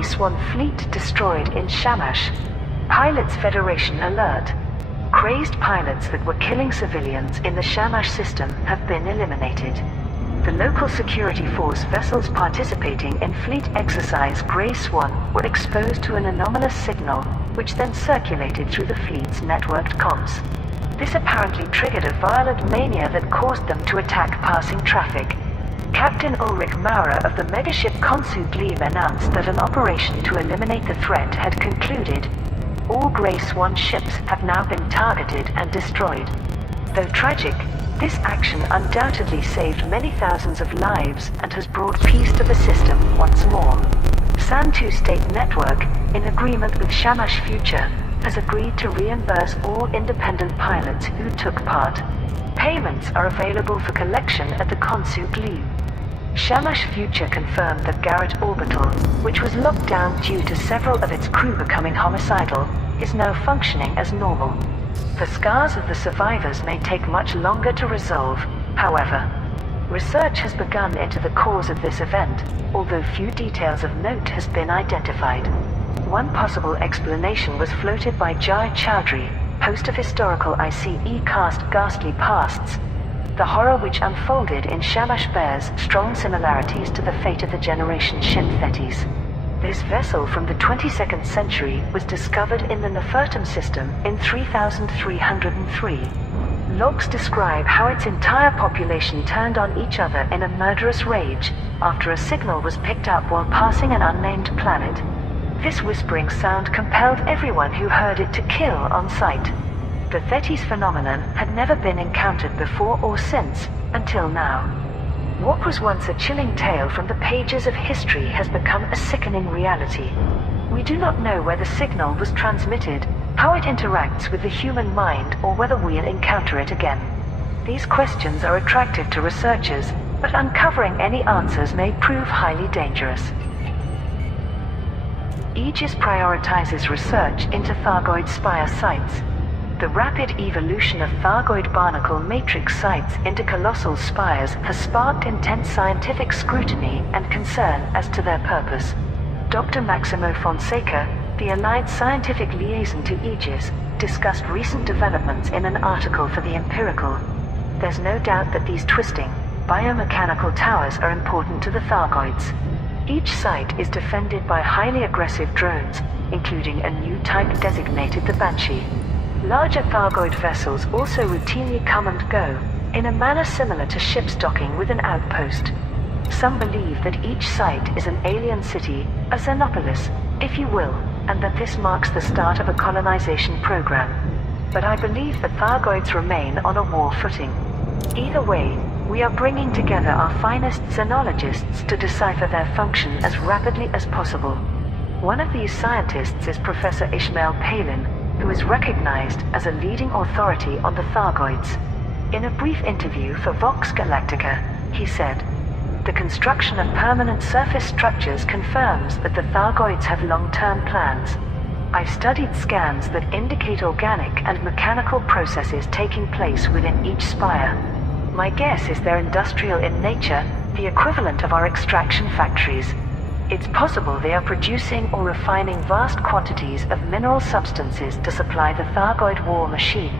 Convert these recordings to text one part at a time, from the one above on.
Grace 1 fleet destroyed in Shamash. Pilots Federation alert. Crazed pilots that were killing civilians in the Shamash system have been eliminated. The local security force vessels participating in fleet exercise Grace 1 were exposed to an anomalous signal, which then circulated through the fleet's networked comms. This apparently triggered a violent mania that caused them to attack passing traffic. Captain Ulrich Maurer of the megaship Consug Lieb announced that an operation to eliminate the threat had concluded. All Grace 1 ships have now been targeted and destroyed. Though tragic, this action undoubtedly saved many thousands of lives and has brought peace to the system once more. Santu State Network, in agreement with Shamash Future, has agreed to reimburse all independent pilots who took part. Payments are available for collection at the Consug Lieb. Shamash Future confirmed that Garrett Orbital, which was locked down due to several of its crew becoming homicidal, is now functioning as normal. The scars of the survivors may take much longer to resolve, however. Research has begun into the cause of this event, although few details of note has been identified. One possible explanation was floated by Jai Chowdhury, host of historical ICE cast Ghastly Pasts. The horror which unfolded in Shamash bears strong similarities to the fate of the generation ship Thetis. This vessel from the 22nd century was discovered in the Nefertum system in 3303. Logs describe how its entire population turned on each other in a murderous rage after a signal was picked up while passing an unnamed planet. This whispering sound compelled everyone who heard it to kill on sight. The Thetis phenomenon had never been encountered before or since, until now. What was once a chilling tale from the pages of history has become a sickening reality. We do not know where the signal was transmitted, how it interacts with the human mind, or whether we'll encounter it again. These questions are attractive to researchers, but uncovering any answers may prove highly dangerous. Aegis prioritizes research into Thargoid spire sites. The rapid evolution of Thargoid barnacle matrix sites into colossal spires has sparked intense scientific scrutiny and concern as to their purpose. Dr. Maximo Fonseca, the Allied Scientific Liaison to Aegis, discussed recent developments in an article for The Empirical. There's no doubt that these twisting, biomechanical towers are important to the Thargoids. Each site is defended by highly aggressive drones, including a new type designated the Banshee. Larger Thargoid vessels also routinely come and go, in a manner similar to ships docking with an outpost. Some believe that each site is an alien city, a Xenopolis, if you will, and that this marks the start of a colonization program. But I believe that Thargoids remain on a war footing. Either way, we are bringing together our finest xenologists to decipher their function as rapidly as possible. One of these scientists is Professor Ishmael Palin, who is recognized as a leading authority on the Thargoids. In a brief interview for Vox Galactica, he said, "The construction of permanent surface structures confirms that the Thargoids have long-term plans. I've studied scans that indicate organic and mechanical processes taking place within each spire. My guess is they're industrial in nature, the equivalent of our extraction factories. It's possible they are producing or refining vast quantities of mineral substances to supply the Thargoid war machine.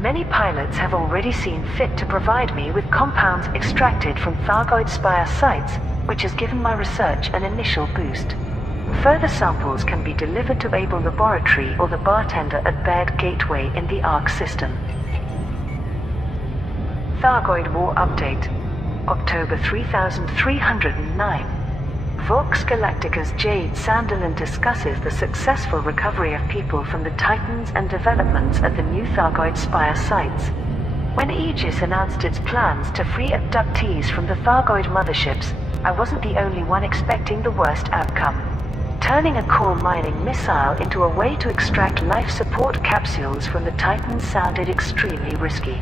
Many pilots have already seen fit to provide me with compounds extracted from Thargoid spire sites, which has given my research an initial boost. Further samples can be delivered to Able Laboratory or the bartender at Baird Gateway in the ARC system." Thargoid War Update, October 3309. Vox Galactica's Jade Sanderlin discusses the successful recovery of people from the Titans and developments at the new Thargoid spire sites. When Aegis announced its plans to free abductees from the Thargoid motherships, I wasn't the only one expecting the worst outcome. Turning a core mining missile into a way to extract life support capsules from the Titans sounded extremely risky.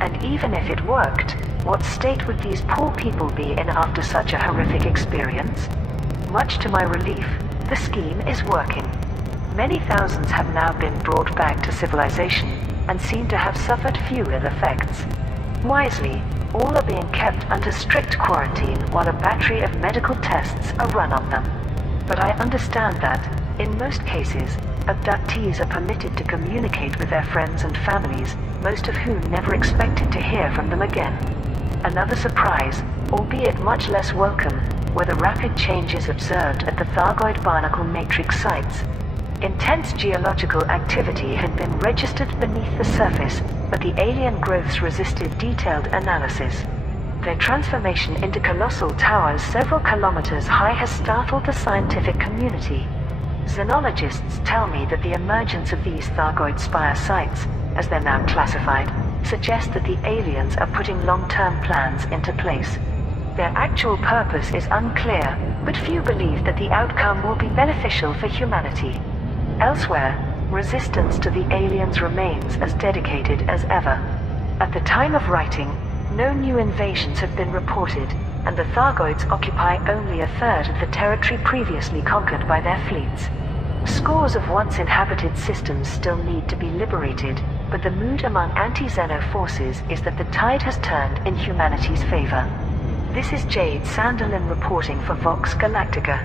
And even if it worked, what state would these poor people be in after such a horrific experience? Much to my relief, the scheme is working. Many thousands have now been brought back to civilization, and seem to have suffered few ill effects. Wisely, all are being kept under strict quarantine while a battery of medical tests are run on them. But I understand that, in most cases, abductees are permitted to communicate with their friends and families, most of whom never expected to hear from them again. Another surprise, albeit much less welcome, were the rapid changes observed at the Thargoid barnacle matrix sites. Intense geological activity had been registered beneath the surface, but the alien growths resisted detailed analysis. Their transformation into colossal towers several kilometers high has startled the scientific community. Xenologists tell me that the emergence of these Thargoid spire sites, as they're now classified, suggest that the aliens are putting long-term plans into place. Their actual purpose is unclear, but few believe that the outcome will be beneficial for humanity. Elsewhere, resistance to the aliens remains as dedicated as ever. At the time of writing, no new invasions have been reported, and the Thargoids occupy only a third of the territory previously conquered by their fleets. Scores of once inhabited systems still need to be liberated, but the mood among anti-Xeno forces is that the tide has turned in humanity's favor. This is Jade Sanderlin reporting for Vox Galactica.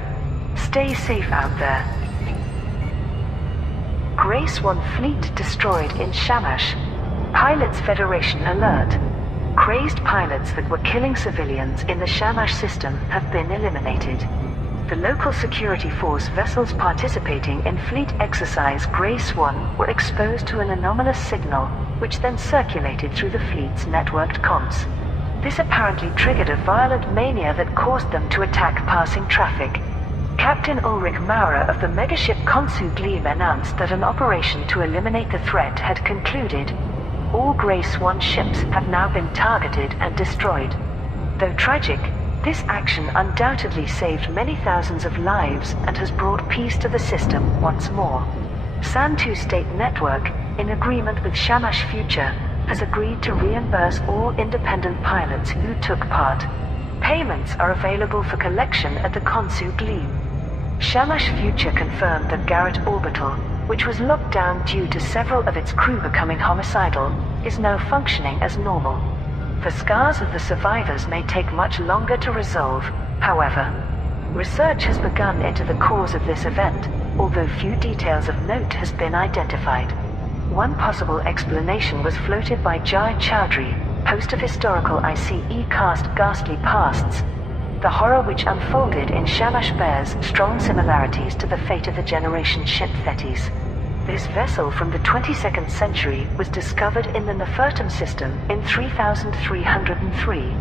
Stay safe out there. Grace 1 fleet destroyed in Shamash. Pilots Federation alert. Crazed pilots that were killing civilians in the Shamash system have been eliminated. The local security force vessels participating in fleet exercise Grace 1 were exposed to an anomalous signal, which then circulated through the fleet's networked comms. This apparently triggered a violent mania that caused them to attack passing traffic. Captain Ulrich Maurer of the megaship Konsu Glebe announced that an operation to eliminate the threat had concluded. All Grace 1 ships have now been targeted and destroyed. Though tragic, this action undoubtedly saved many thousands of lives and has brought peace to the system once more. Santu State Network, in agreement with Shamash Future, has agreed to reimburse all independent pilots who took part. Payments are available for collection at the Konsu Glebe. Shamash Future confirmed that Garrett Orbital, which was locked down due to several of its crew becoming homicidal, is now functioning as normal. The scars of the survivors may take much longer to resolve, however. Research has begun into the cause of this event, although few details of note has been identified. One possible explanation was floated by Jai Chowdhury, host of historical ICE cast Ghastly Pasts. The horror which unfolded in Shamash bears strong similarities to the fate of the Generation ship Thetis. This vessel from the 22nd century was discovered in the Nefertum system in 3303.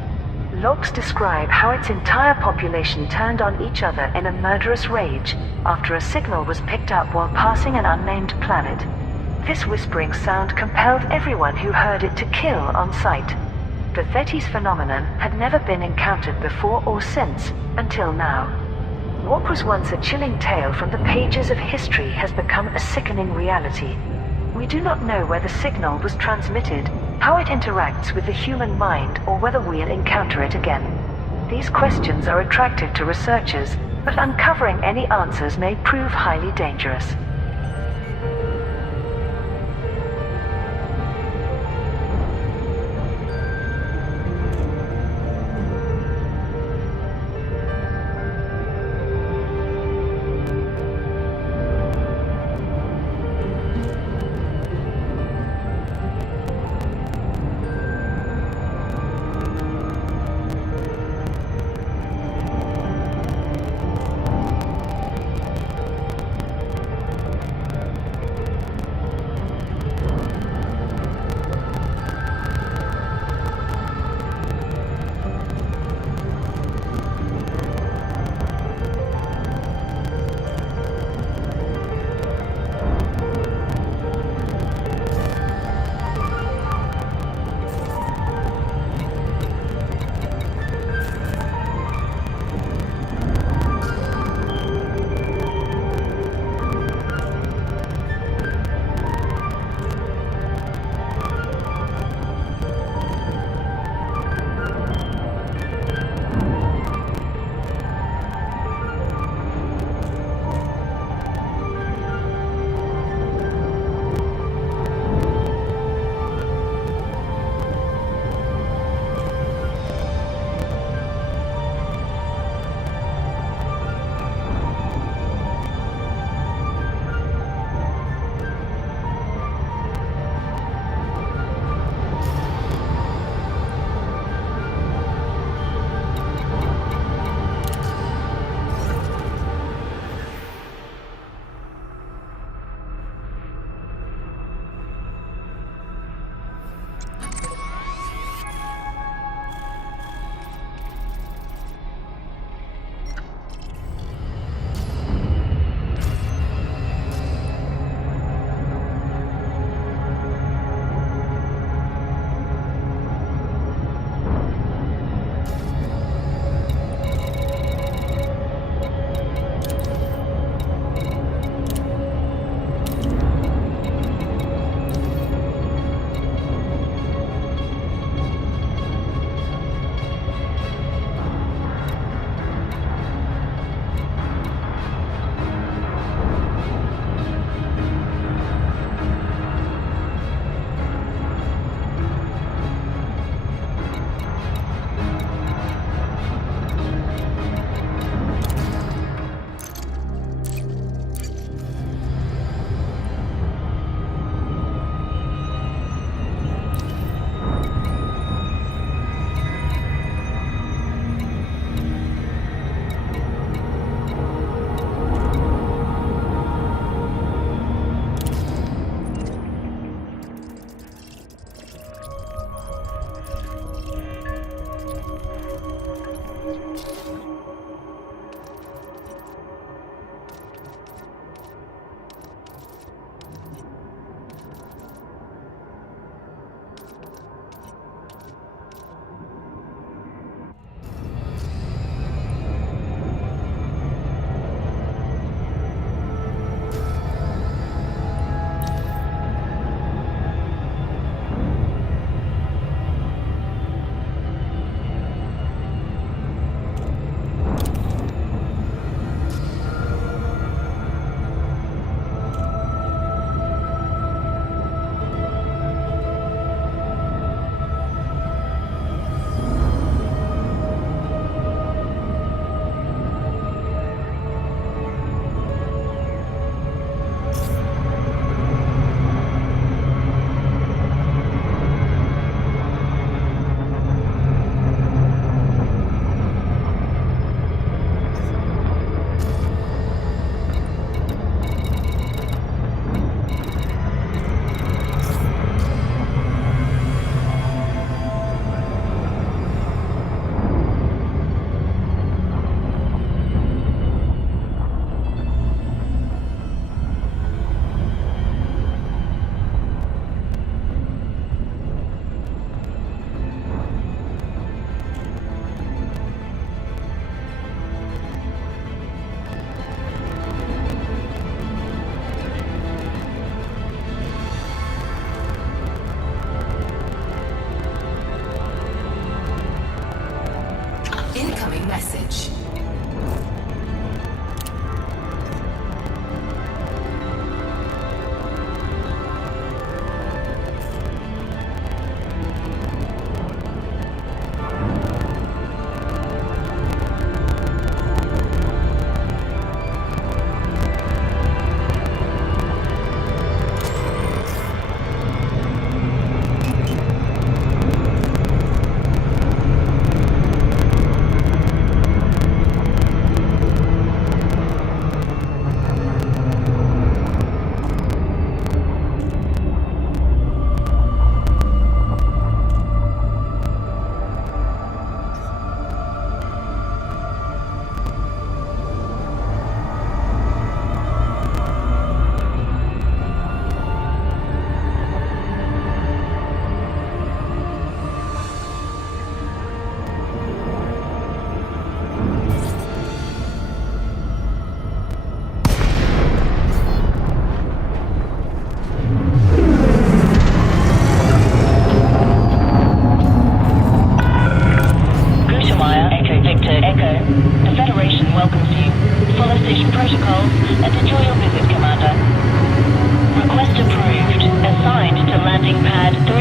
Logs describe how its entire population turned on each other in a murderous rage after a signal was picked up while passing an unnamed planet. This whispering sound compelled everyone who heard it to kill on sight. The Thetis phenomenon had never been encountered before or since, until now. What was once a chilling tale from the pages of history has become a sickening reality. We do not know where the signal was transmitted, how it interacts with the human mind, or whether we'll encounter it again. These questions are attractive to researchers, but uncovering any answers may prove highly dangerous.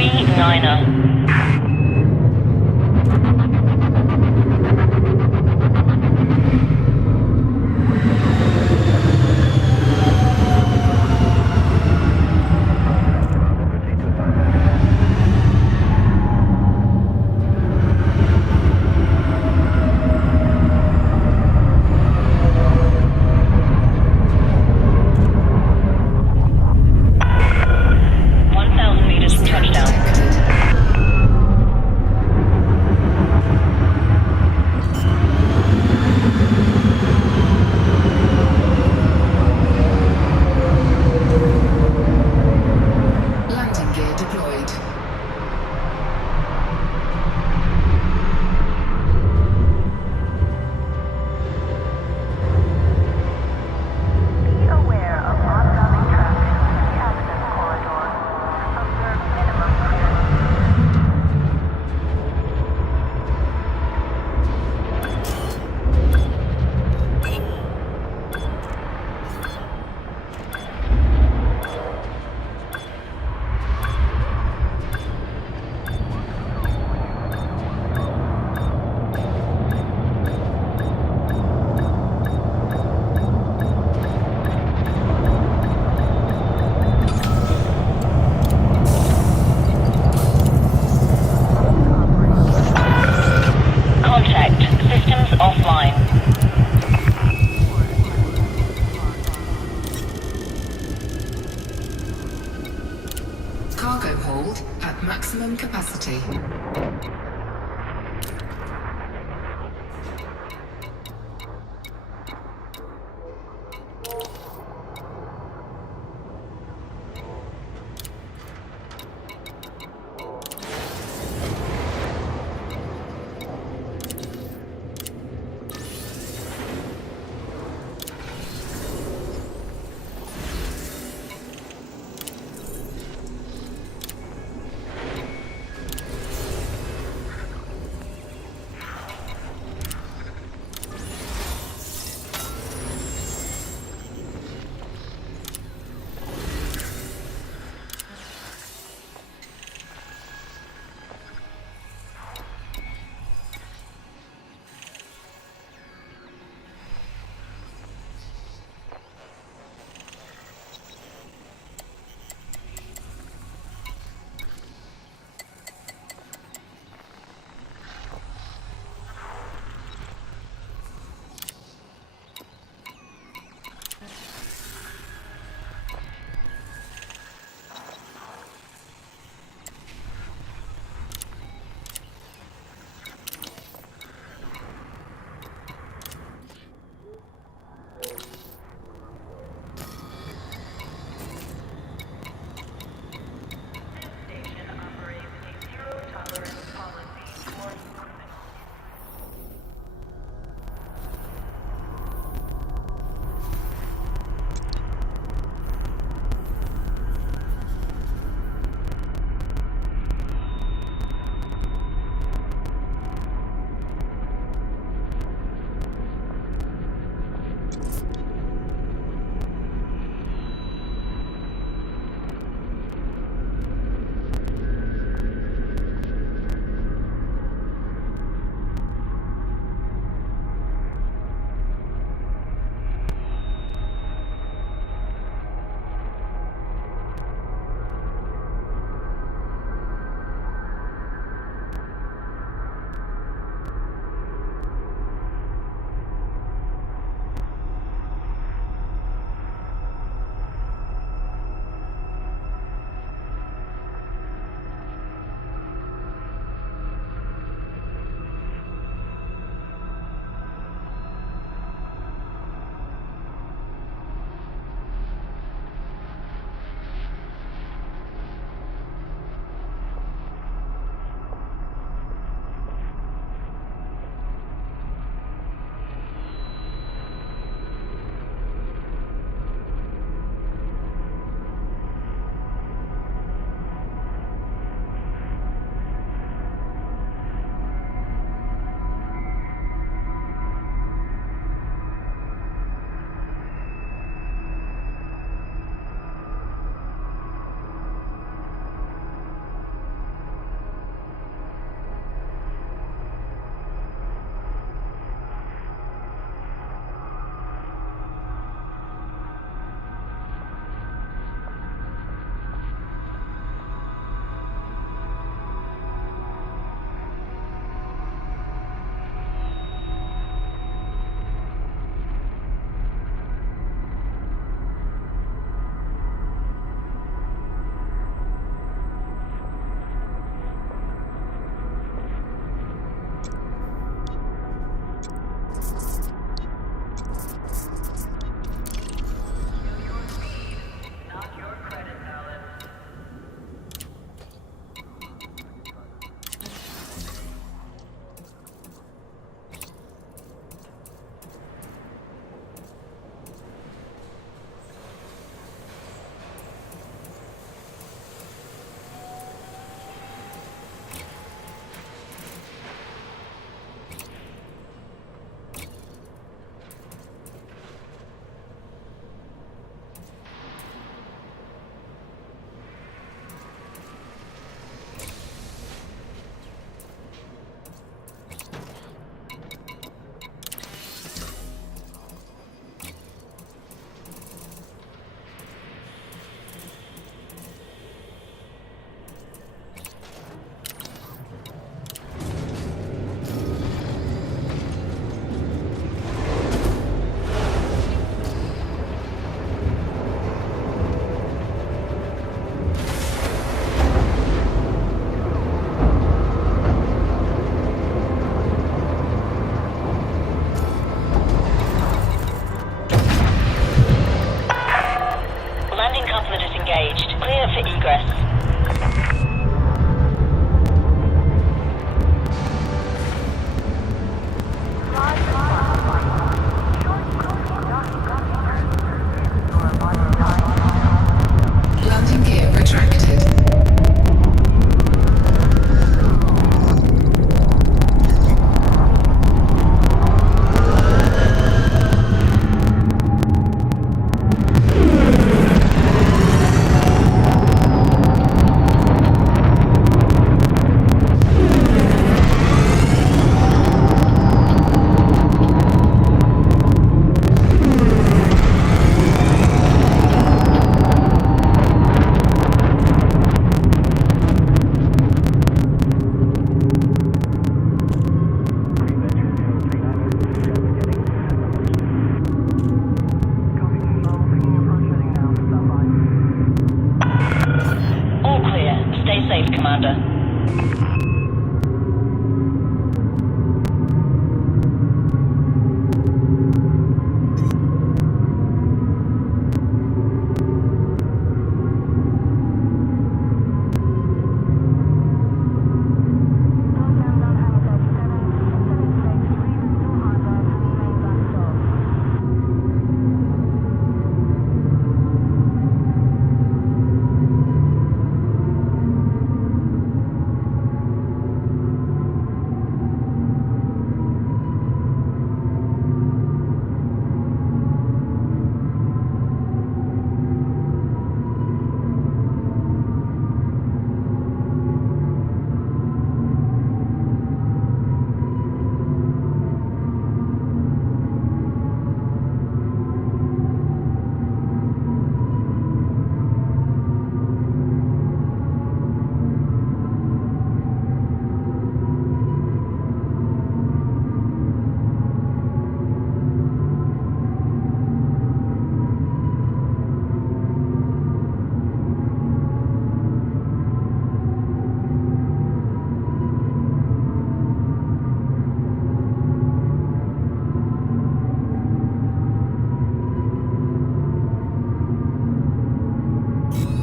39er. Cargo hold at maximum capacity.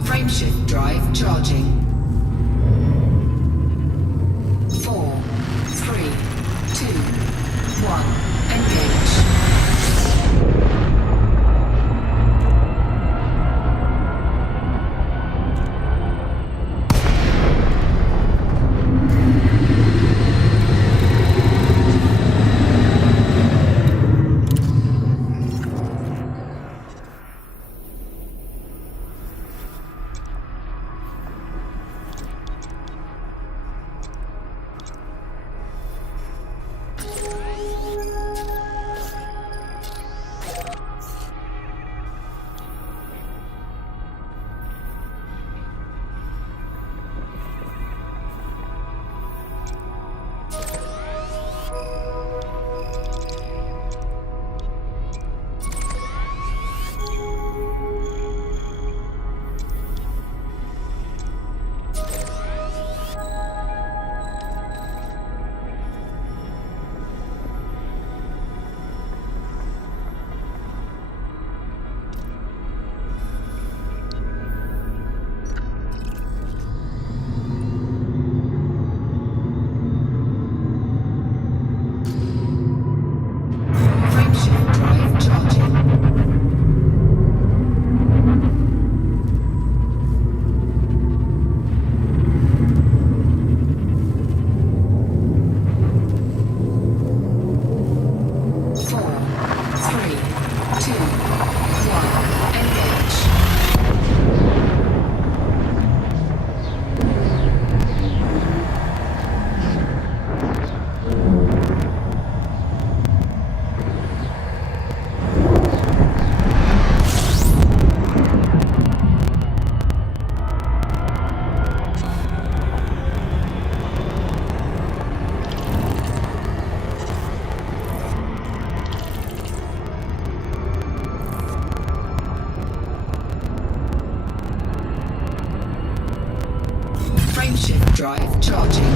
Frameshift drive charging. 4, 3, 2, 1, engage. Frameshift drive charging.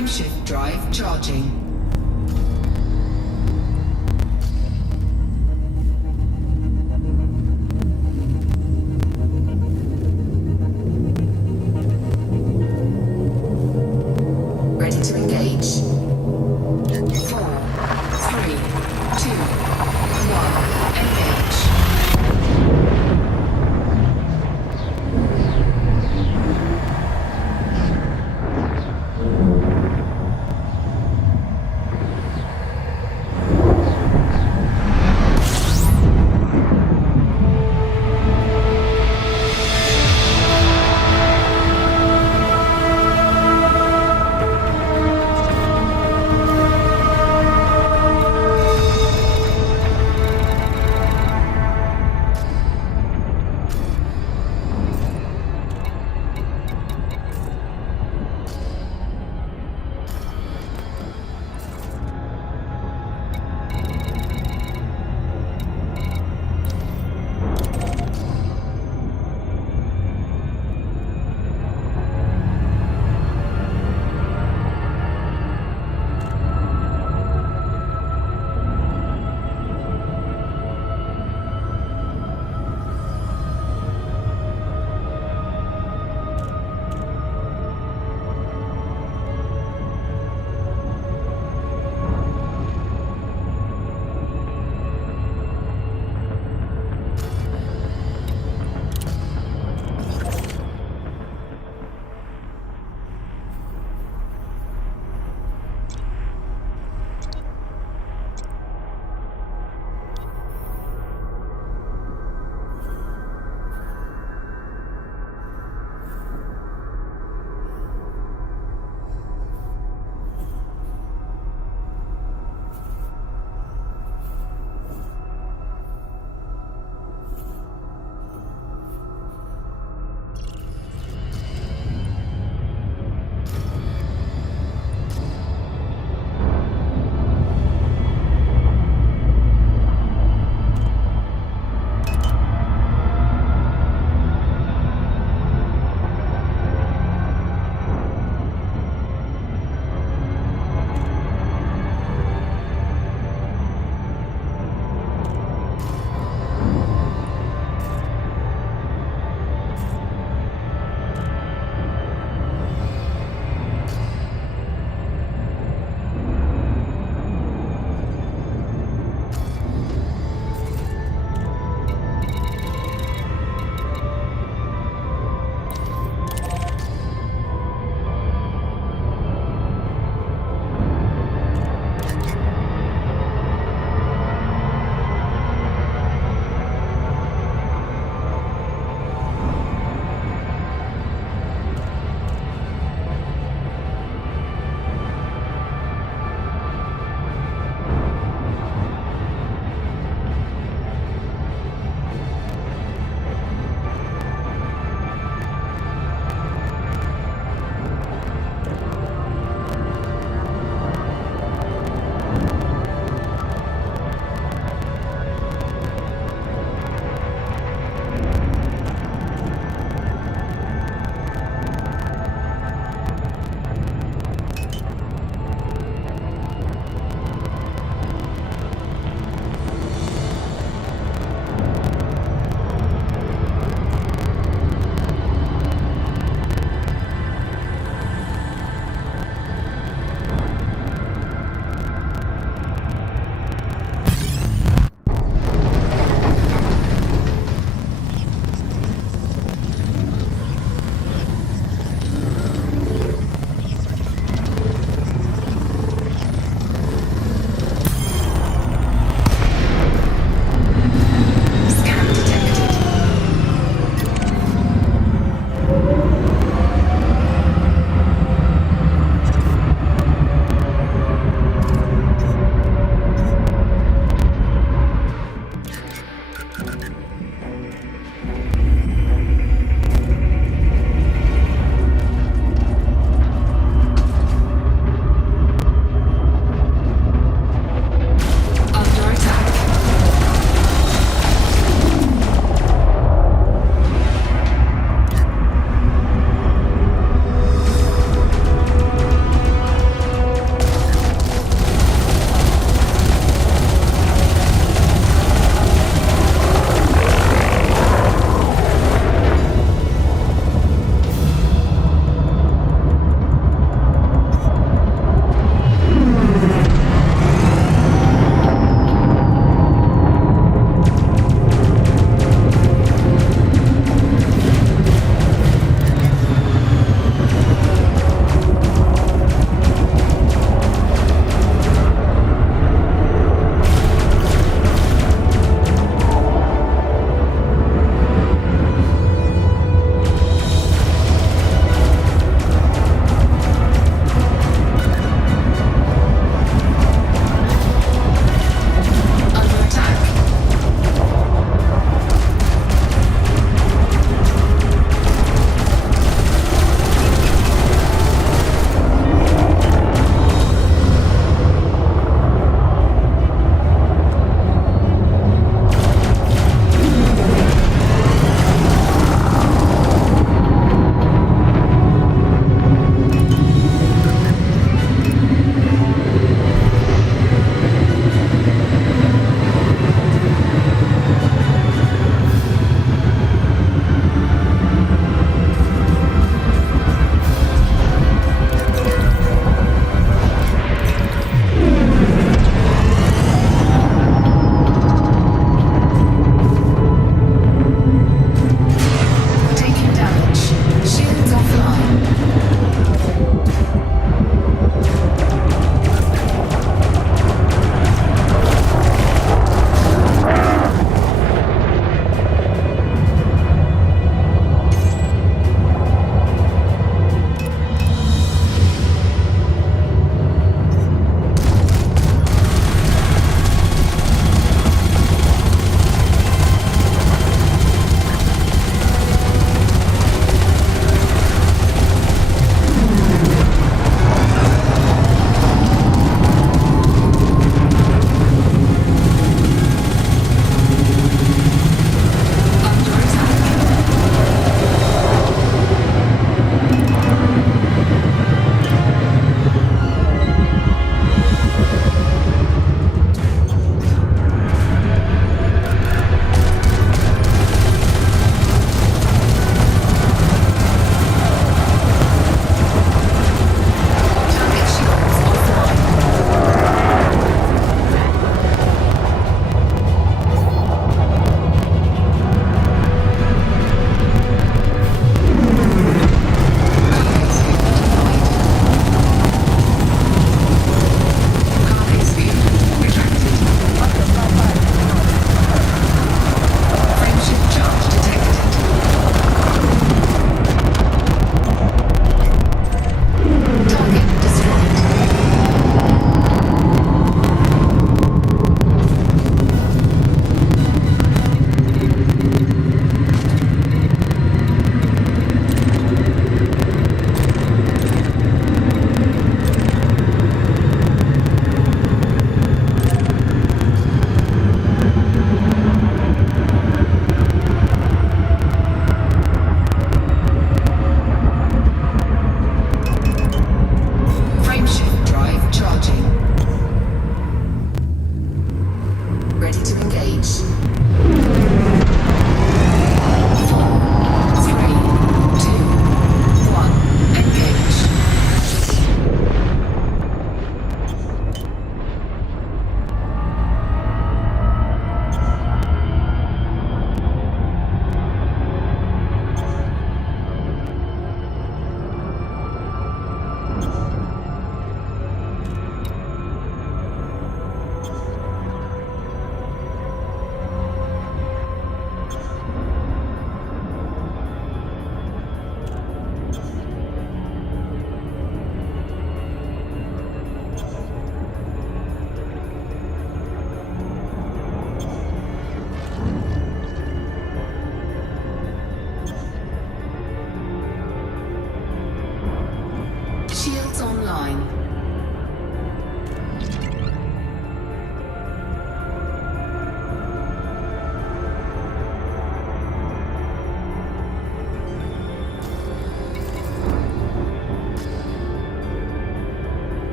Frameshift drive charging. Ready to engage. 4, 3, 2, 1, engage.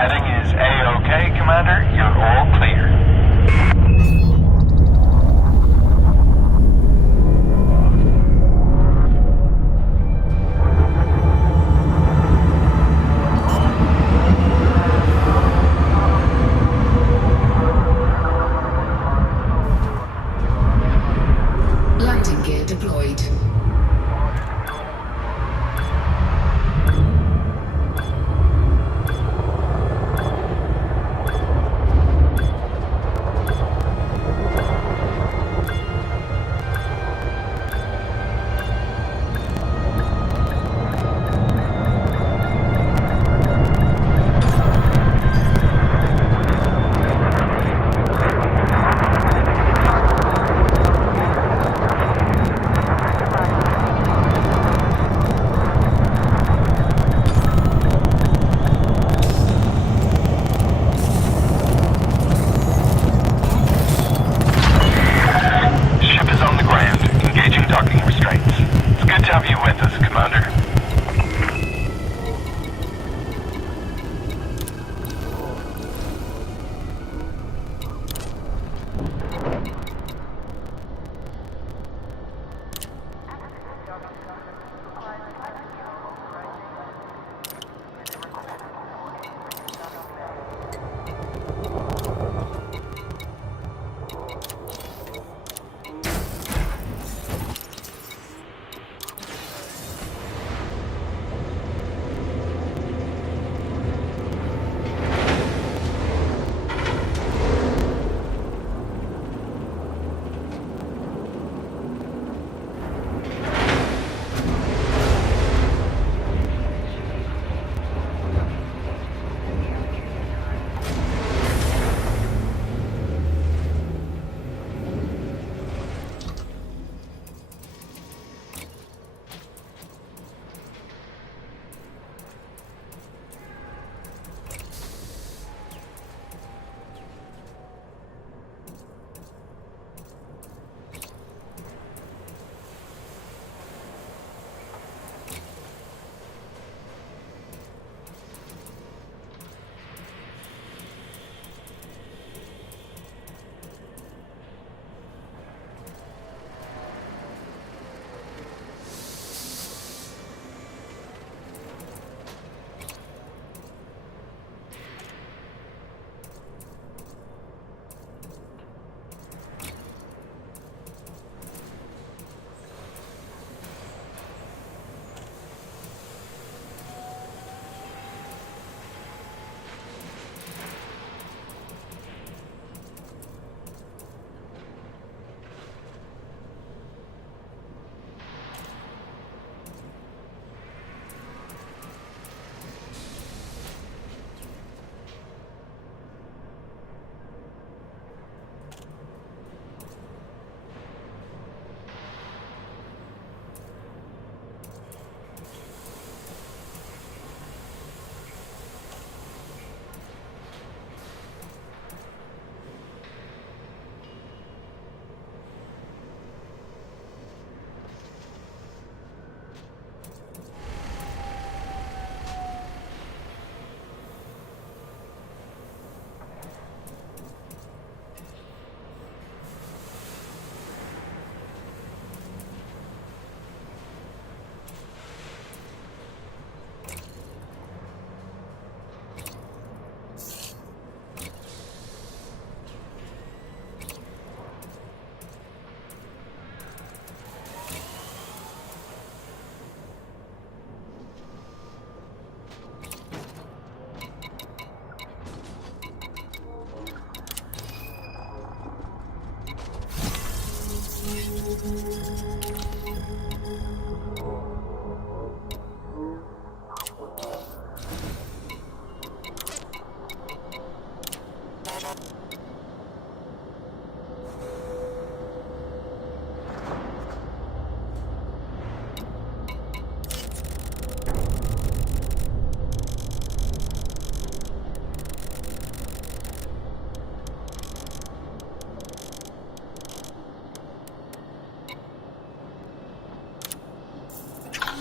Heading is A-OK, Commander. You're all clear. Landing gear deployed.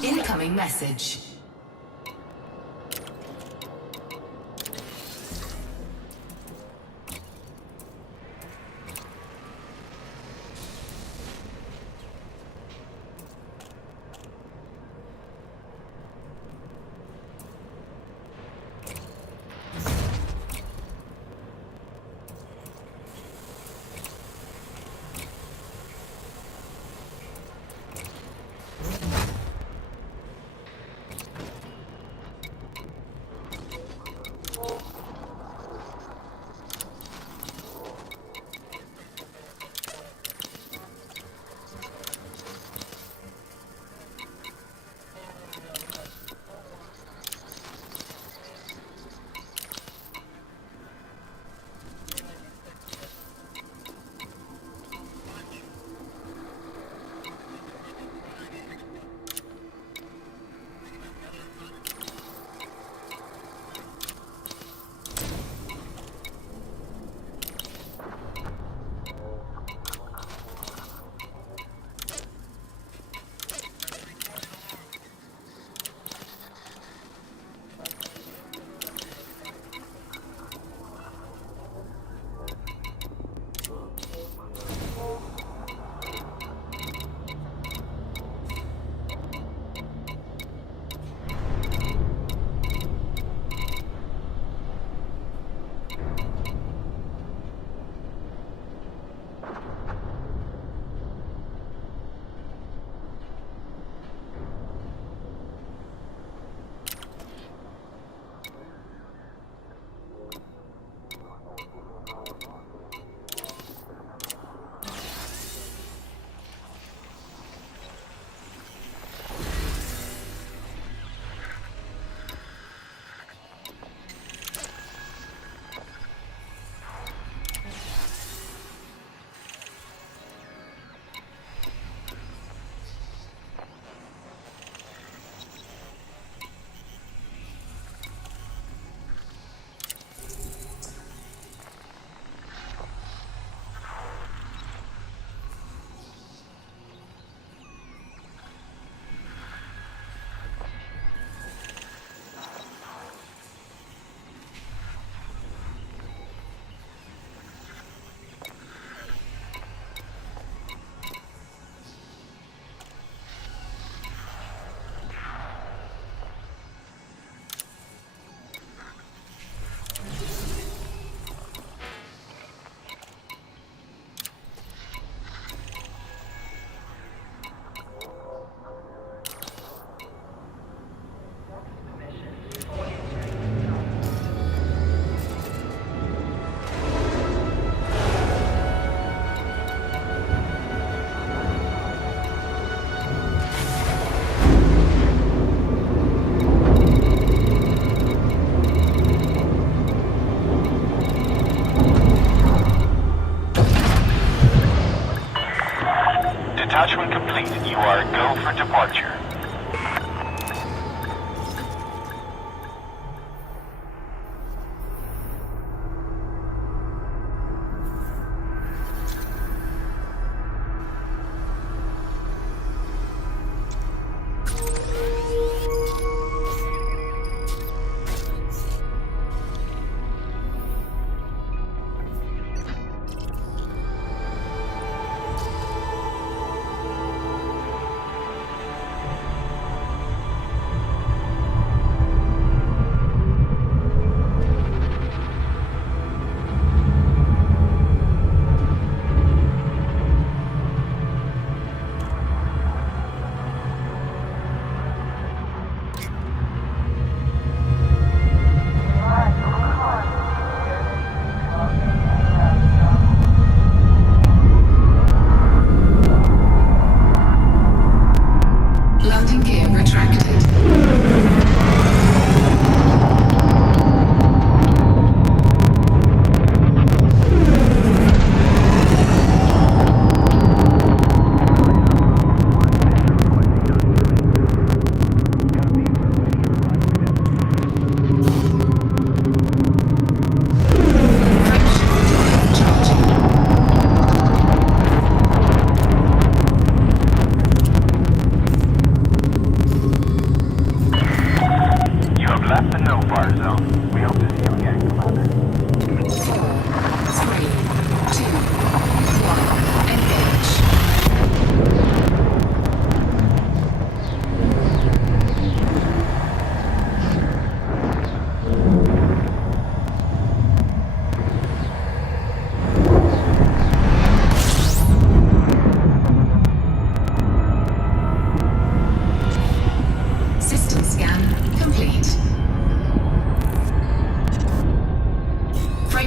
Incoming message.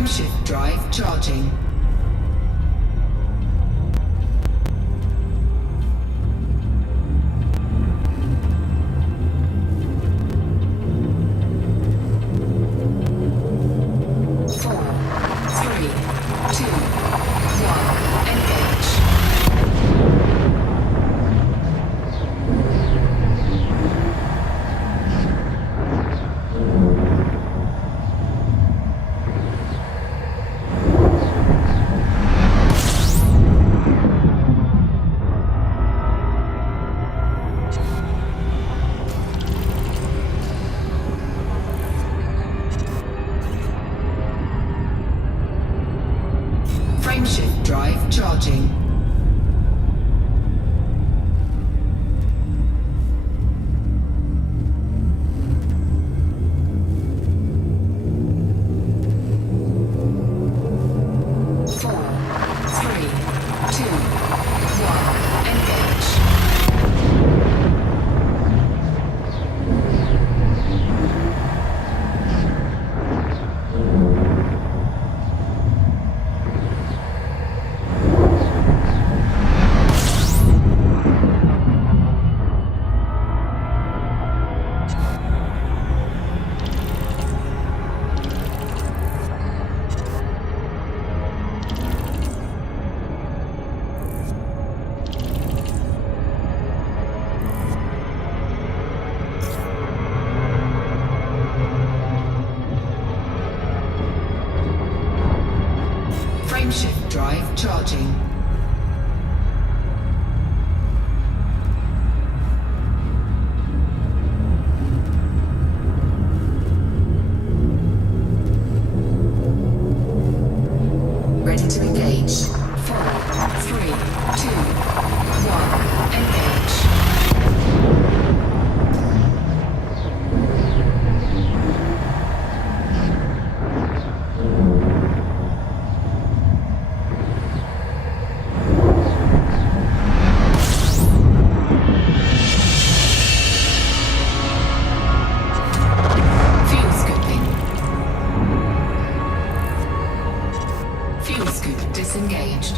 Frameshift drive charging. Frameshift drive charging. Frameshift drive charging. Ready to engage. 4, 3, 2, 1, engage. Fuel scoop disengaged.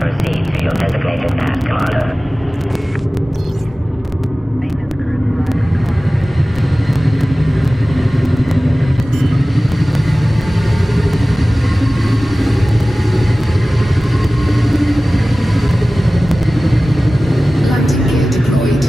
Proceed to your designated path, Commander. Landing gear deployed.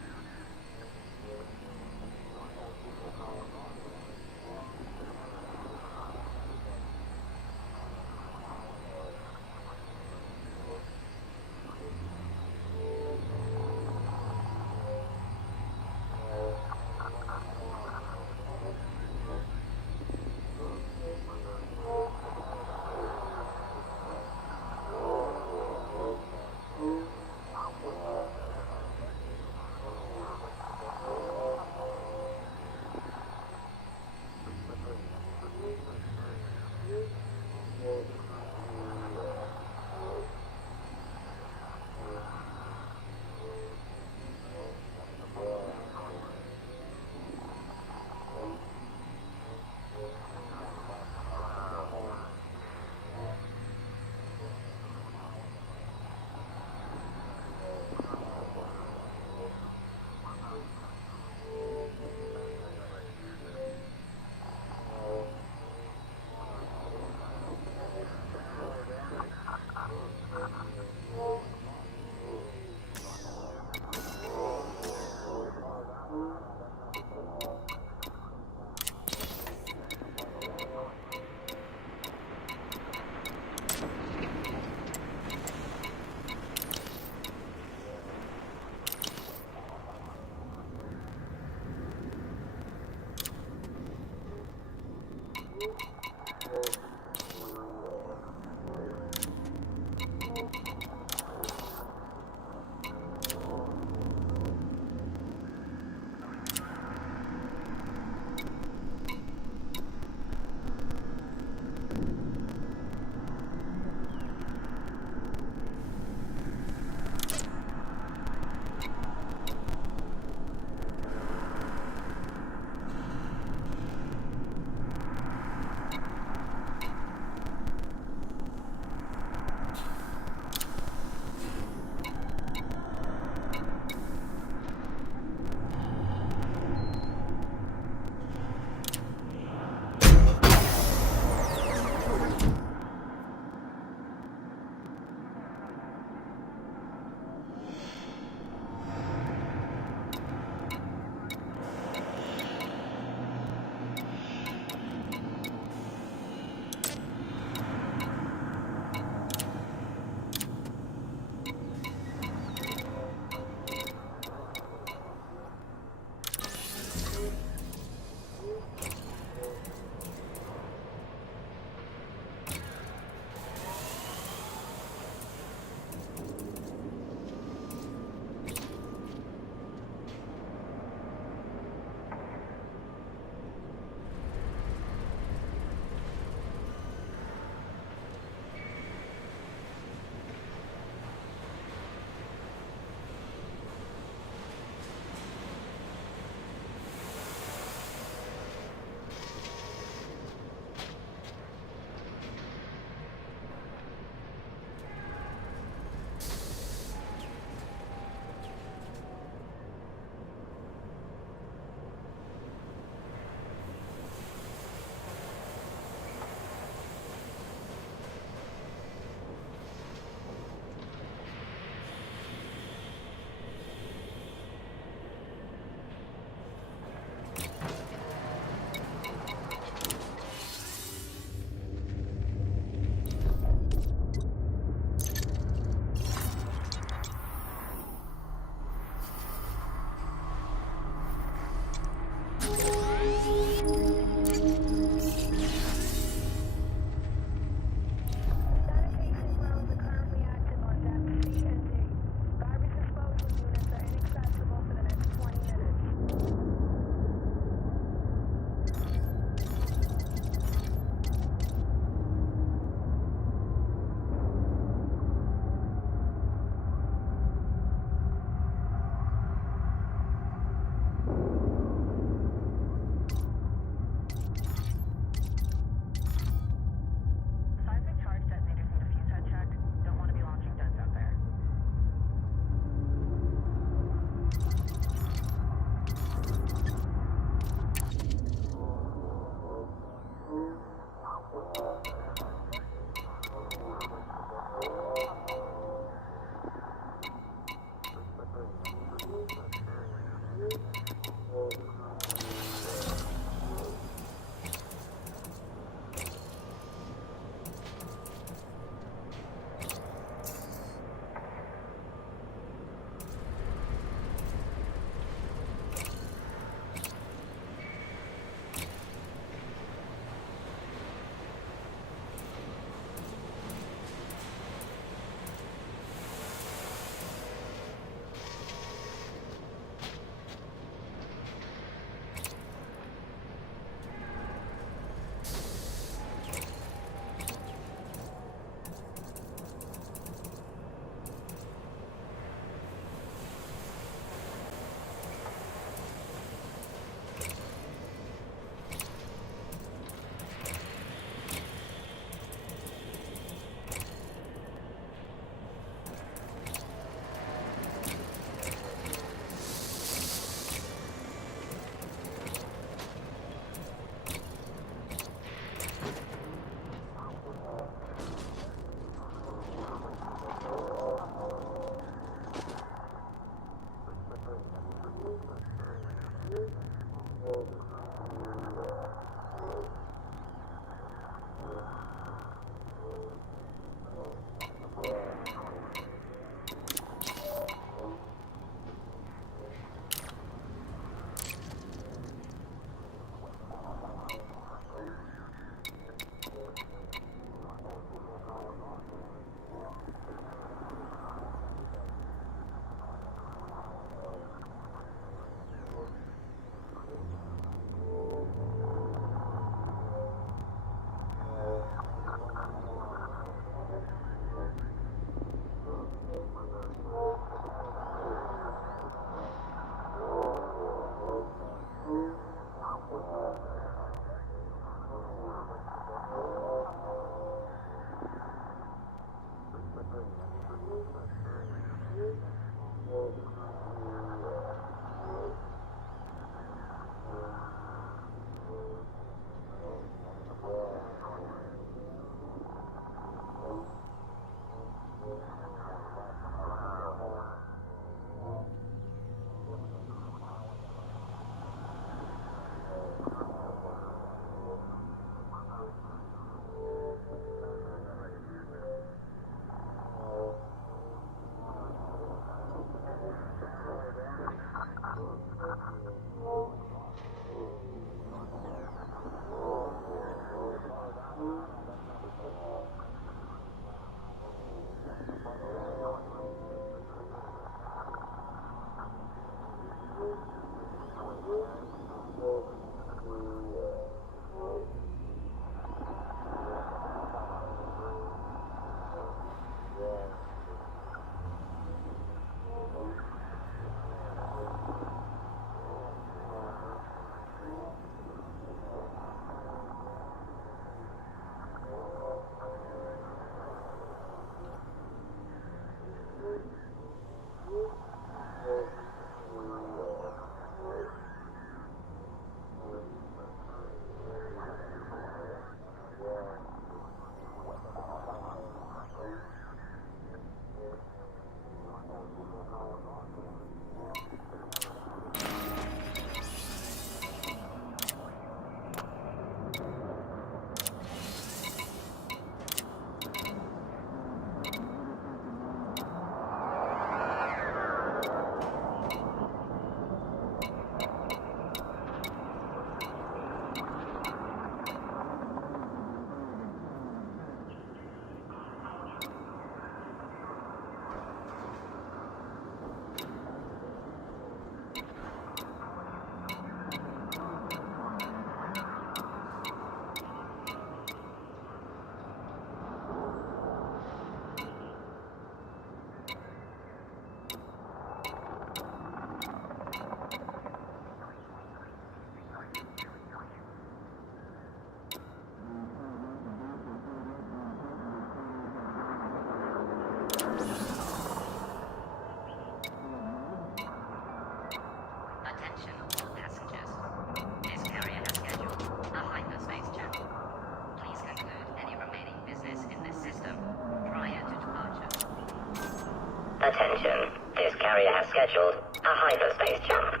Attention, this carrier has scheduled a hyperspace jump.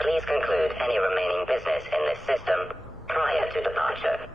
Please conclude any remaining business in this system prior to departure.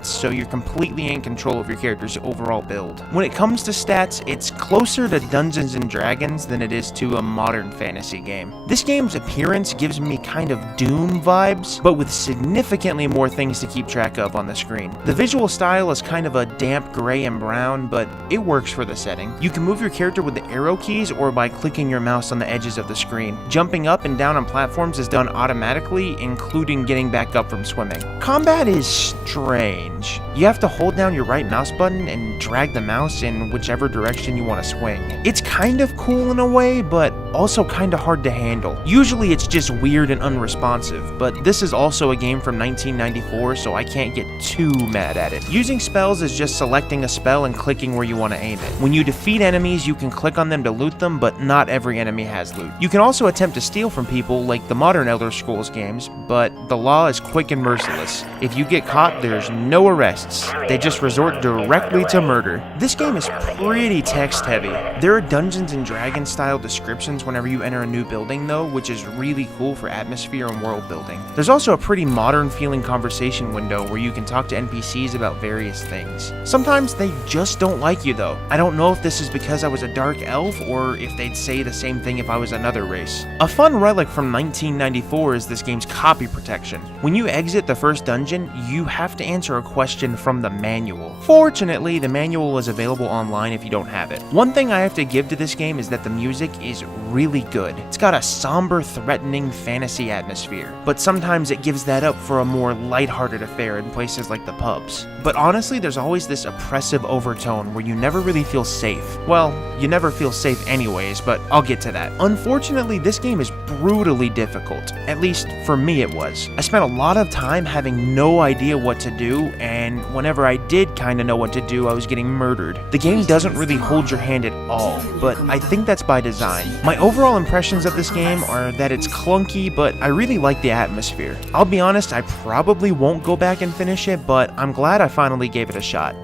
So you're completely in control of your character's overall build. When it comes to stats, it's closer to Dungeons & Dragons than it is to a modern fantasy game. This game's appearance gives me kind of Doom vibes, but with significantly more things to keep track of on the screen. The visual style is kind of a damp gray and brown, but it works for the setting. You can move your character with the arrow keys or by clicking your mouse on the edges of the screen. Jumping up and down on platforms is done automatically, including getting back up from swimming. Combat is strange. You have to hold down your right mouse button and drag the mouse in whichever direction you want to swing. It's kind of cool in a way, but also kind of hard to handle. Usually it's just weird and unresponsive, but this is also a game from 1994, so I can't get too mad at it. Using spells is just selecting a spell and clicking where you want to aim it. When you defeat enemies, you can click on them to loot them, but not every enemy has loot. You can also attempt to steal from people like the modern Elder Scrolls games, but the law is quick and merciless. If you get caught, there's no arrests. They just resort directly to murder. This game is pretty text heavy. There are Dungeons & Dragons style descriptions whenever you enter a new building though, which is really cool for atmosphere and world building. There's also a pretty modern feeling conversation window where you can talk to NPCs about various things. Sometimes they just don't like you though. I don't know if this is because I was a dark elf or if they'd say the same thing if I was another race. A fun relic from 1994 is this game's copy protection. When you exit the first dungeon, you have to answer a question from the manual. Fortunately, the manual is available online if you don't have it. One thing I have to give to this game is that the music is really good. It's got a somber, threatening fantasy atmosphere, but sometimes it gives that up for a more lighthearted affair in places like the pubs. But honestly, there's always this oppressive overtone where you never really feel safe. Well, you never feel safe anyways, but I'll get to that. Unfortunately, this game is brutally difficult. At least, for me it was. I spent a lot of time having no idea what to do, and whenever I did kinda know what to do, I was getting murdered. The game doesn't really hold your hand at all, but I think that's by design. My overall impressions of this game are that it's clunky, but I really like the atmosphere. I'll be honest, I probably won't go back and finish it, but I'm glad I finally gave it a shot.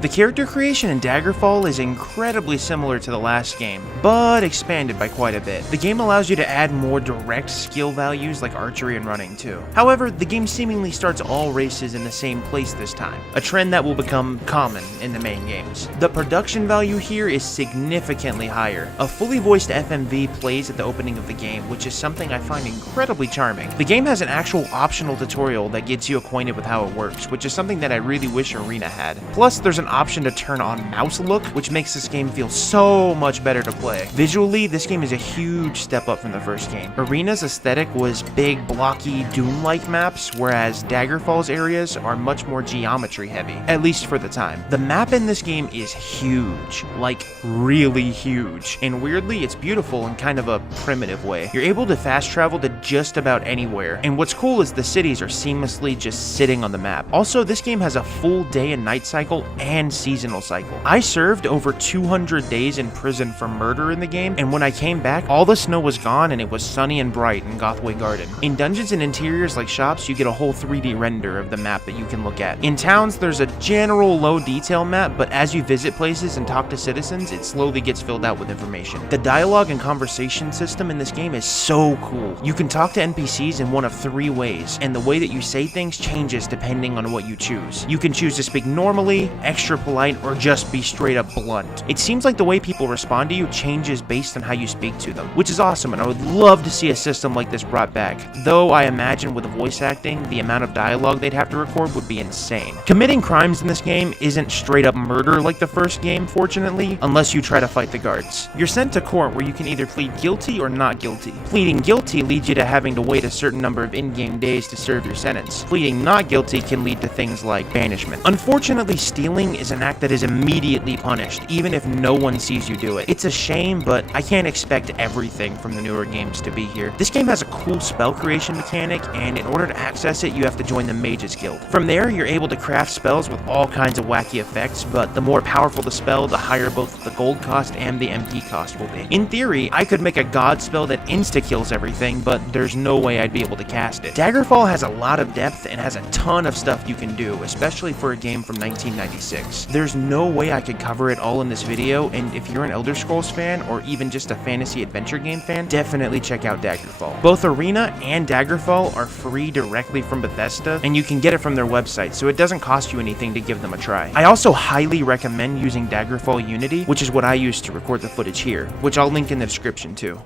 The character creation in Daggerfall is incredibly similar to the last game, but expanded by quite a bit. The game allows you to add more direct skill values like archery and running too. However, the game seemingly starts all races in the same place this time, a trend that will become common in the main games. The production value here is significantly higher. A fully voiced FMV plays at the opening of the game, which is something I find incredibly charming. The game has an actual optional tutorial that gets you acquainted with how it works, which is something that I really wish Arena had. Plus, there's an option to turn on mouse look, which makes this game feel so much better to play. Visually, this game is a huge step up from the first game. Arena's aesthetic was big, blocky, Doom-like maps, whereas Daggerfall's areas are much more geometry heavy, at least for the time. The map in this game is huge, like really huge, and weirdly, it's beautiful in kind of a primitive way. You're able to fast travel to just about anywhere, and what's cool is the cities are seamlessly just sitting on the map. Also, this game has a full day and night cycle and seasonal cycle. I served over 200 days in prison for murder in the game, and when I came back, all the snow was gone and it was sunny and bright in Gothway Garden. In dungeons and interiors like shops, you get a whole 3D render of the map that you can look at. In towns, there's a general low detail map, but as you visit places and talk to citizens, it slowly gets filled out with information. The dialogue and conversation system in this game is so cool. You can talk to NPCs in one of 3 ways, and the way that you say things changes depending on what you choose. You can choose to speak normally, extra extra polite or just be straight up blunt. It seems like the way people respond to you changes based on how you speak to them, which is awesome, and I would love to see a system like this brought back. Though I imagine with the voice acting, the amount of dialogue they'd have to record would be insane. Committing crimes in this game isn't straight up murder like the first game, fortunately, unless you try to fight the guards. You're sent to court where you can either plead guilty or not guilty. Pleading guilty leads you to having to wait a certain number of in-game days to serve your sentence. Pleading not guilty can lead to things like banishment. Unfortunately, stealing is an act that is immediately punished, even if no one sees you do it. It's a shame, but I can't expect everything from the newer games to be here. This game has a cool spell creation mechanic, and in order to access it, you have to join the Mages Guild. From there, you're able to craft spells with all kinds of wacky effects, but the more powerful the spell, the higher both the gold cost and the MP cost will be. In theory, I could make a god spell that insta-kills everything, but there's no way I'd be able to cast it. Daggerfall has a lot of depth and has a ton of stuff you can do, especially for a game from 1996. There's no way I could cover it all in this video, and if you're an Elder Scrolls fan, or even just a fantasy adventure game fan, definitely check out Daggerfall. Both Arena and Daggerfall are free directly from Bethesda, and you can get it from their website, so it doesn't cost you anything to give them a try. I also highly recommend using Daggerfall Unity, which is what I use to record the footage here, which I'll link in the description too.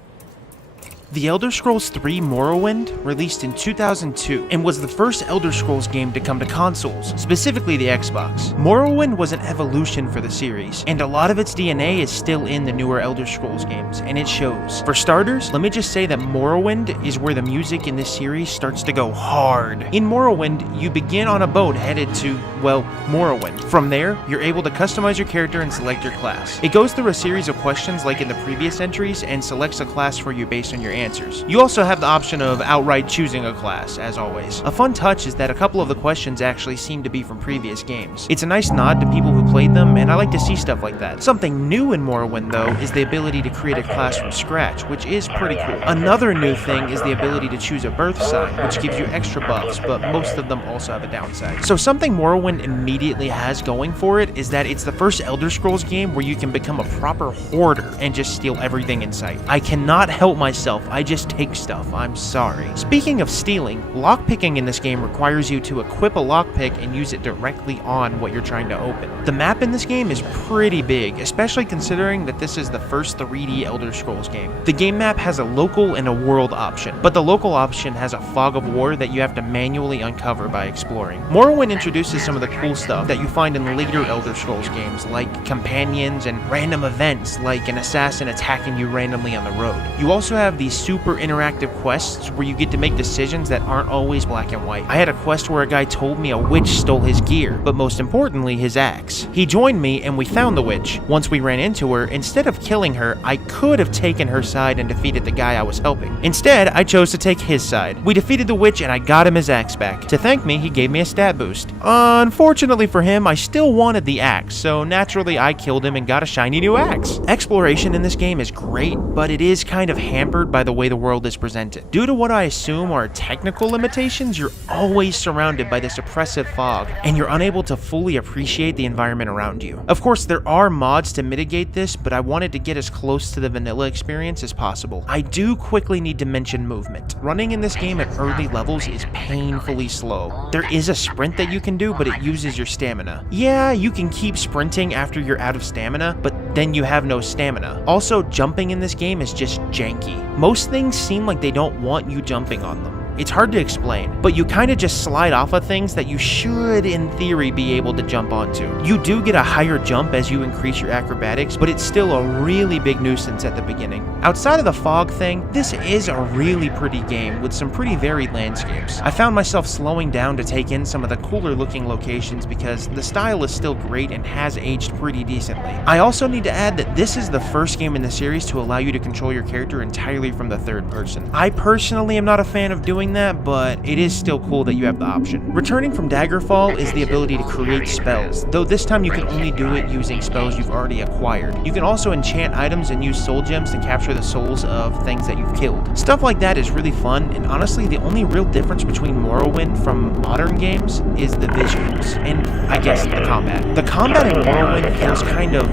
The Elder Scrolls 3 Morrowind released in 2002 and was the first Elder Scrolls game to come to consoles, specifically the Xbox. Morrowind was an evolution for the series, and a lot of its DNA is still in the newer Elder Scrolls games, and it shows. For starters, let me just say that Morrowind is where the music in this series starts to go hard. In Morrowind, you begin on a boat headed to, well, Morrowind. From there, you're able to customize your character and select your class. It goes through a series of questions like in the previous entries and selects a class for you based on your answers. You also have the option of outright choosing a class, as always. A fun touch is that a couple of the questions actually seem to be from previous games. It's a nice nod to people who played them, and I like to see stuff like that. Something new in Morrowind, though, is the ability to create a class from scratch, which is pretty cool. Another new thing is the ability to choose a birth sign, which gives you extra buffs, but most of them also have a downside. So something Morrowind immediately has going for it is that it's the first Elder Scrolls game where you can become a proper hoarder and just steal everything in sight. I cannot help myself, I just take stuff, I'm sorry. Speaking of stealing, lockpicking in this game requires you to equip a lockpick and use it directly on what you're trying to open. The map in this game is pretty big, especially considering that this is the first 3D Elder Scrolls game. The game map has a local and a world option, but the local option has a fog of war that you have to manually uncover by exploring. Morrowind introduces some of the cool stuff that you find in later Elder Scrolls games, like companions and random events like an assassin attacking you randomly on the road. You also have these super interactive quests where you get to make decisions that aren't always black and white. I had a quest where a guy told me a witch stole his gear, but most importantly, his axe. He joined me and we found the witch. Once we ran into her, instead of killing her, I could have taken her side and defeated the guy I was helping. Instead, I chose to take his side. We defeated the witch and I got him his axe back. To thank me, he gave me a stat boost. Unfortunately for him, I still wanted the axe, so naturally I killed him and got a shiny new axe. Exploration in this game is great, but it is kind of hampered by the way the world is presented. Due to what I assume are technical limitations, you're always surrounded by this oppressive fog, and you're unable to fully appreciate the environment around you. Of course, there are mods to mitigate this, but I wanted to get as close to the vanilla experience as possible. I do quickly need to mention movement. Running in this game at early levels is painfully slow. There is a sprint that you can do, but it uses your stamina. Yeah, you can keep sprinting after you're out of stamina, but then you have no stamina. Also, jumping in this game is just janky. Most things seem like they don't want you jumping on them. It's hard to explain, but you kind of just slide off of things that you should, in theory, be able to jump onto. You do get a higher jump as you increase your acrobatics, but it's still a really big nuisance at the beginning. Outside of the fog thing, this is a really pretty game with some pretty varied landscapes. I found myself slowing down to take in some of the cooler looking locations because the style is still great and has aged pretty decently. I also need to add that this is the first game in the series to allow you to control your character entirely from the third person. I personally am not a fan of doing that, but it is still cool that you have the option. Returning from Daggerfall is the ability to create spells, though this time you can only do it using spells you've already acquired. You can also enchant items and use soul gems to capture the souls of things that you've killed. Stuff like that is really fun, and honestly the only real difference between Morrowind from modern games is the visuals, and I guess the combat. The combat in Morrowind feels kind of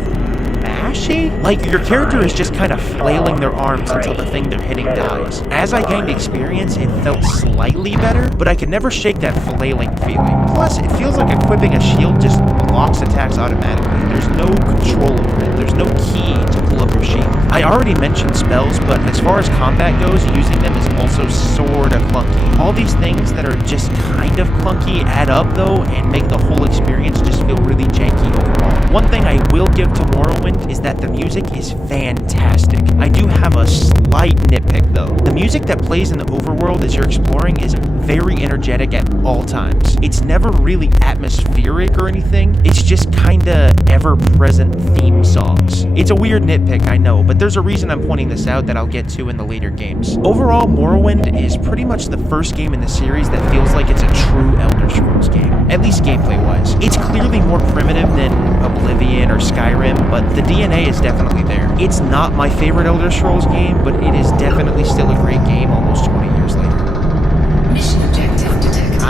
mashed, mushy. Like, your character is just kind of flailing their arms until the thing they're hitting dies. As I gained experience, it felt slightly better, but I could never shake that flailing feeling. Plus, it feels like equipping a shield just blocks attacks automatically. There's no control over it. There's no key to pull up your shield. I already mentioned spells, but as far as combat goes, using them is also sort of clunky. All these things that are just kind of clunky add up though and make the whole experience just feel really janky overall. One thing I will give to Morrowind is that the music is fantastic. I do have a slight nitpick though. The music that plays in the overworld as you're exploring is very energetic at all times. It's never really atmospheric or anything. It's just kinda ever-present theme songs. It's a weird nitpick, I know, but there's a reason I'm pointing this out that I'll get to in the later games. Overall, Morrowind is pretty much the first game in the series that feels like it's a true Elder Scrolls game, at least gameplay-wise. It's clearly more primitive than Oblivion or Skyrim, but the DNA is definitely there. It's not my favorite Elder Scrolls game, but it is definitely still a great game almost 20 years later. Mission objective detected.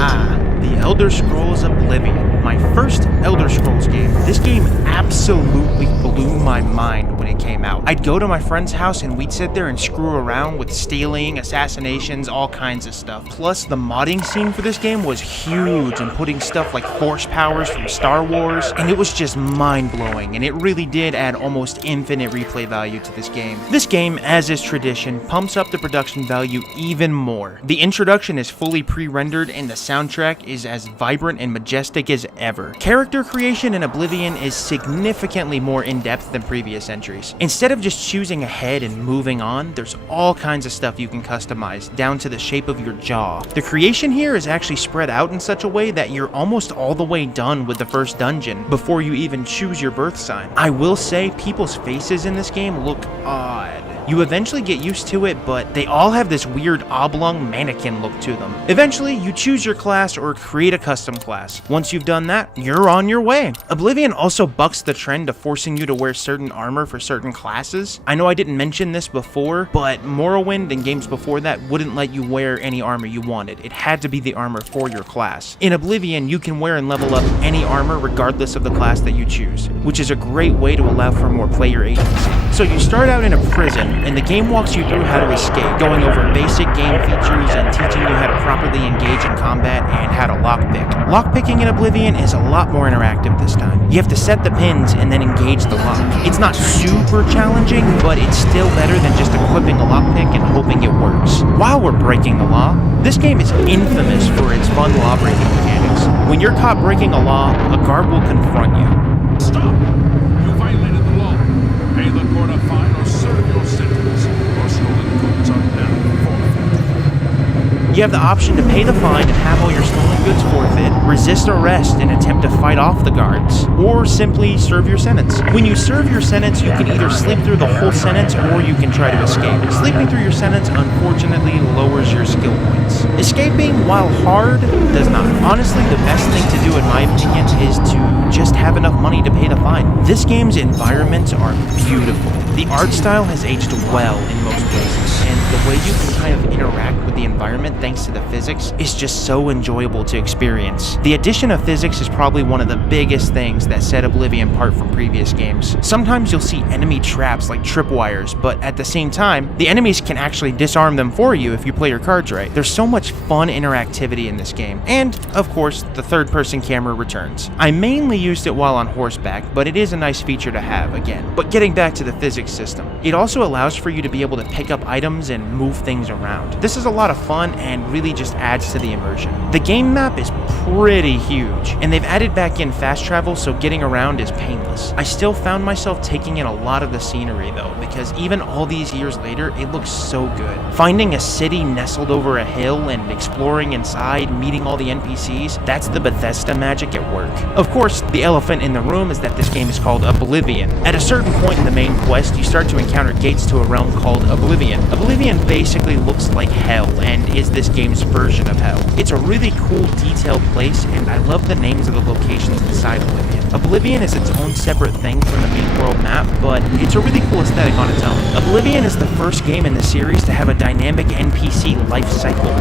The Elder Scrolls Oblivion, my first Elder Scrolls game. This game absolutely blew my mind when it came out. I'd go to my friend's house and we'd sit there and screw around with stealing, assassinations, all kinds of stuff. Plus, the modding scene for this game was huge and putting stuff like force powers from Star Wars, and it was just mind-blowing, and it really did add almost infinite replay value to this game. This game, as is tradition, pumps up the production value even more. The introduction is fully pre-rendered, and the soundtrack is as vibrant and majestic as ever. Character creation in Oblivion is significantly more in-depth than previous entries. Instead of just choosing a head and moving on, there's all kinds of stuff you can customize, down to the shape of your jaw. The creation here is actually spread out in such a way that you're almost all the way done with the first dungeon before you even choose your birth sign. I will say, people's faces in this game look odd. You eventually get used to it, but they all have this weird oblong mannequin look to them. Eventually, you choose your class or create a custom class. Once you've done that, you're on your way. Oblivion also bucks the trend of forcing you to wear certain armor for certain classes. I know I didn't mention this before, but Morrowind and games before that wouldn't let you wear any armor you wanted. It had to be the armor for your class. In Oblivion, you can wear and level up any armor regardless of the class that you choose, which is a great way to allow for more player agency. So you start out in a prison, and the game walks you through how to escape, going over basic game features and teaching you how to properly engage in combat and how to lockpick. Lockpicking in Oblivion is a lot more interactive this time. You have to set the pins and then engage the lock. It's not super challenging, but it's still better than just equipping a lockpick and hoping it works. While we're breaking the law, this game is infamous for its fun law-breaking mechanics. When you're caught breaking a law, a guard will confront you. Stop! You violated the law. Pay the court a fine or serve your sentence. Or stolen goods are now forfeit. You have the option to pay the fine and have all your stolen goods forfeit, resist arrest and attempt to fight off the guards, or simply serve your sentence. When you serve your sentence, you can either sleep through the whole sentence or you can try to escape. Sleeping through your sentence unfortunately lowers your skill points. Escaping, while hard, does not. Honestly, the best thing to do in my opinion is to just have enough money to pay the fine. This game's environments are beautiful. The art style has aged well in most places, and the way you can kind of interact with the environment thanks to the physics is just so enjoyable to experience. The addition of physics is probably one of the biggest things that set Oblivion apart from previous games. Sometimes you'll see enemy traps like tripwires, but at the same time, the enemies can actually disarm them for you if you play your cards right. There's so much fun interactivity in this game, and of course, the third-person camera returns. I mainly used it while on horseback, but it is a nice feature to have again. But getting back to the physics system, it also allows for you to be able to pick up items and move things around. This is a lot of fun and really just adds to the immersion. The game map is pretty huge, and they've added back in fast travel so getting around is painless. I still found myself taking in a lot of the scenery though, because even all these years later, it looks so good. Finding a city nestled over a hill and exploring inside, meeting all the NPCs, that's the Bethesda magic at work. Of course, the elephant in the room is that this game is called Oblivion. At a certain point in the main quest, you start to encounter gates to a realm called Oblivion. Oblivion basically looks like hell and is this game's version of hell. It's a really cool, detailed place, and I love the names of the locations inside Oblivion. Oblivion is its own separate thing from the main world map, but it's a really cool aesthetic on its own. Oblivion is the first game in the series to have a dynamic NPC life cycle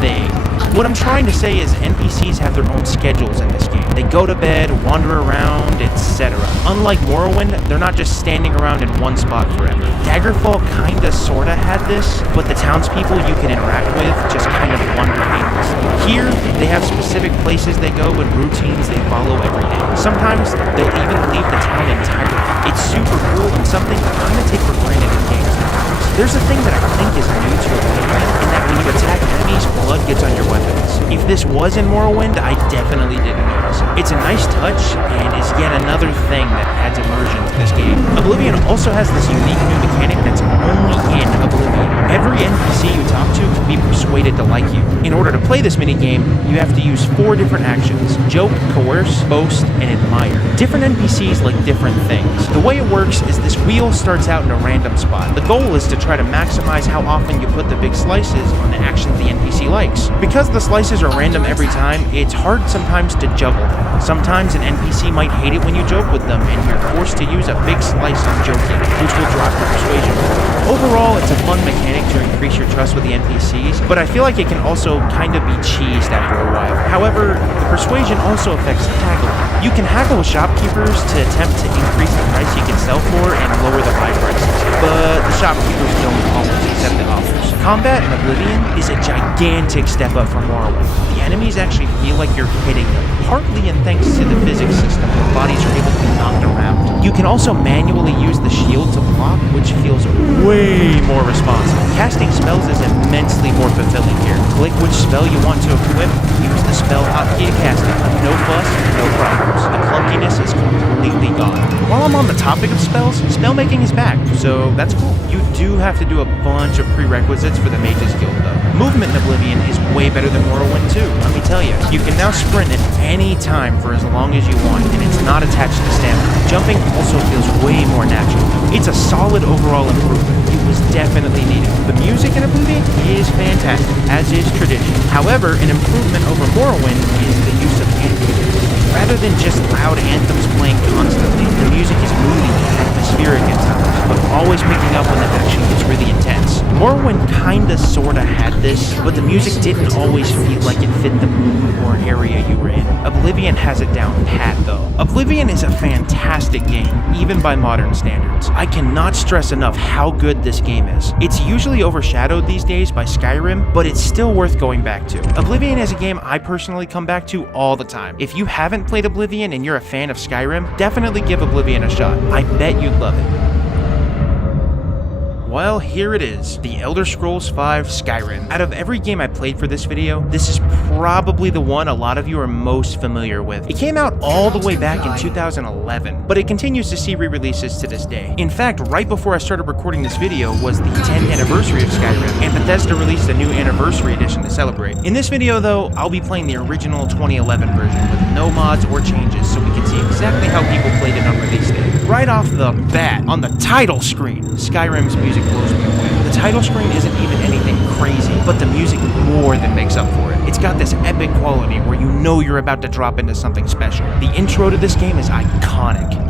thing. What I'm trying to say is NPCs have their own schedules in this game. They go to bed, wander around, etc. Unlike Morrowind, they're not just standing around in one spot forever. Daggerfall kinda sorta had this, but the townspeople you can interact with just kind of wander aimlessly. Here, they have specific places they go and routines they follow every day. Sometimes they'll even leave the town entirely. It's super cool and something I kinda take for granted in games nowadays. There's a thing that I think is new to Oblivion, in that when you attack enemies, blood gets on your weapons. If this was in Morrowind, I definitely didn't notice it. It's a nice touch, and is yet another thing that adds immersion to this game. Oblivion also has this unique new mechanic that's only in Oblivion. Every NPC you talk to can be persuaded to like you. In order to play this minigame, you have to use 4 different actions: joke, coerce, boast, and admire. Different NPCs like different things. The way it works is this wheel starts out in a random spot. The goal is to try to maximize how often you put the big slices on the actions the NPC likes. Because the slices are random every time, it's hard sometimes to juggle them. Sometimes an NPC might hate it when you joke with them, and you're forced to use a big slice on joking, which will drop your persuasion. Overall, it's a fun mechanic to increase your trust with the NPCs, but I feel like it can also kind of be cheesed after a while. However, the persuasion also affects haggling. You can haggle with shopkeepers to attempt to increase the price you can sell for and lower the buy prices, but the shopkeepers don't always accept the offers. Combat in Oblivion is a gigantic step up from Morrowind. The enemies actually feel like you're hitting them, partly in thanks to the physics system where bodies are able to be knocked around. You can also manually use the shield to block, which feels way more responsive. Casting spells is immensely more fulfilling here. Click which spell you want to equip, use the spell hotkey to cast it. No fuss, no problems. The clunkiness is completely gone. While I'm on the topic of spells, spellmaking is back, so that's cool. You do have to do a bunch of prerequisites for the Mage's Guild though. Movement in Oblivion is way better than Morrowind too, let me tell you. You can now sprint at any time for as long as you want, and it's not attached to stamina. Jumping also feels way more natural. It's a solid overall improvement. It was definitely needed. The music in Oblivion is fantastic, as is tradition. However, an improvement over Morrowind is the use of anthems. Rather than just loud anthems playing constantly, the music is moody and atmospheric at times, but always picking up when the action gets really intense. Morrowind kinda sorta had this, but the music didn't always feel like it fit the mood or area you were in. Oblivion has it down pat though. Oblivion is a fantastic game, even by modern standards. I cannot stress enough how good this game is. It's usually overshadowed these days by Skyrim, but it's still worth going back to. Oblivion is a game I personally come back to all the time. If you haven't played Oblivion and you're a fan of Skyrim, definitely give Oblivion a shot. I bet you'd love it. Well, here it is, The Elder Scrolls V Skyrim. Out of every game I played for this video, this is probably the one a lot of you are most familiar with. It came out all the way back in 2011, but it continues to see re-releases to this day. In fact, right before I started recording this video was the 10th anniversary of Skyrim, and Bethesda released a new anniversary edition to celebrate. In this video though, I'll be playing the original 2011 version with no mods or changes, so we can see exactly how people played it on release day. Right off the bat, on the title screen, Skyrim's music blows me away. The title screen isn't even anything crazy, but the music more than makes up for it. It's got this epic quality where you know you're about to drop into something special. The intro to this game is iconic.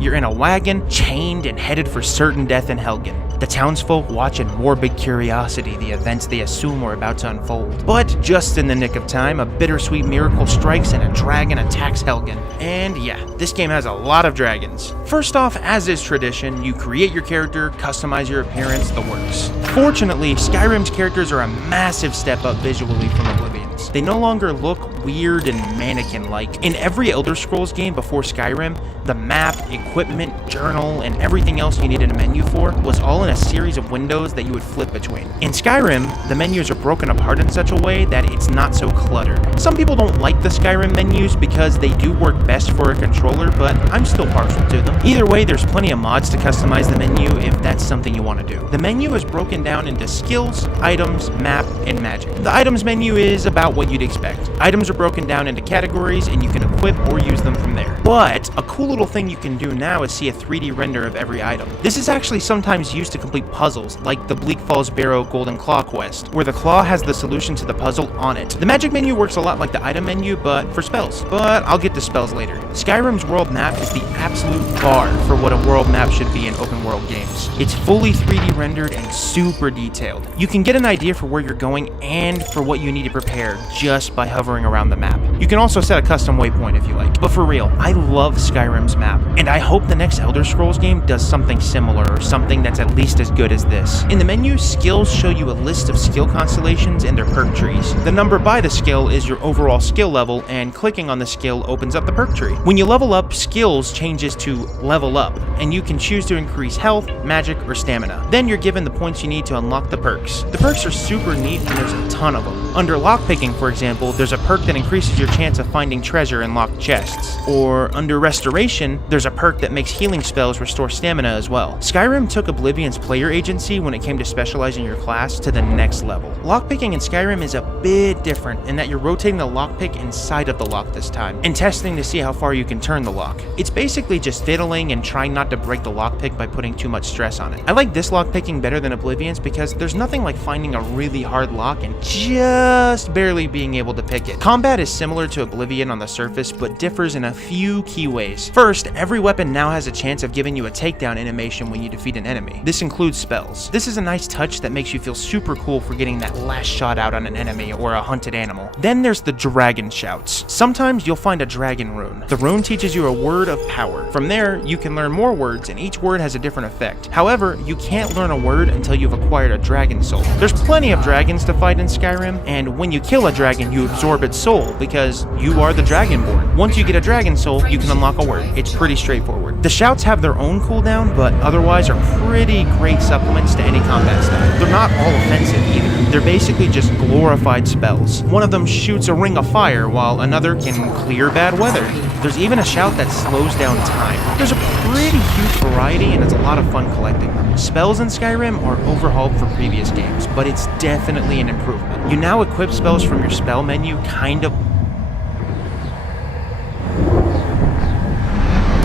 You're in a wagon, chained and headed for certain death in Helgen. The townsfolk watch in morbid curiosity the events they assume are about to unfold. But just in the nick of time, a bittersweet miracle strikes and a dragon attacks Helgen. And yeah, this game has a lot of dragons. First off, as is tradition, you create your character, customize your appearance, the works. Fortunately, Skyrim's characters are a massive step up visually from Oblivion's. They no longer look weird and mannequin-like. In every Elder Scrolls game before Skyrim, the map, equipment, journal, and everything else you needed a menu for was all in a series of windows that you would flip between. In Skyrim, the menus are broken apart in such a way that it's not so cluttered. Some people don't like the Skyrim menus because they do work best for a controller, but I'm still partial to them. Either way, there's plenty of mods to customize the menu if that's something you want to do. The menu is broken down into skills, items, map, and magic. The items menu is about what you'd expect. Items are broken down into categories and you can equip or use them from there. But a cool little thing you can do now is see a 3D render of every item. This is actually sometimes used to complete puzzles, like the Bleak Falls Barrow Golden Claw quest, where the claw has the solution to the puzzle on it. The magic menu works a lot like the item menu, but for spells. But I'll get to spells later. Skyrim's world map is the absolute bar for what a world map should be in open world games. It's fully 3D rendered and super detailed. You can get an idea for where you're going and for what you need to prepare just by hovering around the map. You can also set a custom waypoint if you like. But for real, I love Skyrim's map, and I hope the next Elder Scrolls game does something similar or something that's at least as good as this. In the menu, skills show you a list of skill constellations and their perk trees. The number by the skill is your overall skill level, and clicking on the skill opens up the perk tree. When you level up, skills changes to level up, and you can choose to increase health, magic, or stamina. Then you're given the points you need to unlock the perks. The perks are super neat, and there's a ton of them. Under lockpicking, for example, there's a perk that increases your chance of finding treasure in locked chests. Or under restoration, there's a perk that makes healing spells restore stamina as well. Skyrim took Oblivion's player agency when it came to specializing your class to the next level. Lockpicking in Skyrim is a bit different in that you're rotating the lockpick inside of the lock this time, and testing to see how far you can turn the lock. It's basically just fiddling and trying not to break the lockpick by putting too much stress on it. I like this lockpicking better than Oblivion's because there's nothing like finding a really hard lock and just barely being able to pick it. Combat is similar to Oblivion on the surface, but differs in a few key ways. First, every weapon now has a chance of giving you a takedown animation when you defeat an enemy. This includes spells. This is a nice touch that makes you feel super cool for getting that last shot out on an enemy or a hunted animal. Then there's the dragon shouts. Sometimes you'll find a dragon rune. The rune teaches you a word of power. From there, you can learn more words, and each word has a different effect. However, you can't learn a word until you've acquired a dragon soul. There's plenty of dragons to fight in Skyrim, and when you kill a dragon, you absorb its soul because you are the dragonborn. Once you get a dragon soul, you can unlock a word. It's pretty straightforward. The shouts have their own cooldown, but otherwise are pretty great supplements to any combat style. They're not all offensive either. They're basically just glorified spells. One of them shoots a ring of fire, while another can clear bad weather. There's even a shout that slows down time. There's a pretty huge variety, and it's a lot of fun collecting them. Spells in Skyrim are overhauled for previous games, but it's definitely an improvement. You now equip spells from your spell menu, kind of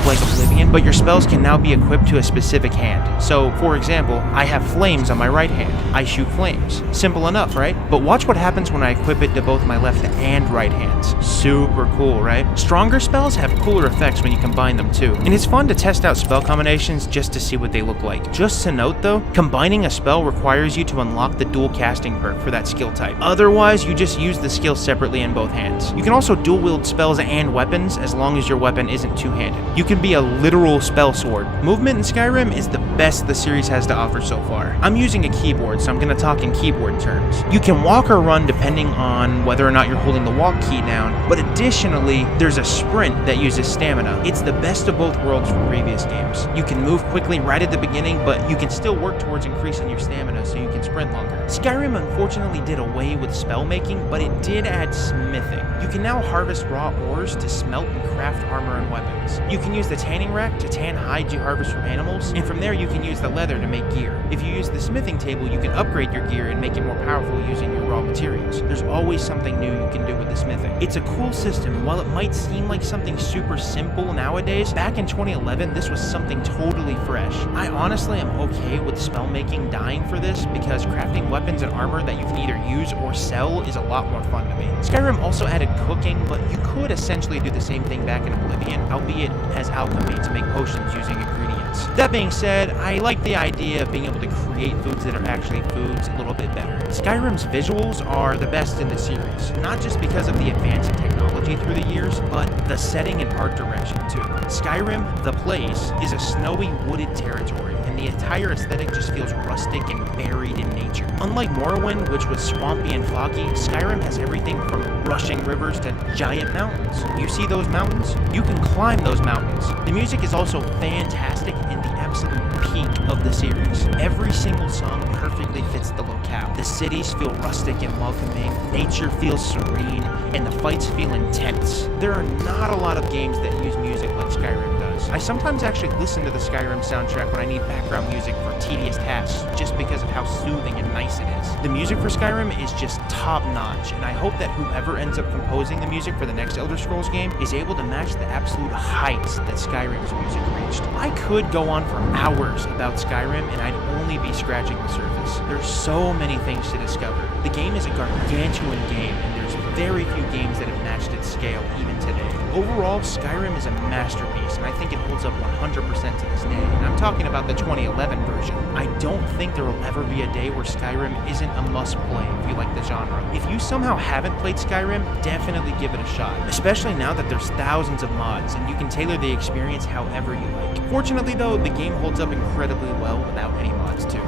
like Oblivion, but your spells can now be equipped to a specific hand. So, for example, I have flames on my right hand. I shoot flames. Simple enough, right? But watch what happens when I equip it to both my left and right hands. Super cool, right? Stronger spells have cooler effects when you combine them too. And it's fun to test out spell combinations just to see what they look like. Just to note though, combining a spell requires you to unlock the dual casting perk for that skill type. Otherwise, you just use the skill separately in both hands. You can also dual wield spells and weapons as long as your weapon isn't two-handed. You can be a literal spell sword. Movement in Skyrim is the best the series has to offer so far. I'm using a keyboard, so I'm going to talk in keyboard terms. You can walk or run depending on whether or not you're holding the walk key down, but additionally, there's a sprint that uses stamina. It's the best of both worlds from previous games. You can move quickly right at the beginning, but you can still work towards increasing your stamina so you can sprint longer. Skyrim unfortunately did away with spell making, but it did add smithing. You can now harvest raw ores to smelt and craft armor and weapons. You can use the tanning rack to tan hide you harvest from animals, and from there you can use the leather to make gear. If you use the smithing table, you can upgrade your gear and make it more powerful using your raw materials. There's always something new you can do with the smithing. It's a cool system, and while it might seem like something super simple nowadays, back in 2011 this was something totally fresh. I honestly am okay with spell making dying for this because crafting weapons and armor that you can either use or sell is a lot more fun to me. Skyrim also added cooking, but you could essentially do the same thing back in Oblivion, albeit as alchemy to make potions using ingredients. That being said, I like the idea of being able to create foods that are actually foods a little bit better. Skyrim's visuals are the best in the series, not just because of the advance in technology through the years, but the setting and art direction too. Skyrim, the place, is a snowy, wooded territory, and the entire aesthetic just feels rustic and buried in nature. Unlike Morrowind, which was swampy and foggy, Skyrim has everything from rushing rivers to giant mountains. You see those mountains? You can climb those mountains. The music is also fantastic and the absolute peak of the series. Every single song perfectly fits the locale. The cities feel rustic and welcoming, nature feels serene, and the fights feel intense. There are not a lot of games that use music like Skyrim does. games. I sometimes actually listen to the Skyrim soundtrack when I need background music for tedious tasks, just because of how soothing and nice it is. The music for Skyrim is just top-notch, and I hope that whoever ends up composing the music for the next Elder Scrolls game is able to match the absolute heights that Skyrim's music reached. I could go on for hours about Skyrim, and I'd only be scratching the surface. There's so many things to discover. The game is a gargantuan game, and there's very few games that have matched its scale even today. Overall, Skyrim is a masterpiece, and I think it holds up 100% to this day. And I'm talking about the 2011 version. I don't think there will ever be a day where Skyrim isn't a must-play if you like the genre. If you somehow haven't played Skyrim, definitely give it a shot, especially now that there's thousands of mods, and you can tailor the experience however you like. Fortunately though, the game holds up incredibly well without any mods too.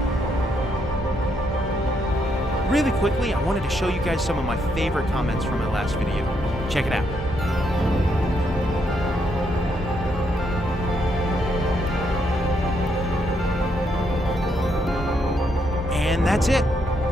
Really quickly, I wanted to show you guys some of my favorite comments from my last video. Check it out. And that's it.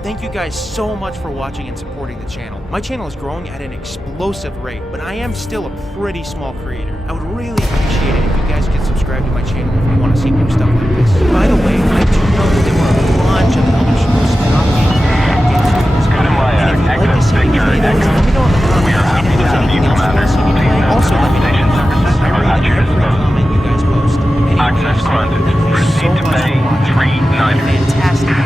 Thank you guys so much for watching and supporting the channel. My channel is growing at an explosive rate, but I am still a pretty small creator. I would really appreciate it if you guys could subscribe to my channel if you want to see more stuff like this. By the way, I do know that there were a bunch of Elder Scrolls spin-off games that I didn't get to in this video. And if you'd like to see me play those, let me know in the comments. And if there's anything else you want to see me play, also let me know in the comments. I read every comment you guys post. Access granted. Thank you so Proceed to much bay for watching. 390. Fantastic.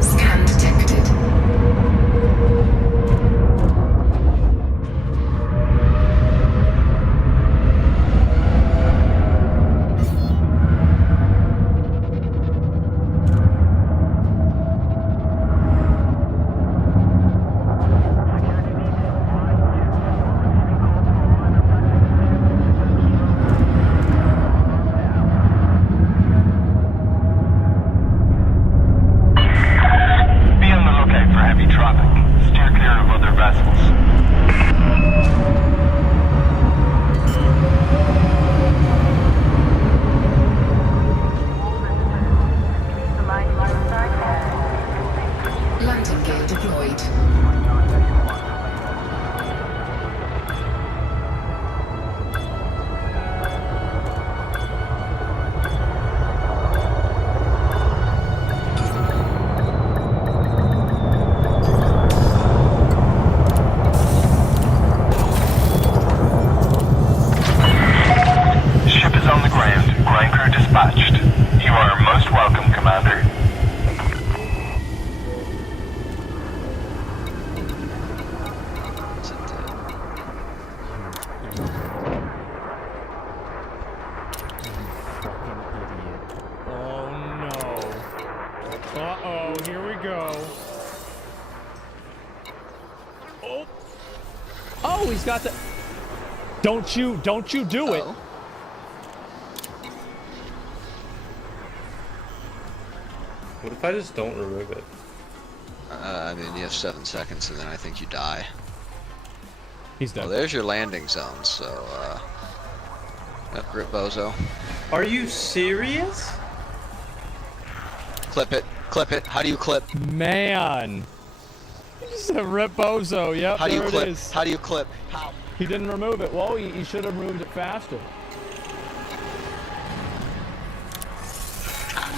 Scan detected. Be on the lookout for heavy traffic. Steer clear of other vessels. Landing gear deployed. Ship is on the ground. Ground crew dispatched. You are most welcome, Commander. Oh no. Uh-oh, here we go. Oh. Oh, he's got the... Don't you do it. What if I just don't remove it? I mean, you have 7 seconds, and then I think you die. He's dead. Well, there's your landing zone, so, rip bozo. Are you serious? Clip it. Clip it. How do you clip? Man. Just a rip bozo. Yep, How do you there clip? it is. How do you clip? How? He didn't remove it. Well, he should have removed it faster.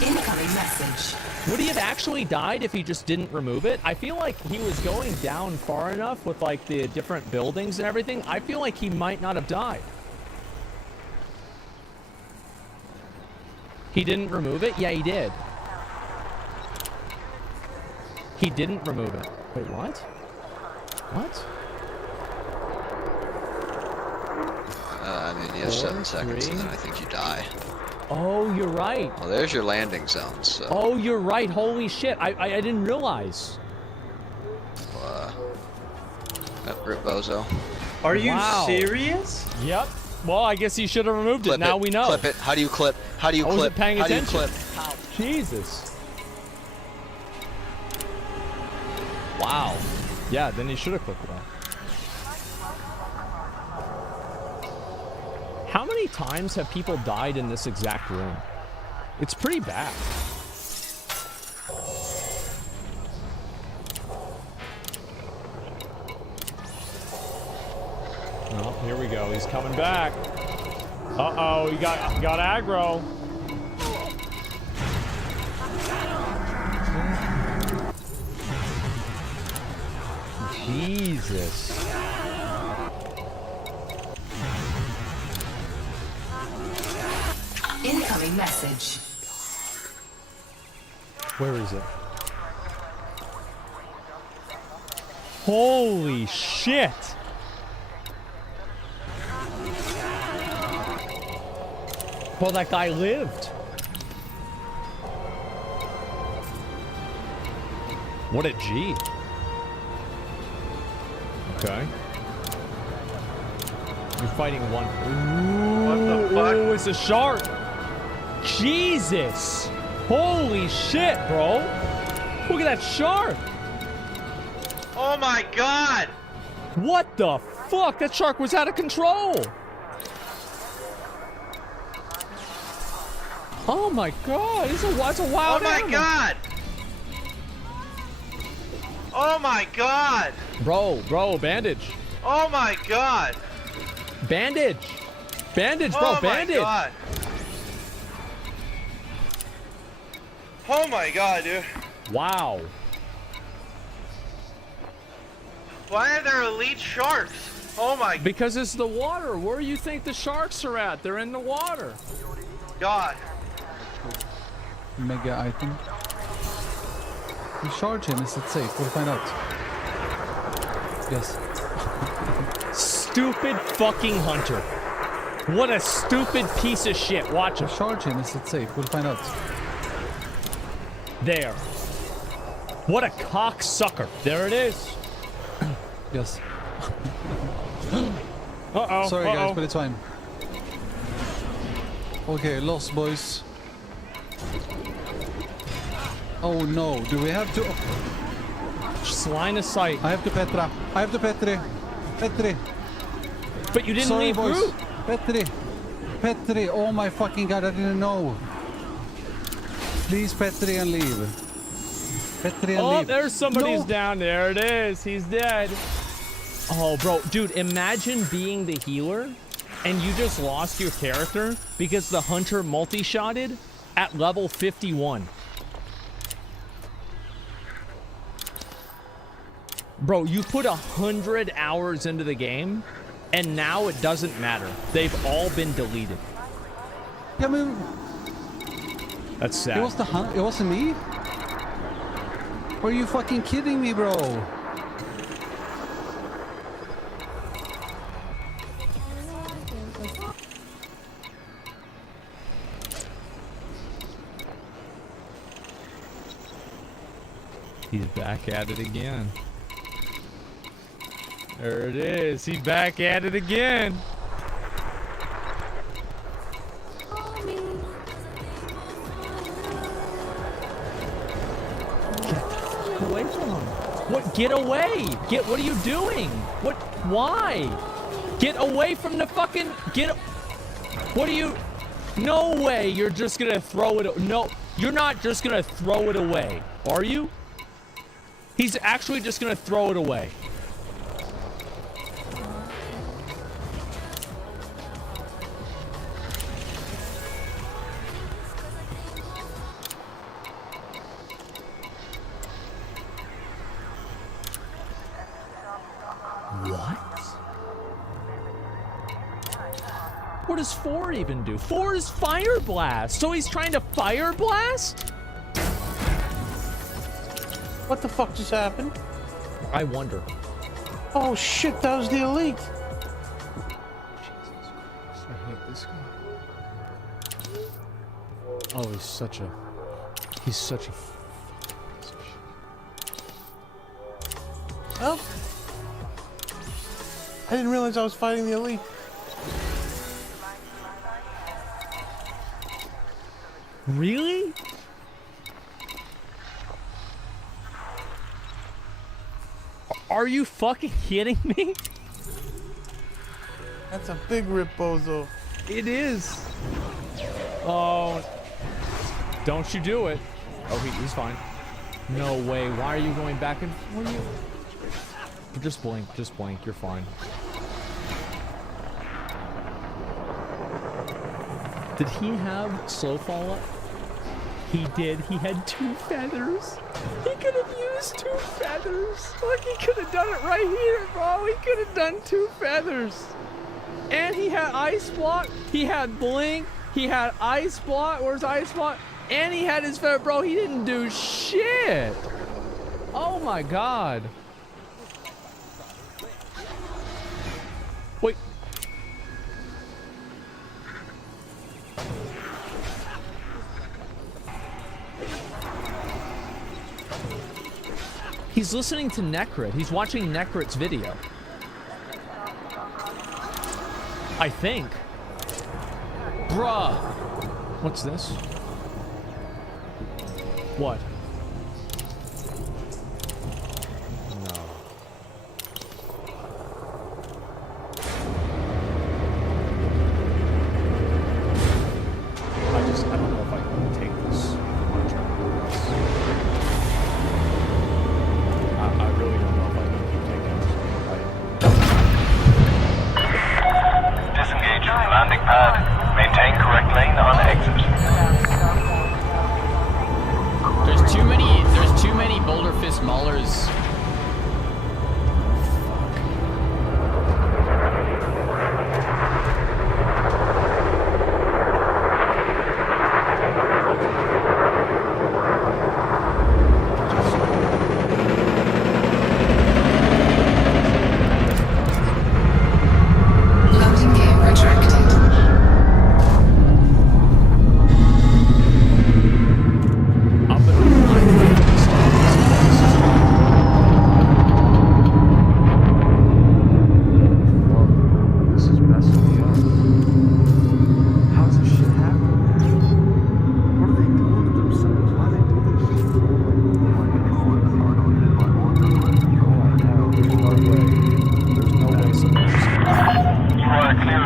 Incoming message. Would he have actually died if he just didn't remove it? I feel like he was going down far enough with like the different buildings and everything. I feel like he might not have died. He didn't remove it? Yeah, he did. He didn't remove it. Wait, what? What? I mean, you have 7 seconds, and then I think you die. Oh, you're right. Well, there's your landing zone, so... Oh, you're right. Holy shit. I didn't realize. Rip bozo. Are you Wow. serious? Yep. Well, I guess he should have removed Clip it. Now it. we know. Clip it. How do you clip? How do you I clip? wasn't paying How do you attention. clip? How? Jesus. Wow. Yeah, then he should have clicked it off. How many times have people died in this exact room? It's pretty bad. Oh, here we go. He's coming back. Uh-oh, he got aggro. Jesus. Incoming message. Where is it? Holy shit! Well, that guy lived. What a G. Okay. You're fighting one. Ooh, What the fuck? Oh, it's a shark. Jesus. Holy shit, bro. Look at that shark. Oh my god! What the fuck? That shark was out of control. Oh my god. It's a wild Oh my animal. god! Oh my god! Bro, bandage. Oh my god! Bandage, bro, bandage. Oh my god! Oh my god, dude. Wow. Why are there elite sharks? Oh my Because it's the water. Where do you think the sharks are at? They're in the water. god. Mega item. You charge him, is it safe? We'll find out. Yes. Stupid fucking hunter. What a stupid piece of shit. Watch him. Charge him, is it safe? We'll find out. There. What a cocksucker. There it is. Yes. Uh-oh. Sorry guys, but it's fine. Okay, lost boys. Oh no, do we have to... Just line of sight. I have to Petra. I have to Petri. Petri. But you didn't Sorry, leave boys. group. Petri. Petri. Oh my fucking god, I didn't know. Please Petri and leave. Petri and Oh, leave. there's somebody's No. down. There it is. He's dead. Oh, bro. Dude, imagine being the healer and you just lost your character because the hunter multi-shotted at level 51. Bro, you put 100 hours into the game and now it doesn't matter. They've all been deleted. Yeah, I mean, That's sad. it was the hunt. It wasn't me. Are you fucking kidding me, bro? He's back at it again. There it is. He's back at it again. Get away from him. What? Get away. What are you doing? What? Why? Get away from the fucking... What are you... No way you're just gonna throw it... No, you're not just gonna throw it away. Are you? He's actually just gonna throw it away. What does 4 even do? 4 is Fire Blast. So he's trying to Fire Blast? What the fuck just happened? I wonder. Oh shit, that was the elite. I hate this guy. Oh, he's such a Well, I didn't realize I was fighting the elite. Really? Are you fucking kidding me? That's a big rip, bozo. It is. Oh. Don't you do it. Oh, he's fine. No way. Why are you going back and... What are you... Just blink. Just blink. You're fine. Did he have slow fall up? He did. He had 2 feathers. He could have used 2 feathers. Look, he could have done it right here, bro. He could have done 2 feathers. And he had ice block. He had blink. He had ice block. Where's ice block? And he had his feather, bro. He didn't do shit. Oh my god. Wait. He's listening to Necrit. He's watching Necrit's video. I think. Bruh. What's this? What? No. I don't know if I can take this. I really don't know if I can keep taking this. Disengage from landing pad. Maintain correct lane on exit. There's too many Boulder Fist Maulers.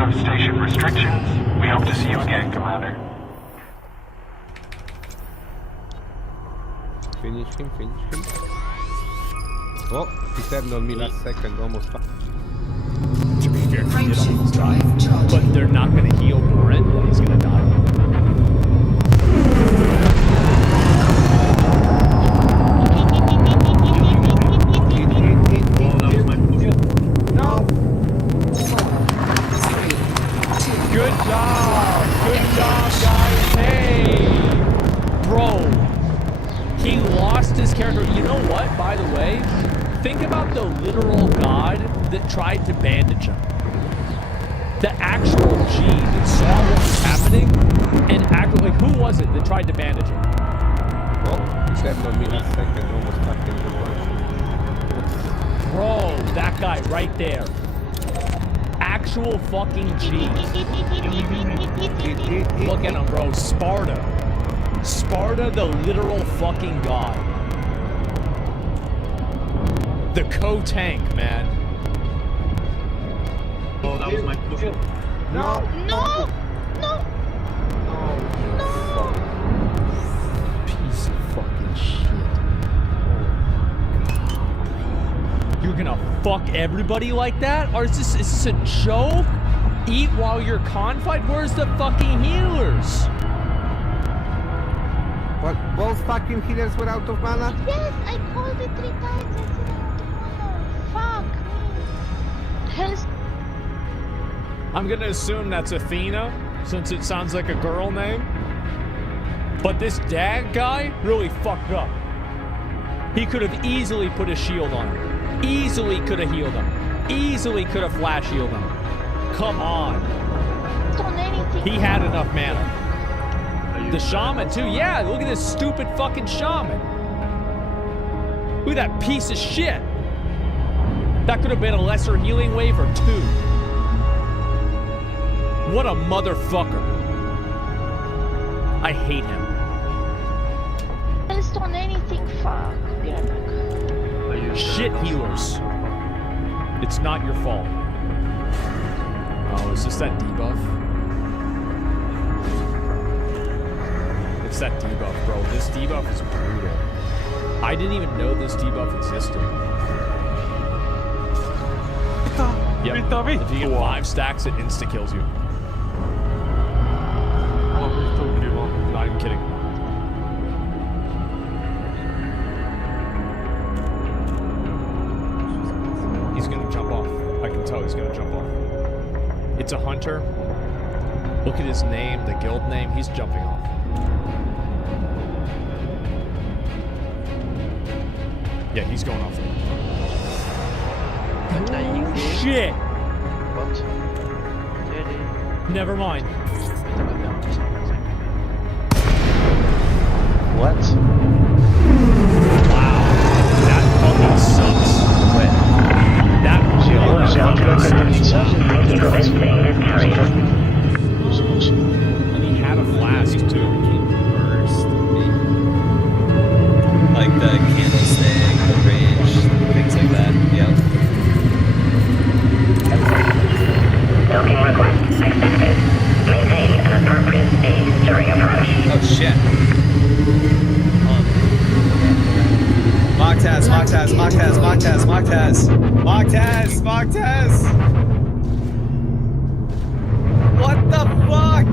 Loading game retracted. Finish him. Oh, he said on me last second, almost. To be fair, he did almost die. But they're not going to heal Brent, and he's going to die. No! Good job, guys. Hey, bro. He lost his character. You know what, by the way? Think about the literal god that tried to bandage him. The actual G that saw what was happening and acted like, who was it that tried to bandage him? Well, he said on me last second, almost fucking the Bro, that guy right there. Actual fucking G. Look at him, bro. Sparta. Sparta, the literal fucking god. The co-tank, man. Oh, that was my push. No! No! Piece of fucking shit. You're gonna fuck everybody like that? Or is this a joke? Eat while you're confined? Where's the fucking healers? What? Both fucking healers were out of mana? Yes, I called it 3 times. I said out of mana. Fuck me. Hell's... I'm gonna assume that's Athena, since it sounds like a girl name. But this Dag guy really fucked up. He could have easily put a shield on him. Easily could have healed him. Easily could have flash healed him. Come on. Done anything. He had enough mana. The shaman too. Yeah, look at this stupid fucking shaman. Look at that piece of shit. That could have been a lesser healing wave or 2. What a motherfucker. I hate him. Hell's done anything. Fuck. Yeah, Shit healers. It's not your fault. Oh, is this that debuff? It's that debuff, bro. This debuff is brutal. I didn't even know this debuff existed. Yep. If you get 5 stacks, it insta-kills you. Not even kidding. He's gonna jump off. I can tell he's gonna jump off. It's a hunter. Look at his name, the guild name. He's jumping off. Yeah, he's going off. Shit! What? Never mind. What? Wow. That fucking sucks. Wait. That really sucks. And he had a flask too. Like the candlestick, the rage, things like that. Yep. Docking request accepted. Maintain an appropriate speed during approach. Oh shit. Mock test, mock test, mock test, mock test, mock test. Mock test, mock test. What the fuck?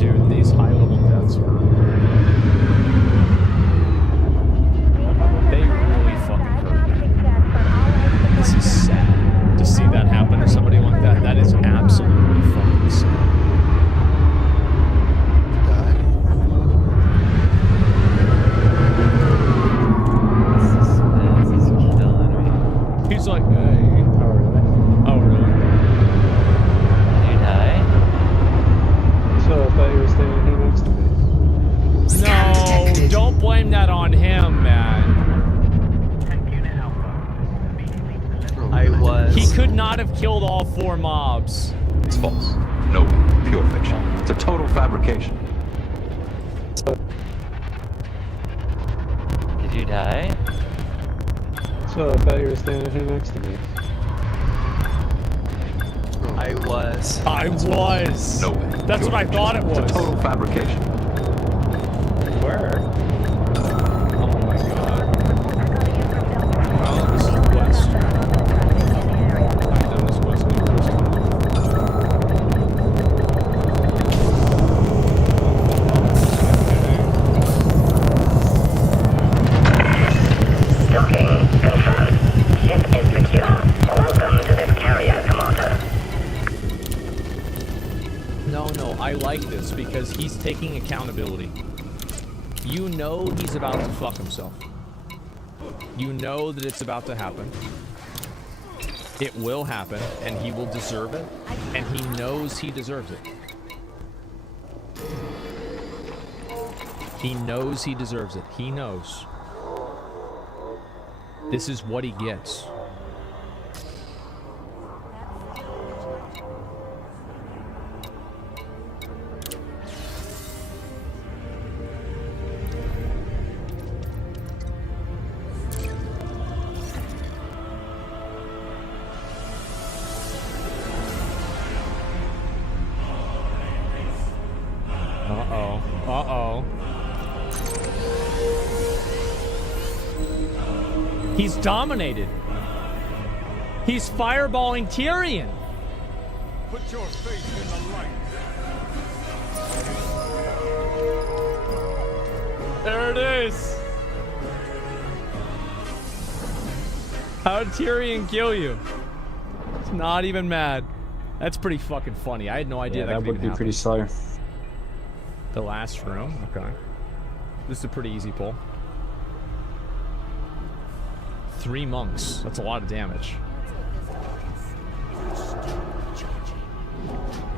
Dude, these high level deaths are... They really fucking hurt me. This is sad. To see that happen to somebody like that, that is absolutely fucking sad. He's like, hey. Oh, really? Did you die? So I thought you were standing here next to me. No, don't blame that on him, man. I was. He could not have killed all 4 mobs. It's false. No way. Pure fiction. It's a total fabrication. Did you die? So I thought you were standing here next to me. I was. I was. No way. That's what I thought it was. It's a total fabrication. Where? Oh my god. Oh, this is west. I've done this west one first time. Docking confirmed. Ship is secure. Welcome to this carrier, Commander. No, I like this because he's taking accountability. You know he's about to fuck himself. You know that it's about to happen. It will happen, and he will deserve it, and he knows he deserves it. He knows he deserves it. He knows. This is what he gets. Uh-oh. He's dominated. He's fireballing Tyrion. Put your faith in the light. There it is. How did Tyrion kill you? It's not even mad. That's pretty fucking funny. I had no idea that would be pretty slow. The last room? Okay. This is a pretty easy pull. 3 monks. That's a lot of damage.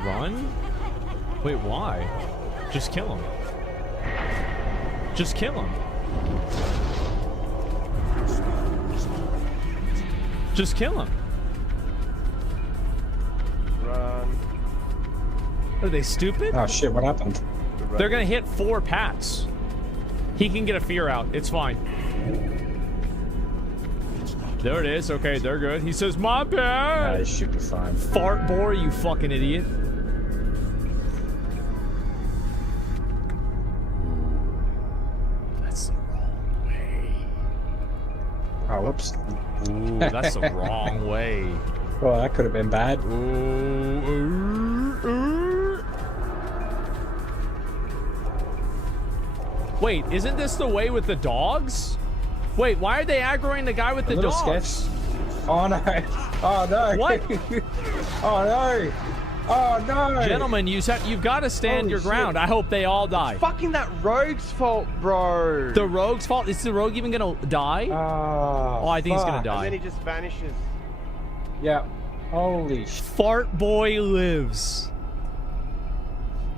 Run? Wait, why? Just kill him. Just kill him. Just kill him. Run. Are they stupid? Oh shit, what happened? They're gonna hit 4 pats. He can get a fear out. It's fine. There it is. Okay, they're good. He says, my bad. I should be fine. Fart bore, you fucking idiot. Whoops. Ooh, that's the wrong way. Well, that could have been bad. Wait, isn't this the way with the dogs? Wait, why are they aggroing the guy with the dogs? Sketch. Oh no! Oh no! What? Oh no! Oh no! Gentlemen, you've got to stand your ground. I hope they all die. It's fucking that rogue's fault, bro. The rogue's fault? Is the rogue even gonna die? Oh, I think he's gonna die. And then he just vanishes. Yeah. Holy shit. Fart boy lives.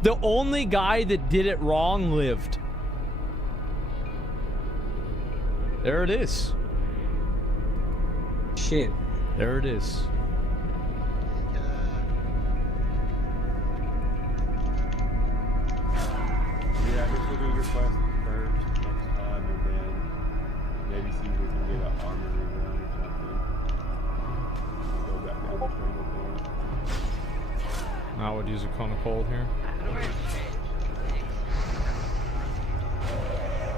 The only guy that did it wrong lived. There it is. Shit. There it is. Yeah, I guess we'll do your quest first next time, and then maybe see if we can get an armory run or something. Go back down the train with I would use a cone of cold here.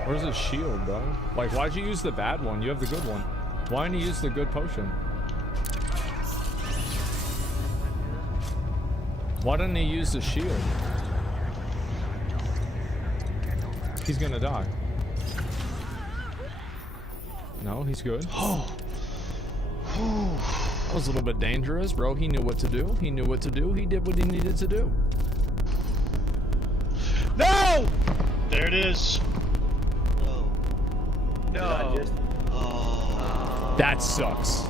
Where's his shield, bro? Like, why'd you use the bad one? You have the good one. Why didn't you use the good potion? Why didn't he use the shield? He's gonna die. No, he's good. That was a little bit dangerous, bro. He knew what to do. He knew what to do. He did what he needed to do. No! There it is. No. That sucks.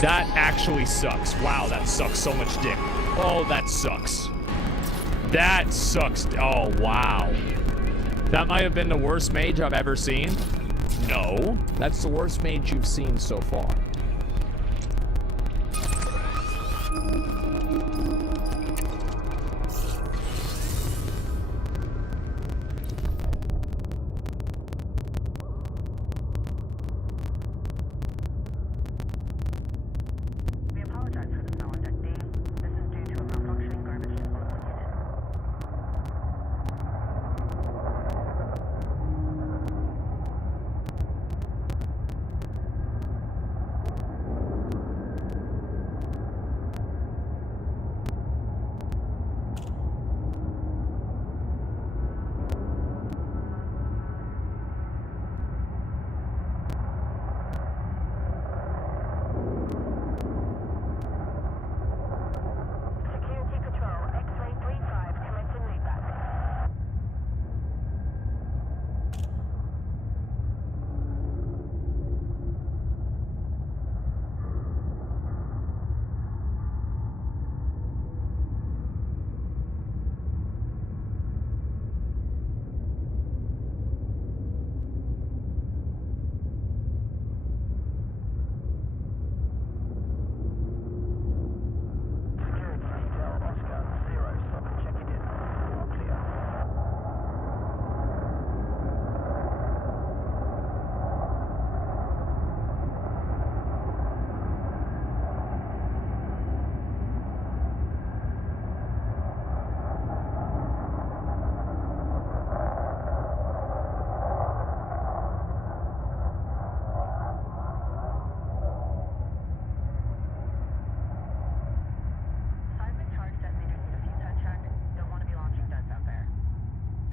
That actually sucks. Wow, that sucks so much dick. Oh, that sucks. That sucks. Oh, wow. That might have been the worst mage I've ever seen. No, that's the worst mage you've seen so far.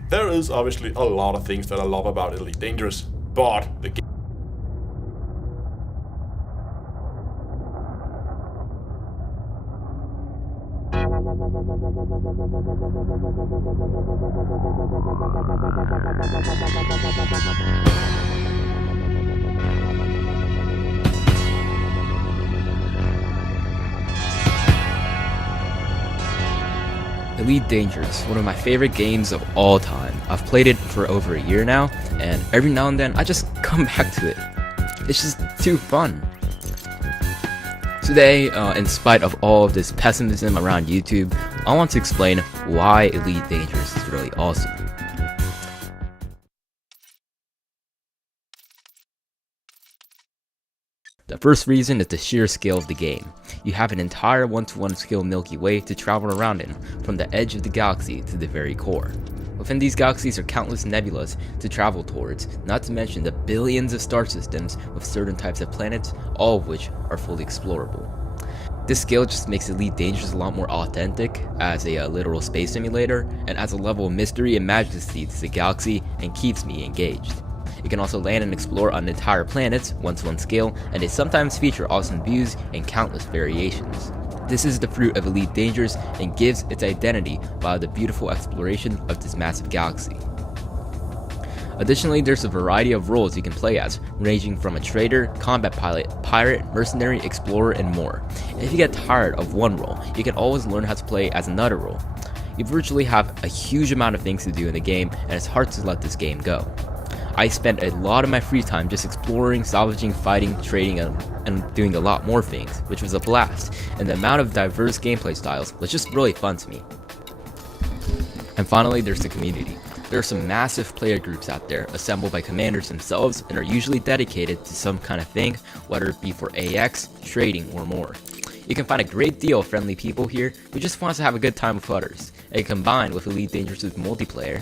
There is obviously a lot of things that I love about Elite Dangerous, but the game Elite Dangerous, one of my favorite games of all time. I've played it for over a year now, and every now and then I just come back to it. It's just too fun. Today, in spite of all of this pessimism around YouTube, I want to explain why Elite Dangerous is really awesome. The first reason is the sheer scale of the game. You have an entire 1-to-1 scale Milky Way to travel around in, from the edge of the galaxy to the very core. Within these galaxies are countless nebulas to travel towards, not to mention the billions of star systems with certain types of planets, all of which are fully explorable. This scale just makes Elite Dangerous a lot more authentic as a literal space simulator, and adds a level of mystery and majesty to the galaxy and keeps me engaged. You can also land and explore on entire planets, 1:1 scale, and they sometimes feature awesome views and countless variations. This is the fruit of Elite Dangerous and gives its identity by the beautiful exploration of this massive galaxy. Additionally, there's a variety of roles you can play as, ranging from a trader, combat pilot, pirate, mercenary, explorer, and more. And if you get tired of one role, you can always learn how to play as another role. You virtually have a huge amount of things to do in the game, and it's hard to let this game go. I spent a lot of my free time just exploring, salvaging, fighting, trading, and doing a lot more things, which was a blast, and the amount of diverse gameplay styles was just really fun to me. And finally, there's the community. There are some massive player groups out there, assembled by commanders themselves, and are usually dedicated to some kind of thing, whether it be for AX, trading, or more. You can find a great deal of friendly people here who just wants to have a good time with others, and combined with Elite Dangerous' multiplayer,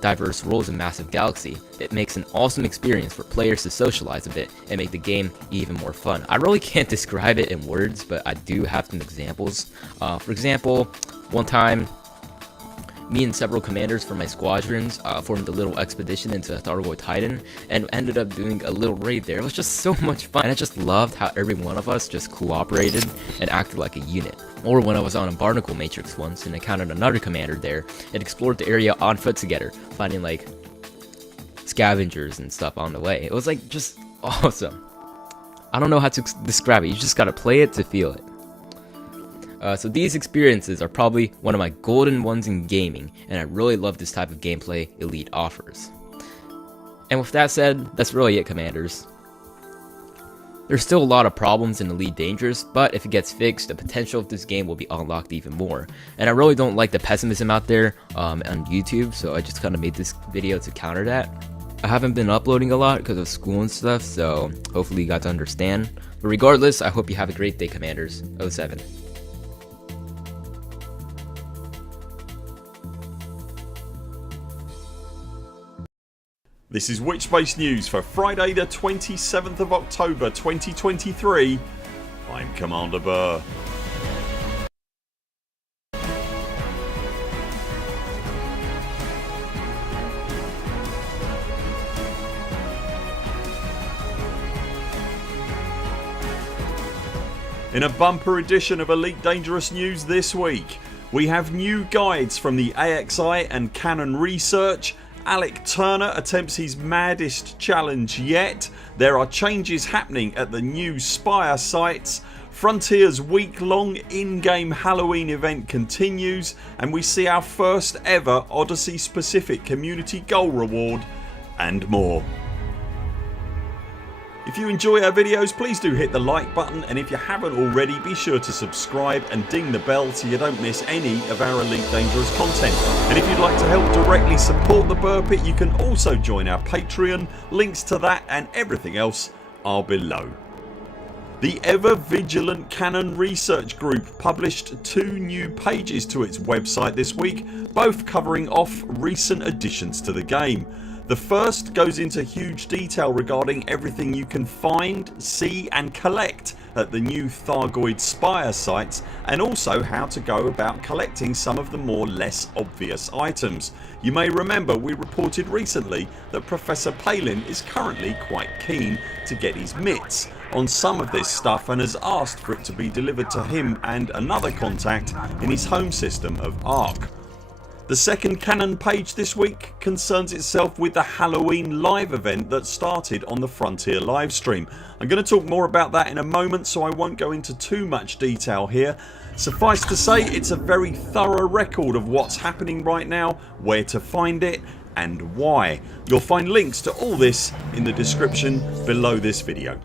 diverse roles in massive galaxy, it makes an awesome experience for players to socialize a bit and make the game even more fun. I really can't describe it in words, but I do have some examples. For example, one time, me and several commanders from my squadrons formed a little expedition into Thargoid Titan and ended up doing a little raid there. It was just so much fun, and I just loved how every one of us just cooperated and acted like a unit. Or when I was on a barnacle matrix once and encountered another commander there and explored the area on foot together, finding like scavengers and stuff on the way. It was like just awesome. I don't know how to describe it, you just gotta play it to feel it. So these experiences are probably one of my golden ones in gaming, and I really love this type of gameplay Elite offers. And with that said, that's really it, commanders. There's still a lot of problems in Elite Dangerous, but if it gets fixed, the potential of this game will be unlocked even more. And I really don't like the pessimism out there on YouTube, so I just kind of made this video to counter that. I haven't been uploading a lot because of school and stuff, so hopefully you guys understand. But regardless, I hope you have a great day, commanders. 07. This is Witchbase News for Friday the 27th of October 2023. I'm Commander Burr. In a bumper edition of Elite Dangerous News this week, we have new guides from the AXI and Canon Research. Alec Turner attempts his maddest challenge yet. There are changes happening at the new Spire sites. Frontier's week-long in-game Halloween event continues, and we see our first ever Odyssey specific community goal reward, and more. If you enjoy our videos, please do hit the like button, and if you haven't already, be sure to subscribe and ding the bell so you don't miss any of our Elite Dangerous content. And if you'd like to help directly support the Burr Pit, you can also join our Patreon. Links to that and everything else are below. The ever vigilant Canon Research Group published 2 new pages to its website this week, both covering off recent additions to the game. The first goes into huge detail regarding everything you can find, see and collect at the new Thargoid Spire sites, and also how to go about collecting some of the more less obvious items. You may remember we reported recently that Professor Palin is currently quite keen to get his mitts on some of this stuff and has asked for it to be delivered to him and another contact in his home system of Ark. The second Canon page this week concerns itself with the Halloween live event that started on the Frontier livestream. I'm going to talk more about that in a moment, so I won't go into too much detail here. Suffice to say, it's a very thorough record of what's happening right now, where to find it and why. You'll find links to all this in the description below this video.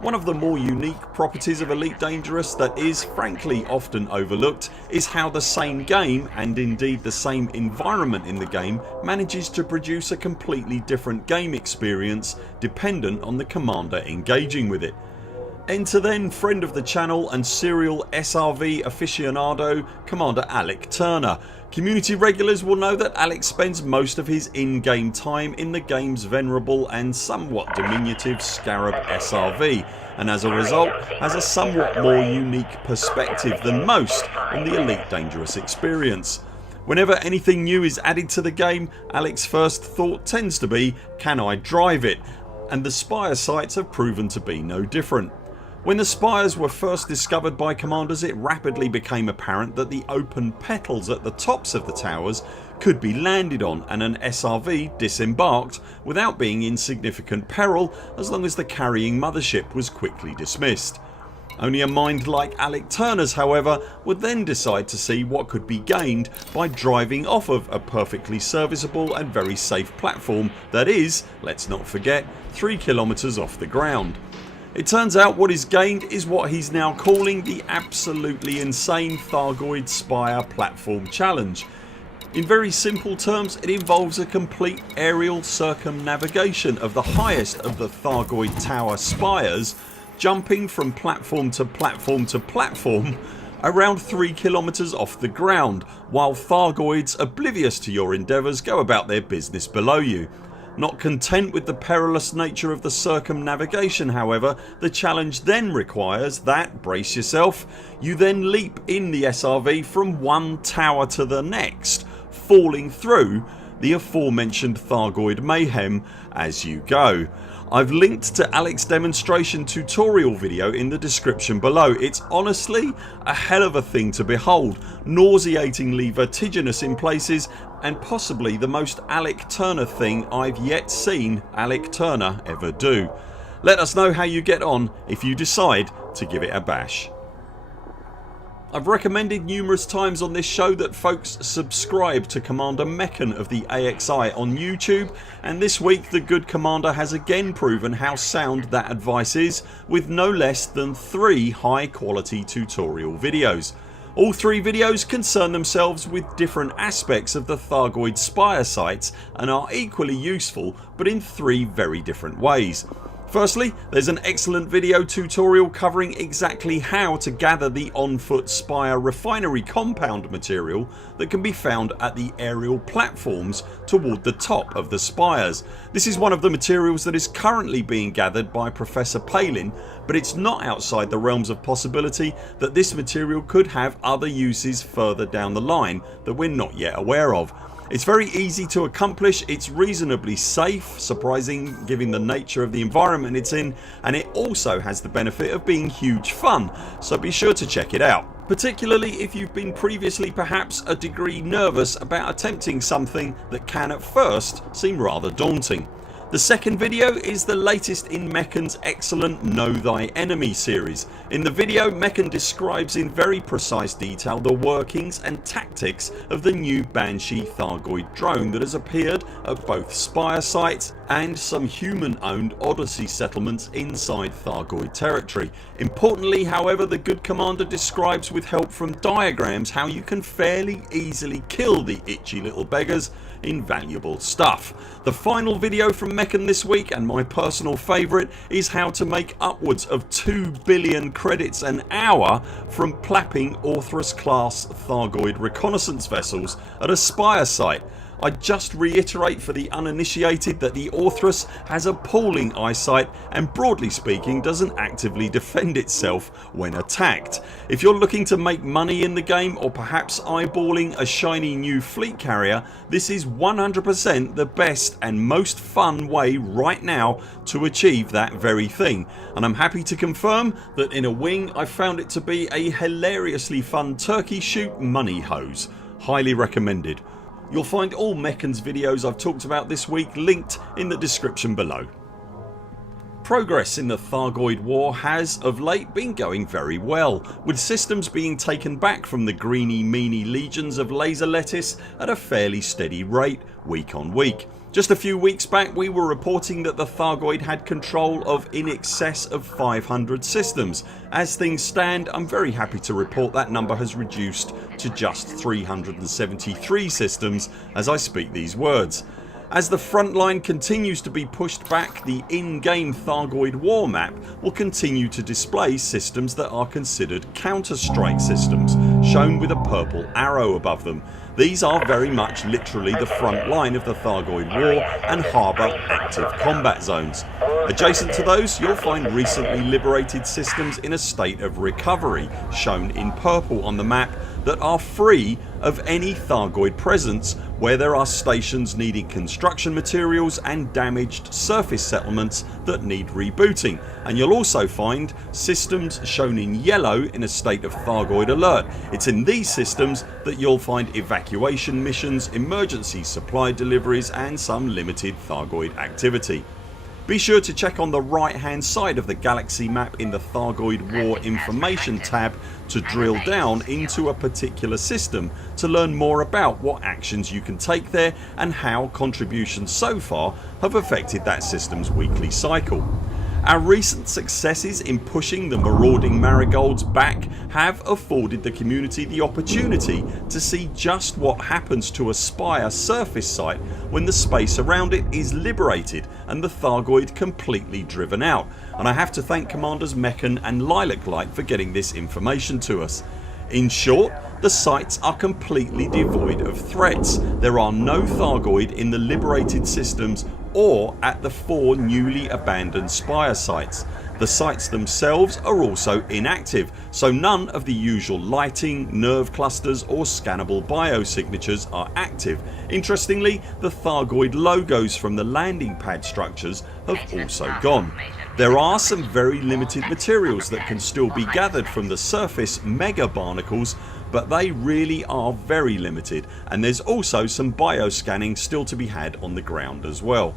One of the more unique properties of Elite Dangerous that is frankly often overlooked is how the same game, and indeed the same environment in the game, manages to produce a completely different game experience dependent on the commander engaging with it. Enter then friend of the channel and serial SRV aficionado Commander Alec Turner. Community regulars will know that Alec spends most of his in-game time in the game's venerable and somewhat diminutive Scarab SRV, and as a result has a somewhat more unique perspective than most on the Elite Dangerous experience. Whenever anything new is added to the game, Alec's first thought tends to be, can I drive it? And the Spire sites have proven to be no different. When the Spires were first discovered by commanders, it rapidly became apparent that the open petals at the tops of the towers could be landed on and an SRV disembarked without being in significant peril as long as the carrying mothership was quickly dismissed. Only a mind like Alec Turner's however would then decide to see what could be gained by driving off of a perfectly serviceable and very safe platform that is, let's not forget, 3 kilometers off the ground. It turns out what is gained is what he's now calling the absolutely insane Thargoid Spire Platform Challenge. In very simple terms, it involves a complete aerial circumnavigation of the highest of the Thargoid Tower spires, jumping from platform to platform to platform around 3 kilometers off the ground, while Thargoids oblivious to your endeavours go about their business below you. Not content with the perilous nature of the circumnavigation however, the challenge then requires that, brace yourself, you then leap in the SRV from one tower to the next, falling through the aforementioned Thargoid mayhem as you go. I've linked to Alec's demonstration tutorial video in the description below. It's honestly a hell of a thing to behold, nauseatingly vertiginous in places and possibly the most Alec Turner thing I've yet seen Alec Turner ever do. Let us know how you get on if you decide to give it a bash. I've recommended numerous times on this show that folks subscribe to Commander Mechan of the AXI on YouTube, and this week the good commander has again proven how sound that advice is with no less than 3 high quality tutorial videos. All 3 videos concern themselves with different aspects of the Thargoid Spire sites and are equally useful but in 3 very different ways. Firstly, there's an excellent video tutorial covering exactly how to gather the on foot Spire refinery compound material that can be found at the aerial platforms toward the top of the spires. This is one of the materials that is currently being gathered by Professor Palin, but it's not outside the realms of possibility that this material could have other uses further down the line that we're not yet aware of. It's very easy to accomplish, it's reasonably safe, surprising given the nature of the environment it's in, and it also has the benefit of being huge fun, so be sure to check it out. Particularly if you've been previously perhaps a degree nervous about attempting something that can at first seem rather daunting. The second video is the latest in Mechan's excellent Know Thy Enemy series. In the video, Mechan describes in very precise detail the workings and tactics of the new Banshee Thargoid drone that has appeared at both Spire sites and some human owned Odyssey settlements inside Thargoid territory. Importantly however, the good commander describes with help from diagrams how you can fairly easily kill the itchy little beggars. Invaluable stuff. The final video from Mechan this week, and my personal favourite, is how to make upwards of 2 billion credits an hour from plapping Orthrus class Thargoid reconnaissance vessels at a Spire site. I just reiterate for the uninitiated that the Orthrus has appalling eyesight and broadly speaking doesn't actively defend itself when attacked. If you're looking to make money in the game or perhaps eyeballing a shiny new fleet carrier, this is 100% the best and most fun way right now to achieve that very thing, and I'm happy to confirm that in a wing I found it to be a hilariously fun turkey shoot money hose. Highly recommended. You'll find all Mechan's videos I've talked about this week linked in the description below. Progress in the Thargoid war has of late been going very well, with systems being taken back from the greeny meany legions of laser lettuce at a fairly steady rate week on week. Just a few weeks back we were reporting that the Thargoid had control of in excess of 500 systems. As things stand, I'm very happy to report that number has reduced to just 373 systems as I speak these words. As the front line continues to be pushed back, the in-game Thargoid war map will continue to display systems that are considered counter-strike systems, shown with a purple arrow above them. These are very much literally the front line of the Thargoid war and harbour active combat zones. Adjacent to those you'll find recently liberated systems in a state of recovery, shown in purple on the map, that are free of any Thargoid presence, where there are stations needing construction materials and damaged surface settlements that need rebooting. And you'll also find systems shown in yellow in a state of Thargoid alert. It's in these systems that you'll find evacuation missions, emergency supply deliveries and some limited Thargoid activity. Be sure to check on the right hand side of the galaxy map in the Thargoid War Information tab to drill down into a particular system to learn more about what actions you can take there and how contributions so far have affected that system's weekly cycle. Our recent successes in pushing the marauding marigolds back have afforded the community the opportunity to see just what happens to a Spire surface site when the space around it is liberated and the Thargoid completely driven out, and I have to thank Commanders Mechan and Lilac Light for getting this information to us. In short, the sites are completely devoid of threats. There are no Thargoid in the liberated systems or at the 4 newly abandoned Spire sites. The sites themselves are also inactive, so none of the usual lighting, nerve clusters or scannable biosignatures are active. Interestingly, the Thargoid logos from the landing pad structures have also gone. There are some very limited materials that can still be gathered from the surface mega barnacles, but they really are very limited, and there's also some bioscanning still to be had on the ground as well.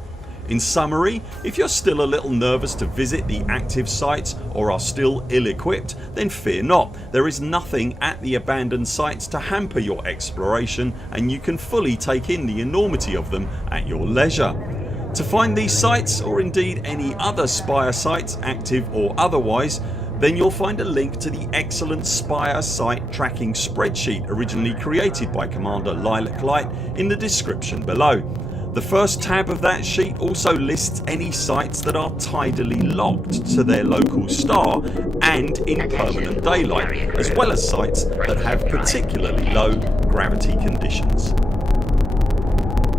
In summary, if you're still a little nervous to visit the active sites or are still ill-equipped, then fear not. There is nothing at the abandoned sites to hamper your exploration, and you can fully take in the enormity of them at your leisure. To find these sites, or indeed any other Spire sites, active or otherwise, then you'll find a link to the excellent Spire site tracking spreadsheet originally created by Commander Lilac Light in the description below. The first tab of that sheet also lists any sites that are tidally locked to their local star and in permanent daylight, as well as sites that have particularly low gravity conditions.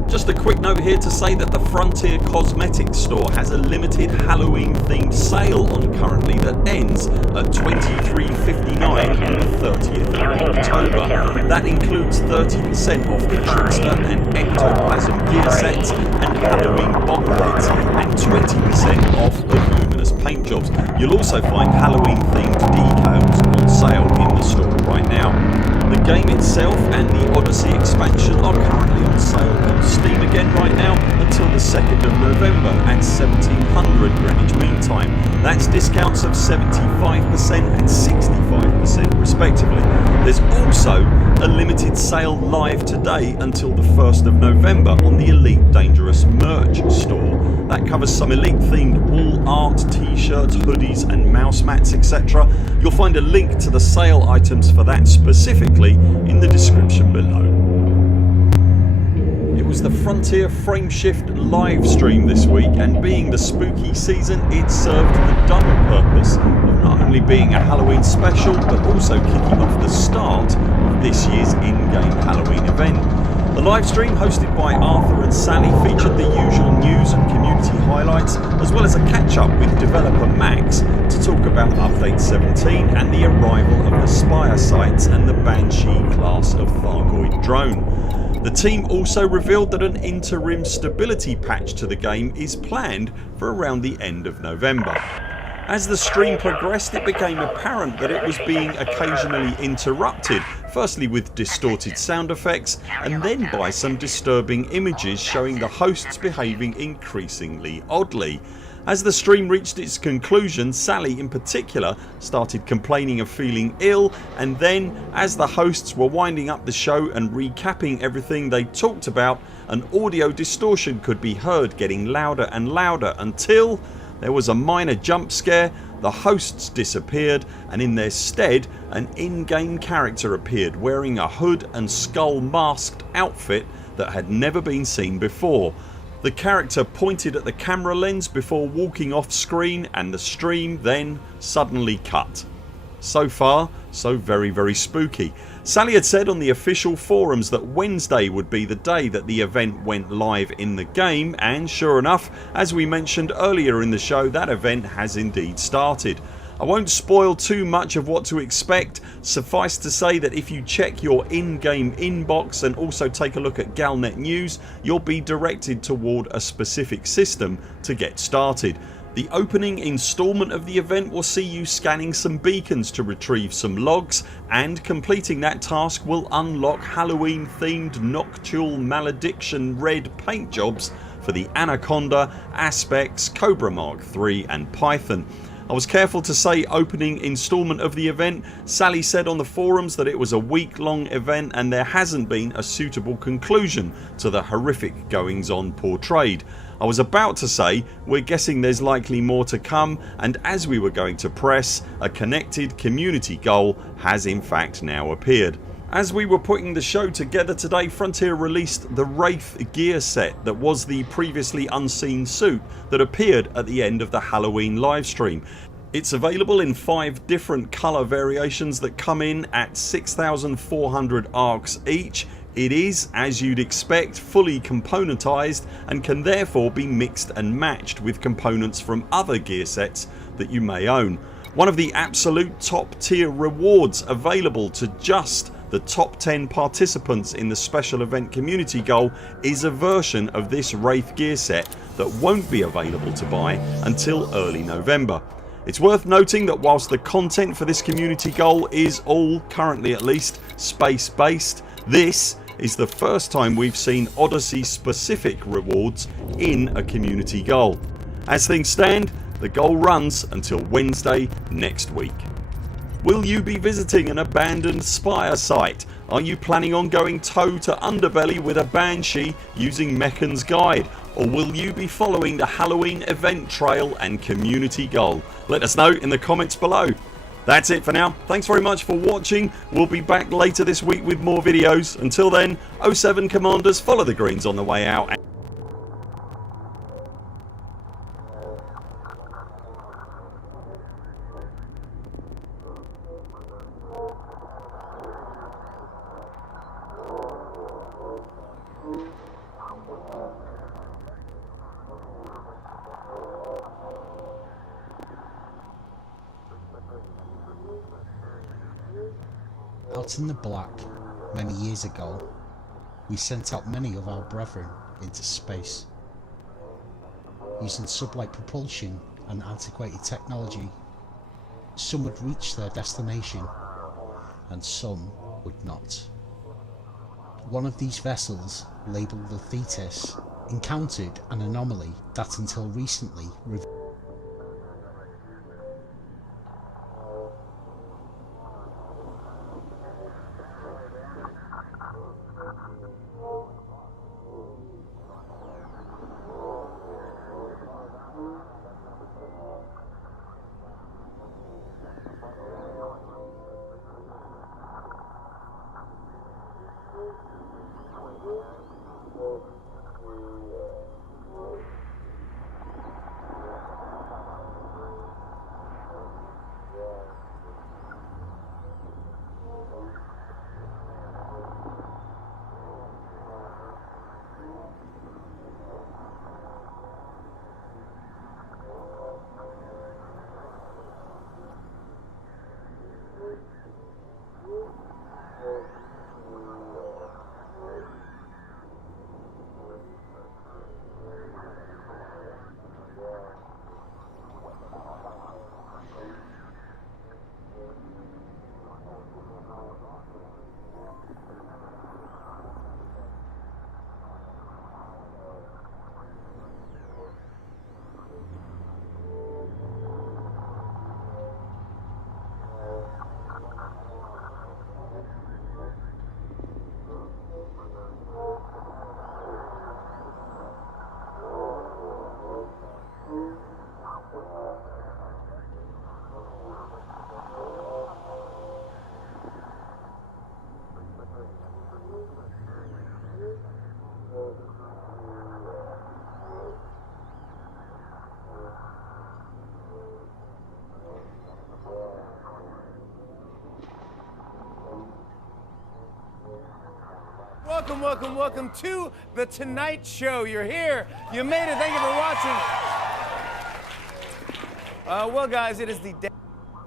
Just a quick note here to say that the Frontier Cosmetics store has a limited Halloween themed sale on currently that ends at $23.59 on the 30th of October. That includes 30% off the Trickster and Ectoplasm gear sets and Halloween bobbleheads, and 20% off the Luminous paint jobs. You'll also find Halloween themed decals on sale in the store right now. The game itself and the Odyssey expansion are currently on sale on Steam again right now until the 2nd of November at 1700 Greenwich Mean Time. That's discounts of 75% and 65% respectively. There's also a limited sale live today until the 1st of November on the Elite Dangerous merch store. That covers some Elite themed wall art, t-shirts, hoodies and mouse mats, etc. You'll find a link to the sale items for that specifically in the description below. It was the Frontier Frameshift live stream this week, and being the spooky season, it served the double purpose of not only being a Halloween special but also kicking off the start of this year's in-game Halloween event. The livestream, hosted by Arthur and Sally, featured the usual news and community highlights, as well as a catch-up with developer Max to talk about Update 17 and the arrival of the Spire sites and the Banshee class of Thargoid drone. The team also revealed that an interim stability patch to the game is planned for around the end of November. As the stream progressed, it became apparent that it was being occasionally interrupted, firstly with distorted sound effects and then by some disturbing images showing the hosts behaving increasingly oddly. As the stream reached its conclusion, Sally in particular started complaining of feeling ill, and then as the hosts were winding up the show and recapping everything they talked about, an audio distortion could be heard getting louder and louder until there was a minor jump scare, the hosts disappeared, and in their stead an in-game character appeared wearing a hood and skull masked outfit that had never been seen before. The character pointed at the camera lens before walking off screen and the stream then suddenly cut. So far so very spooky. Sally had said on the official forums that Wednesday would be the day that the event went live in the game, and sure enough, as we mentioned earlier in the show, that event has indeed started. I won't spoil too much of what to expect. Suffice to say that if you check your in-game inbox and also take a look at Galnet News, you'll be directed toward a specific system to get started. The opening instalment of the event will see you scanning some beacons to retrieve some logs, and completing that task will unlock Halloween themed Nocturnal Malediction red paint jobs for the Anaconda, Aspects, Cobra Mark III and Python. I was careful to say opening instalment of the event. Sally said on the forums that it was a week-long event and there hasn't been a suitable conclusion to the horrific goings on portrayed. I was about to say we're guessing there's likely more to come, and as we were going to press, a connected community goal has in fact now appeared. As we were putting the show together today, Frontier released the Wraith gear set that was the previously unseen suit that appeared at the end of the Halloween livestream. It's available in 5 different colour variations that come in at 6,400 arcs each. It is, as you'd expect, fully componentised and can therefore be mixed and matched with components from other gear sets that you may own. One of the absolute top tier rewards available to just the top 10 participants in the special event community goal is a version of this Wraith gear set that won't be available to buy until early November. It's worth noting that whilst the content for this community goal is all, currently at least, space based, this is the first time we've seen Odyssey specific rewards in a community goal. As things stand, the goal runs until Wednesday next week. Will you be visiting an abandoned Spire site? Are you planning on going toe to underbelly with a Banshee using Mechan's guide? Or will you be following the Halloween event trail and community goal? Let us know in the comments below. That's it for now. Thanks very much for watching. We'll be back later this week with more videos. Until then, 07 Commanders, follow the greens on the way out. Out in the black, many years ago, we sent out many of our brethren into space. Using sublight propulsion and antiquated technology, some would reach their destination, and some would not. One of these vessels, labelled the Thetis, encountered an anomaly that until recently Welcome, welcome, welcome to The Tonight Show. You're here. You made it. Thank you for watching. Well, guys, it is the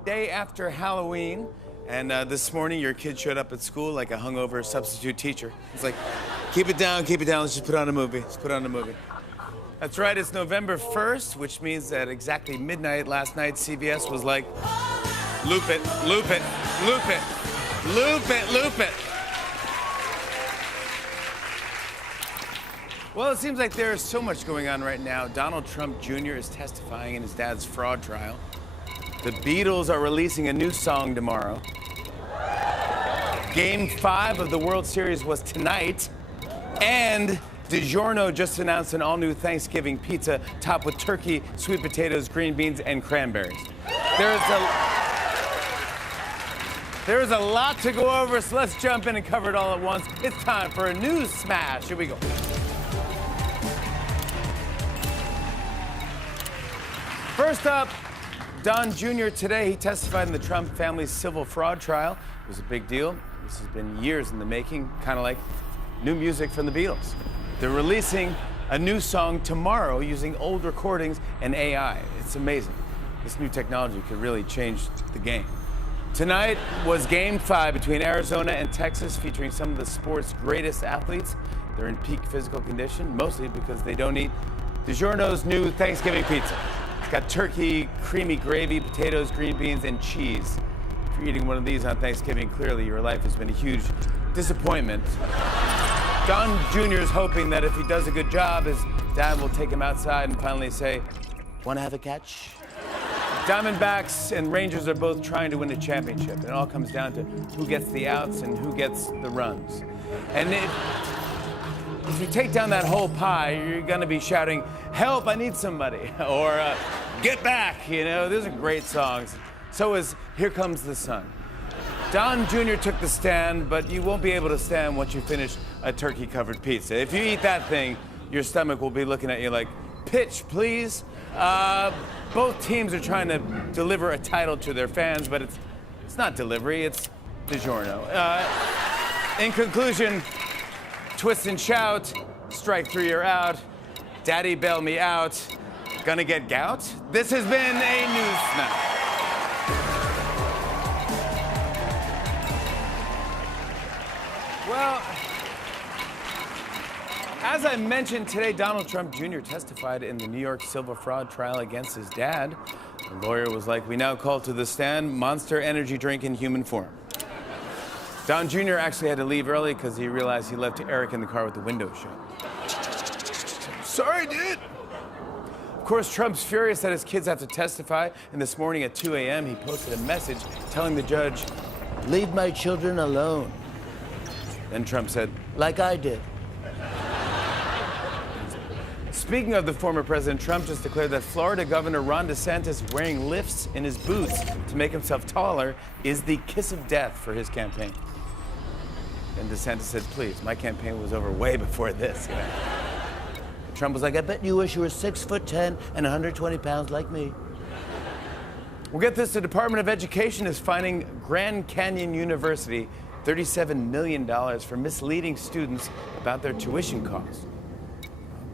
day after Halloween. And this morning, your kid showed up at school like a hungover substitute teacher. It's like, keep it down, let's just put on a movie. Let's put on a movie. That's right, it's November 1st, which means that exactly midnight last night, CBS was like, loop it, loop it, loop it, loop it, loop it. Well, it seems like there is so much going on right now. Donald Trump Jr. is testifying in his dad's fraud trial. The Beatles are releasing a new song tomorrow. Game 5 of the World Series was tonight. And DiGiorno just announced an all-new Thanksgiving pizza topped with turkey, sweet potatoes, green beans, and cranberries. There's a lot to go over, so let's jump in and cover it all at once. It's time for a news smash. Here we go. First up, Don Jr. today, he testified in the Trump family's civil fraud trial. It was a big deal. This has been years in the making, kind of like new music from the Beatles. They're releasing a new song tomorrow using old recordings and AI. It's amazing. This new technology could really change the game. Tonight was Game 5 between Arizona and Texas, featuring some of the sport's greatest athletes. They're in peak physical condition, mostly because they don't eat DiGiorno's new Thanksgiving pizza. It's got turkey, creamy gravy, potatoes, green beans, and cheese. If you're eating one of these on Thanksgiving, clearly your life has been a huge disappointment. Don Jr. is hoping that if he does a good job, his dad will take him outside and finally say, "Want to have a catch?" Diamondbacks and Rangers are both trying to win a championship. It all comes down to who gets the outs and who gets the runs. And if you take down that whole pie, you're going to be shouting, "Help, I need somebody," or "Get back," you know. Those are great songs. So is "Here Comes the Sun." Don Jr. took the stand, but you won't be able to stand once you finish a turkey-covered pizza. If you eat that thing, your stomach will be looking at you like, "Pitch, please." Both teams are trying to deliver a title to their fans, but it's not delivery, it's DiGiorno. In conclusion, twist and shout, strike 3, you're out, daddy bail me out, gonna get gout? This has been a News Smash. Well, as I mentioned today, Donald Trump Jr. testified in the New York civil fraud trial against his dad. The lawyer was like, "We now call to the stand Monster Energy drink in human form." Don Jr. actually had to leave early because he realized he left Eric in the car with the window shut. "Sorry, dude." Of course, Trump's furious that his kids have to testify, and this morning at 2 a.m. he posted a message telling the judge, "Leave my children alone." Then Trump said, "Like I did." Speaking of the former President, Trump just declared that Florida Governor Ron DeSantis wearing lifts in his boots to make himself taller is the kiss of death for his campaign. And DeSantis said, "Please, my campaign was over way before this." You know? Trump was like, "I bet you wish you were 6'10" and 120 pounds like me." We'll get this, the Department of Education is fining Grand Canyon University $37 million for misleading students about their tuition costs.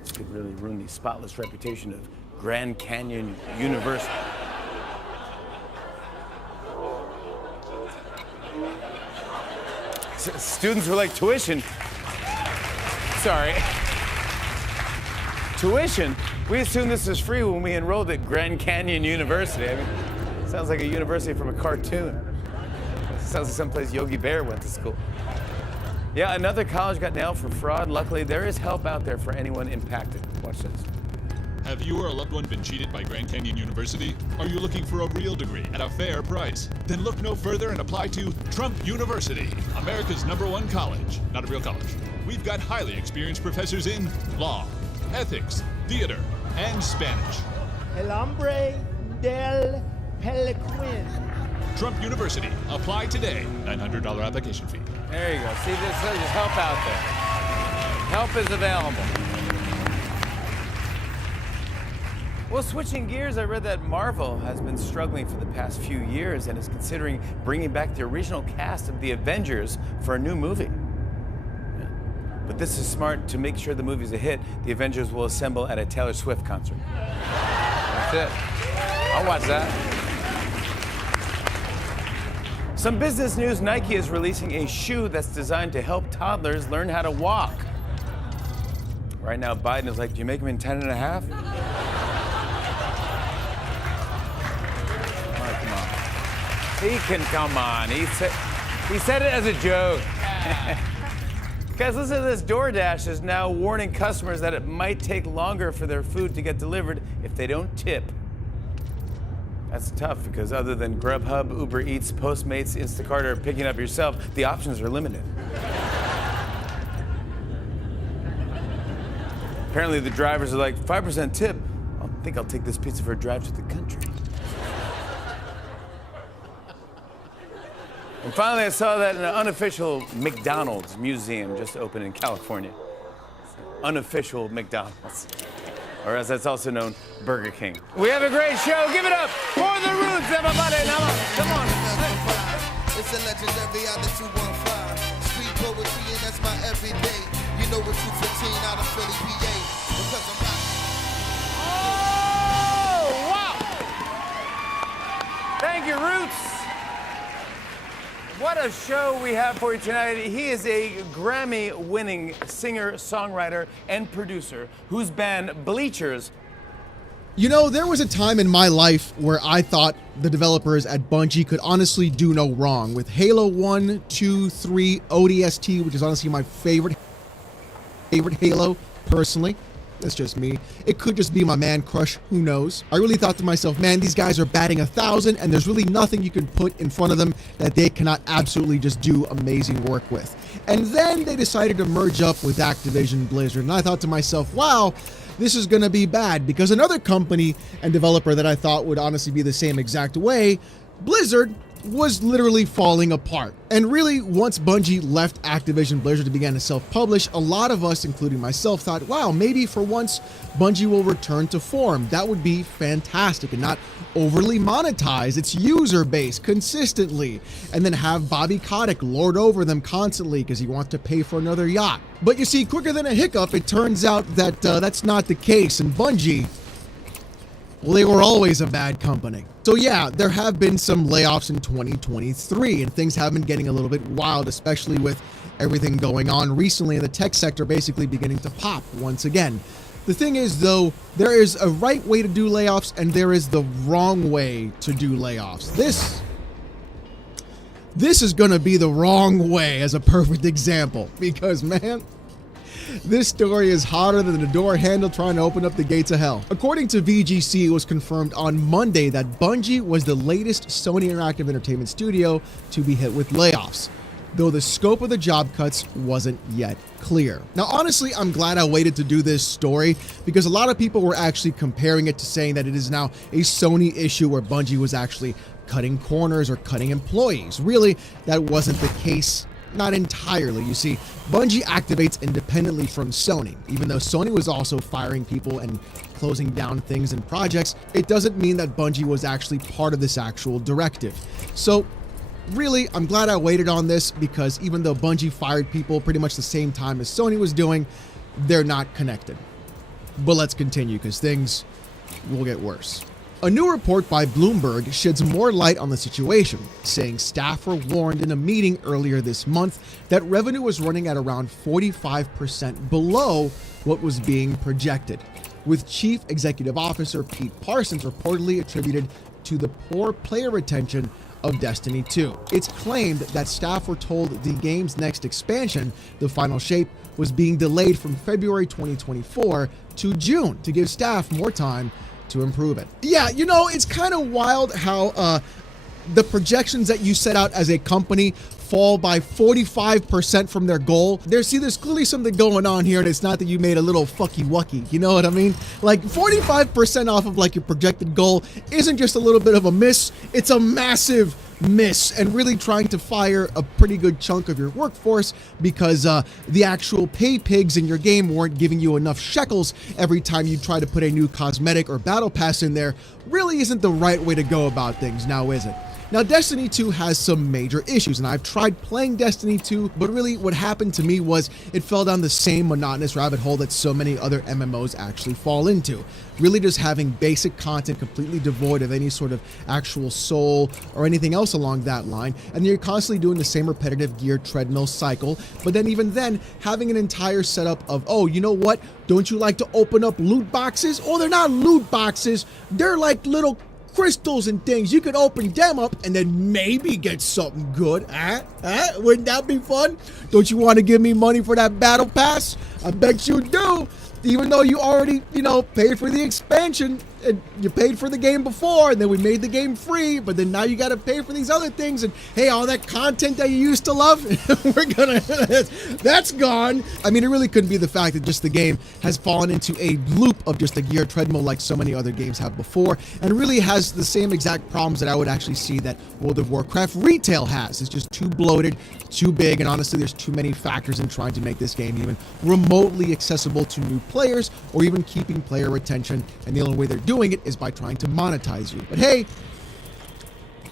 This could really ruin the spotless reputation of Grand Canyon University. Students were like, "Tuition? Sorry. Tuition? We assumed this was free when we enrolled at Grand Canyon University." I mean, it sounds like a university from a cartoon. Sounds like someplace Yogi Bear went to school. Yeah, another college got nailed for fraud. Luckily, there is help out there for anyone impacted. Watch this. Have you or a loved one been cheated by Grand Canyon University? Are you looking for a real degree at a fair price? Then look no further and apply to Trump University, America's #1 college. Not a real college. We've got highly experienced professors in law, ethics, theater, and Spanish. El hombre del Peliquin. Trump University. Apply today. $900 application fee. There you go. See, there's help out there. Help is available. Well, switching gears, I read that Marvel has been struggling for the past few years and is considering bringing back the original cast of the Avengers for a new movie. But this is smart. To make sure the movie's a hit, the Avengers will assemble at a Taylor Swift concert. That's it. I'll watch that. Some business news. Nike is releasing a shoe that's designed to help toddlers learn how to walk. Right now, Biden is like, do you make him in 10 and a half? He can come on. He said it as a joke. Guys, listen to this. DoorDash is now warning customers that it might take longer for their food to get delivered if they don't tip. That's tough because other than Grubhub, Uber Eats, Postmates, Instacart, or picking up yourself, the options are limited. Apparently the drivers are like, 5% tip. I think I'll take this pizza for a drive to the country. And finally, I saw that an unofficial McDonald's museum just opened in California. Unofficial McDonald's. Or as that's also known, Burger King. We have a great show. Give it up for the Roots, everybody. Come on. It's a legendary out of 215. Street poetry, and that's my everyday. You know what 215 out of Philly, PA. Because I'm Oh, wow. Thank you, Roots. What a show we have for you tonight. He is a Grammy-winning singer, songwriter, and producer whose band Bleachers. You know, there was a time in my life where I thought the developers at Bungie could honestly do no wrong. With Halo 1, 2, 3, ODST, which is honestly my favorite Halo, personally. That's just me. It could just be my man crush, who knows? I really thought to myself, man, these guys are batting 1,000 and there's really nothing you can put in front of them that they cannot absolutely just do amazing work with. And then they decided to merge up with Activision Blizzard, and I thought to myself, wow, this is going to be bad, because another company and developer that I thought would honestly be the same exact way, Blizzard, was literally falling apart. And really, once Bungie left Activision Blizzard and began to self-publish, a lot of us, including myself, thought, wow, maybe for once Bungie will return to form. That would be fantastic and not overly monetize its user base consistently, and then have Bobby Kotick lord over them constantly because he wants to pay for another yacht. But you see, quicker than a hiccup, it turns out that that's not the case, and Bungie, well, they were always a bad company. So yeah, there have been some layoffs in 2023, and things have been getting a little bit wild, especially with everything going on recently in the tech sector basically beginning to pop once again. The thing is, though, there is a right way to do layoffs and there is the wrong way to do layoffs. This is going to be the wrong way as a perfect example, because, man, this story is hotter than a door handle trying to open up the gates of hell. According to VGC, it was confirmed on Monday that Bungie was the latest Sony Interactive Entertainment studio to be hit with layoffs, though the scope of the job cuts wasn't yet clear. Now, honestly, I'm glad I waited to do this story, because a lot of people were actually comparing it to saying that it is now a Sony issue where Bungie was actually cutting corners or cutting employees. Really, that wasn't the case. Not entirely. You see, Bungie activates independently from Sony. Even though Sony was also firing people and closing down things and projects, it doesn't mean that Bungie was actually part of this actual directive. So really, I'm glad I waited on this, because even though Bungie fired people pretty much the same time as Sony was doing, they're not connected. But let's continue, because things will get worse. A new report by Bloomberg sheds more light on the situation, saying staff were warned in a meeting earlier this month that revenue was running at around 45% below what was being projected, with Chief Executive Officer Pete Parsons reportedly attributed to the poor player retention of Destiny 2. It's claimed that staff were told the game's next expansion, The Final Shape, was being delayed from February 2024 to June to give staff more time to improve it. Yeah, you know, it's kind of wild how the projections that you set out as a company fall by 45% from their goal. There's clearly something going on here, and it's not that you made a little fucky-wucky, you know what I mean? Like, 45% off of like your projected goal isn't just a little bit of a miss, it's a massive miss, and really trying to fire a pretty good chunk of your workforce because the actual pay pigs in your game weren't giving you enough shekels every time you try to put a new cosmetic or battle pass in there really isn't the right way to go about things now, is it? Now, Destiny 2 has some major issues, and I've tried playing Destiny 2, but really what happened to me was it fell down the same monotonous rabbit hole that so many other MMOs actually fall into. Really just having basic content completely devoid of any sort of actual soul or anything else along that line, and you're constantly doing the same repetitive gear treadmill cycle, but then even then, having an entire setup of, oh, you know what? Don't you like to open up loot boxes? Oh, they're not loot boxes. They're like little crystals and things. You could open them up and then maybe get something good. Wouldn't that be fun? Don't you want to give me money for that battle pass? I bet you do. Even though you already, paid for the expansion, and you paid for the game before, and then we made the game free, but then now you got to pay for these other things, and hey, all that content that you used to love, that's gone. I mean, it really couldn't be the fact that just the game has fallen into a loop of just a gear treadmill like so many other games have before, and really has the same exact problems that I would actually see that World of Warcraft retail has. It's just too bloated, too big, and honestly, there's too many factors in trying to make this game even remotely accessible to new players, or even keeping player retention, and the only way they're doing it is by trying to monetize you. But hey,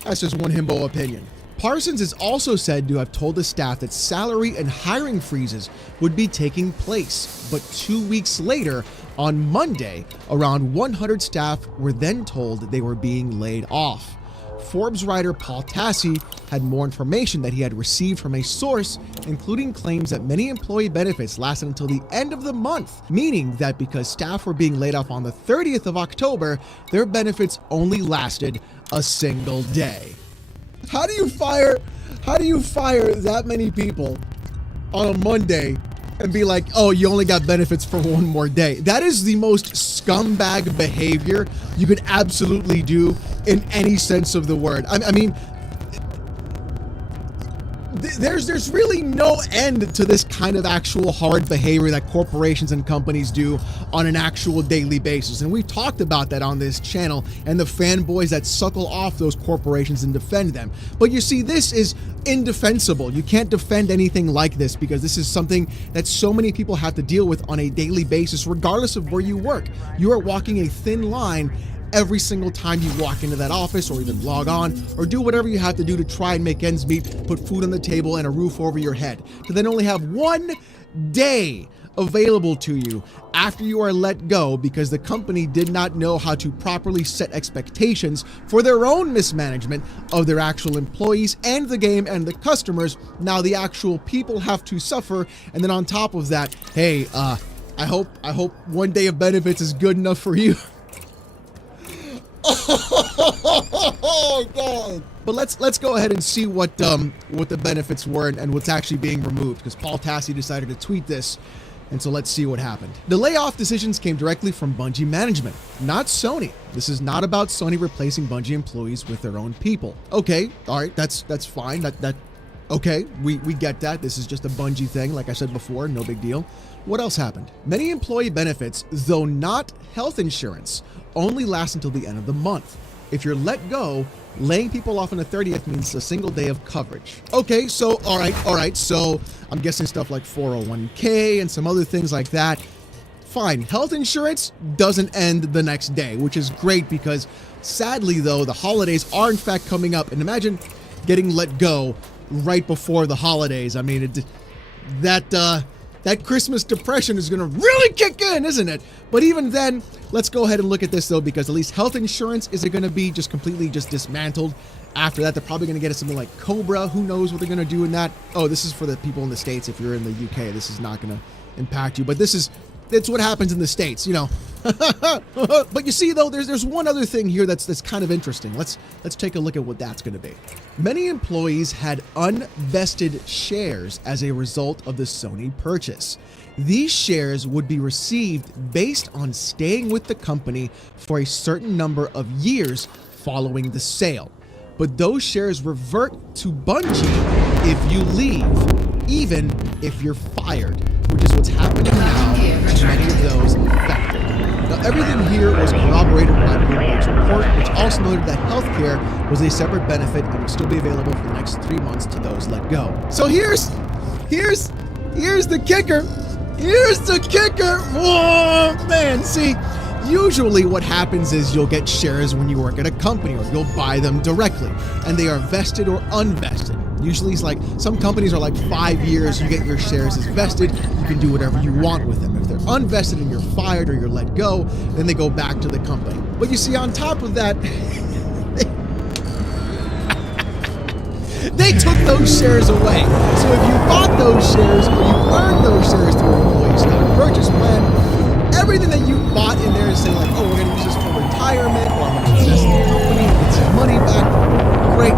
that's just one himbo opinion. Parsons is also said to have told the staff that salary and hiring freezes would be taking place, but 2 weeks later, on Monday, around 100 staff were then told that they were being laid off. Forbes writer Paul Tassi had more information that he had received from a source, including claims that many employee benefits lasted until the end of the month, meaning that because staff were being laid off on the 30th of October, their benefits only lasted a single day. How do you fire that many people on a Monday and be like, oh, you only got benefits for one more day? That is the most scumbag behavior you could absolutely do in any sense of the word. I mean, there's really no end to this kind of actual hard behavior that corporations and companies do on an actual daily basis. And we've talked about that on this channel and the fanboys that suckle off those corporations and defend them. But you see, this is indefensible. You can't defend anything like this because this is something that so many people have to deal with on a daily basis, regardless of where you work. You are walking a thin line every single time you walk into that office, or even log on, or do whatever you have to do to try and make ends meet, put food on the table and a roof over your head, to then only have 1 day available to you after you are let go because the company did not know how to properly set expectations for their own mismanagement of their actual employees and the game and the customers. Now the actual people have to suffer, and then on top of that, hey, I hope 1 day of benefits is good enough for you. Oh God! But let's go ahead and see what the benefits were and what's actually being removed, because Paul Tassi decided to tweet this, and so let's see what happened. The layoff decisions came directly from Bungie management, not Sony. This is not about Sony replacing Bungie employees with their own people. Okay, all right, that's fine. Okay, we get that. This is just a Bungie thing, like I said before, no big deal. What else happened? Many employee benefits, though not health insurance, only last until the end of the month. If you're let go, laying people off on the 30th means a single day of coverage. Okay, so all right, so I'm guessing stuff like 401k and some other things like that. Fine, health insurance doesn't end the next day, which is great because sadly though, the holidays are in fact coming up, and imagine getting let go right before the holidays. I mean, that Christmas depression is gonna really kick in, isn't it? But even then, let's go ahead and look at this though, because at least health insurance isn't gonna be just completely just dismantled. After that, they're probably gonna get us something like Cobra. Who knows what they're gonna do in that? Oh, this is for the people in the States. If you're in the UK, this is not gonna impact you, but it's what happens in the States, you know. But you see though, there's one other thing here that's kind of interesting. Let's take a look at what that's going to be. Many employees had unvested shares as a result of the Sony purchase. These shares would be received based on staying with the company for a certain number of years following the sale. But those shares revert to Bungie if you leave, even if you're fired, which is what's happening now to many of those affected. Now, everything here was corroborated by Bloomberg's report, which also noted that healthcare was a separate benefit and would still be available for the next 3 months to those let go. So here's the kicker. Here's the kicker. Whoa, man, see, Usually what happens is you'll get shares when you work at a company, or you'll buy them directly, and they are vested or unvested. Usually it's like, some companies are like 5 years, you get your shares as vested, you can do whatever you want with them. If they're unvested and you're fired or you're let go, then they go back to the company. But you see, on top of that, they took those shares away. So if you bought those shares or you earned those shares through an employee stock purchase plan, everything that you bought in there is saying like, oh, we're going to use this for retirement, or I'm going to invest in the company, get some money back. Great.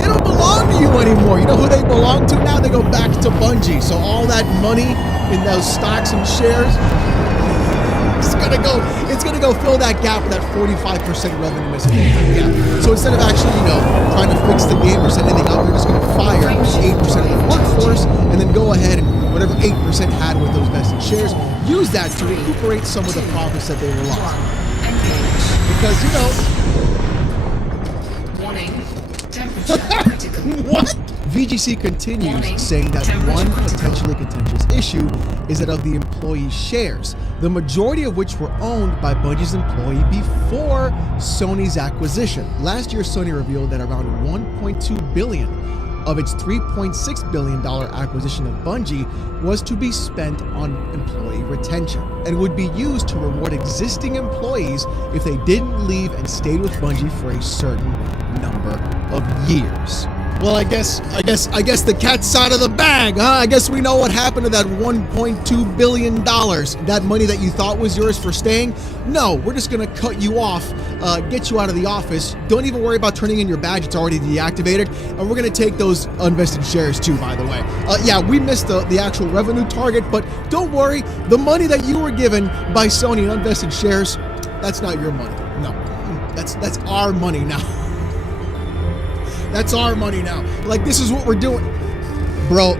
They don't belong to you anymore. You know who they belong to now? They go back to Bungie. So all that money in those stocks and shares, it's gonna go fill that gap with that 45% revenue missing. Yeah. So instead of actually, trying to fix the game or set anything up, they're just gonna fire 8% of the workforce and then go ahead and whatever 8% had with those vested shares, use that to recuperate some of the profits that they were lost. Because Warning. Temperature critical. What? VGC continues saying that one potentially contentious issue is that of the employee shares, the majority of which were owned by Bungie's employee before Sony's acquisition. Last year, Sony revealed that around $1.2 billion of its $3.6 billion acquisition of Bungie was to be spent on employee retention and would be used to reward existing employees if they didn't leave and stayed with Bungie for a certain number of years. Well, I guess the cat's out of the bag, huh? I guess we know what happened to that $1.2 billion. That money that you thought was yours for staying? No, we're just gonna cut you off, get you out of the office. Don't even worry about turning in your badge, it's already deactivated. And we're gonna take those unvested shares too, by the way. Yeah, we missed the actual revenue target, but don't worry, the money that you were given by Sony in unvested shares, that's not your money. No, that's our money now. That's our money now. Like, this is what we're doing. Bro,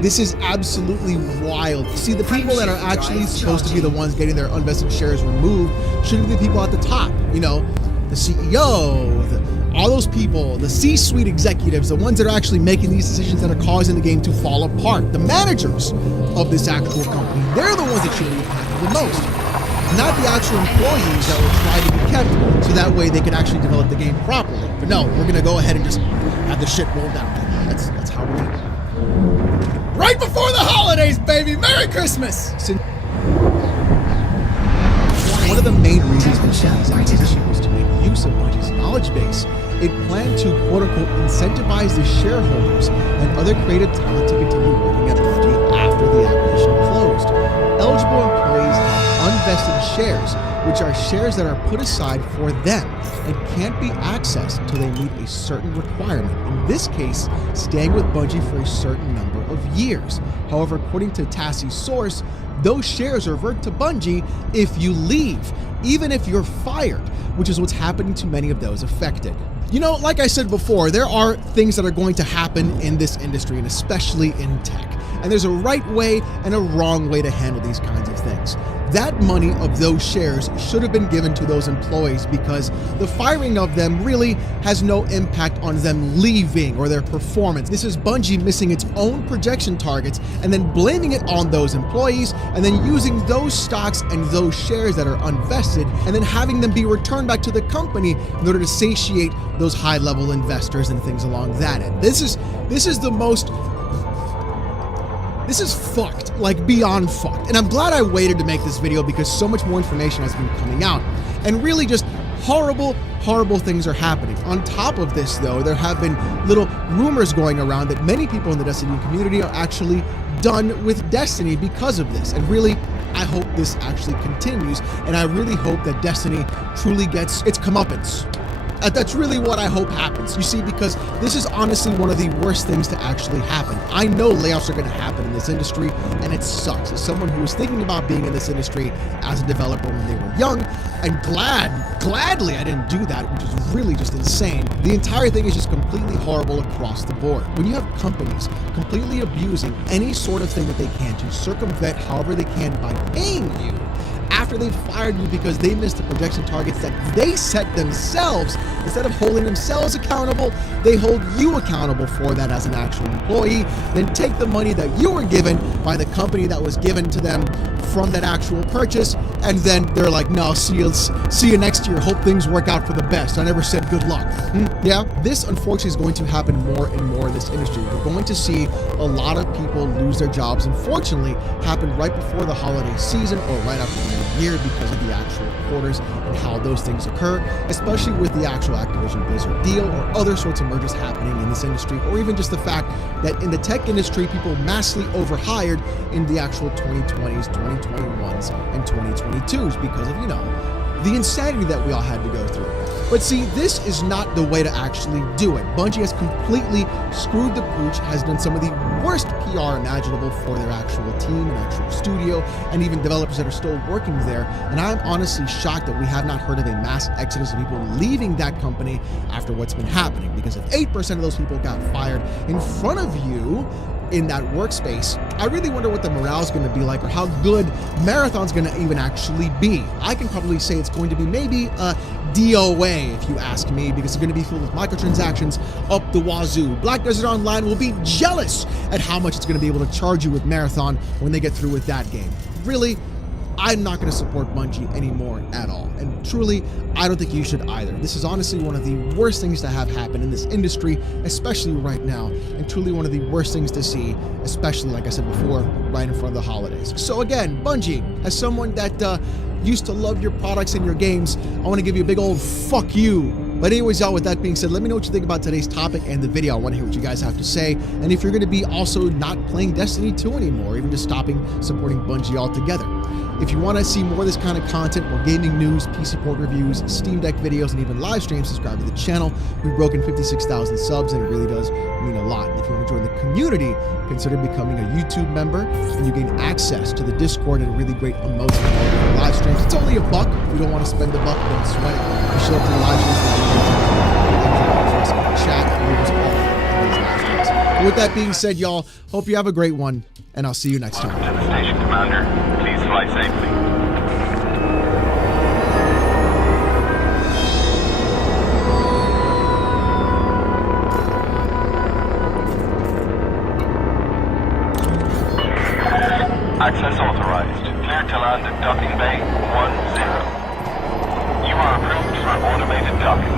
this is absolutely wild. See, the people that are actually supposed to be the ones getting their unvested shares removed should be the people at the top. The CEO, all those people, the C-suite executives, the ones that are actually making these decisions that are causing the game to fall apart. The managers of this actual company, they're the ones that should be impacted the most. Not the actual employees that will try to be kept so that way they can actually develop the game properly. But no, we're gonna go ahead and just have the shit roll down. That's how we're gonna. Right before the holidays, baby! Merry Christmas! One of the main reasons for Sony's acquisition was to make use of Bungie's knowledge base. It planned to quote-unquote incentivize the shareholders and other creative talent to continue working at Bungie after the acquisition closed. Eligible employees have unvested shares, which are shares that are put aside for them and can't be accessed until they meet a certain requirement. In this case, staying with Bungie for a certain number of years. However, according to Tassie's source, those shares revert to Bungie if you leave, even if you're fired, which is what's happening to many of those affected. Like I said before, there are things that are going to happen in this industry, and especially in tech. And there's a right way and a wrong way to handle these kinds of things. That money of those shares should have been given to those employees, because the firing of them really has no impact on them leaving or their performance. This is Bungie missing its own projection targets and then blaming it on those employees, and then using those stocks and those shares that are unvested and then having them be returned back to the company in order to satiate those high-level investors and things along that end. This is fucked, like beyond fucked. And I'm glad I waited to make this video, because so much more information has been coming out. And really just horrible things are happening. On top of this, though, there have been little rumors going around that many people in the Destiny community are actually done with Destiny because of this. And really, I hope this actually continues. And I really hope that Destiny truly gets its comeuppance. That's really what I hope happens. You see, because this is honestly one of the worst things to actually happen. I know layoffs are going to happen in this industry, and it sucks. As someone who was thinking about being in this industry as a developer when they were young, I'm gladly I didn't do that, which is really just insane. The entire thing is just completely horrible across the board. When you have companies completely abusing any sort of thing that they can to circumvent however they can by paying you, after they fired you because they missed the projection targets that they set themselves. Instead of holding themselves accountable, they hold you accountable for that as an actual employee, then take the money that you were given by the company that was given to them from that actual purchase, and then they're like, no, see you next year, hope things work out for the best. I never said good luck. Yeah, this unfortunately is going to happen more and more in this industry. We're going to see a lot of people lose their jobs, unfortunately, happen right before the holiday season or right after the new year because of the actual quarters and how those things occur, especially with the actual Activision Blizzard deal or other sorts of mergers happening in this industry, or even just the fact that in the tech industry, people massively overhired in the actual 2020s, 2021s, and 2022s because of, you know, the insanity that we all had to go through. But see, this is not the way to actually do it. Bungie has completely screwed the pooch, has done some of the worst PR imaginable for their actual team and actual studio, and even developers that are still working there. And I'm honestly shocked that we have not heard of a mass exodus of people leaving that company after what's been happening. Because if 8% of those people got fired in front of you in that workspace, I really wonder what the morale is going to be like, or how good Marathon's going to even actually be. I can probably say it's going to be maybe a DOA, if you ask me, because it's going to be filled with microtransactions up the wazoo. Black Desert Online will be jealous at how much it's going to be able to charge you with Marathon when they get through with that game. Really, I'm not going to support Bungie anymore at all. And truly, I don't think you should either. This is honestly one of the worst things to have happen in this industry, especially right now, and truly one of the worst things to see, especially, like I said before, right in front of the holidays. So again, Bungie, as someone that used to love your products and your games, I want to give you a big old fuck you. But anyways, y'all, with that being said, let me know what you think about today's topic and the video. I want to hear what you guys have to say. And if you're going to be also not playing Destiny 2 anymore, even just stopping supporting Bungie altogether. If you want to see more of this kind of content, more gaming news, PC port reviews, Steam Deck videos, and even live streams, subscribe to the channel. We've broken 56,000 subs, and it really does mean a lot. If you want to join the community, consider becoming a YouTube member, and you gain access to the Discord and really great emotes and live streams. It's only $1. If you don't want to spend the buck, don't sweat it. You show up to the live streams, chat, and these live streams. But with that being said, y'all, hope you have a great one, and I'll see you next time. To the station, Commander. Please fly safely. Access authorized. Clear to land at docking bay 10. You are approved for automated docking.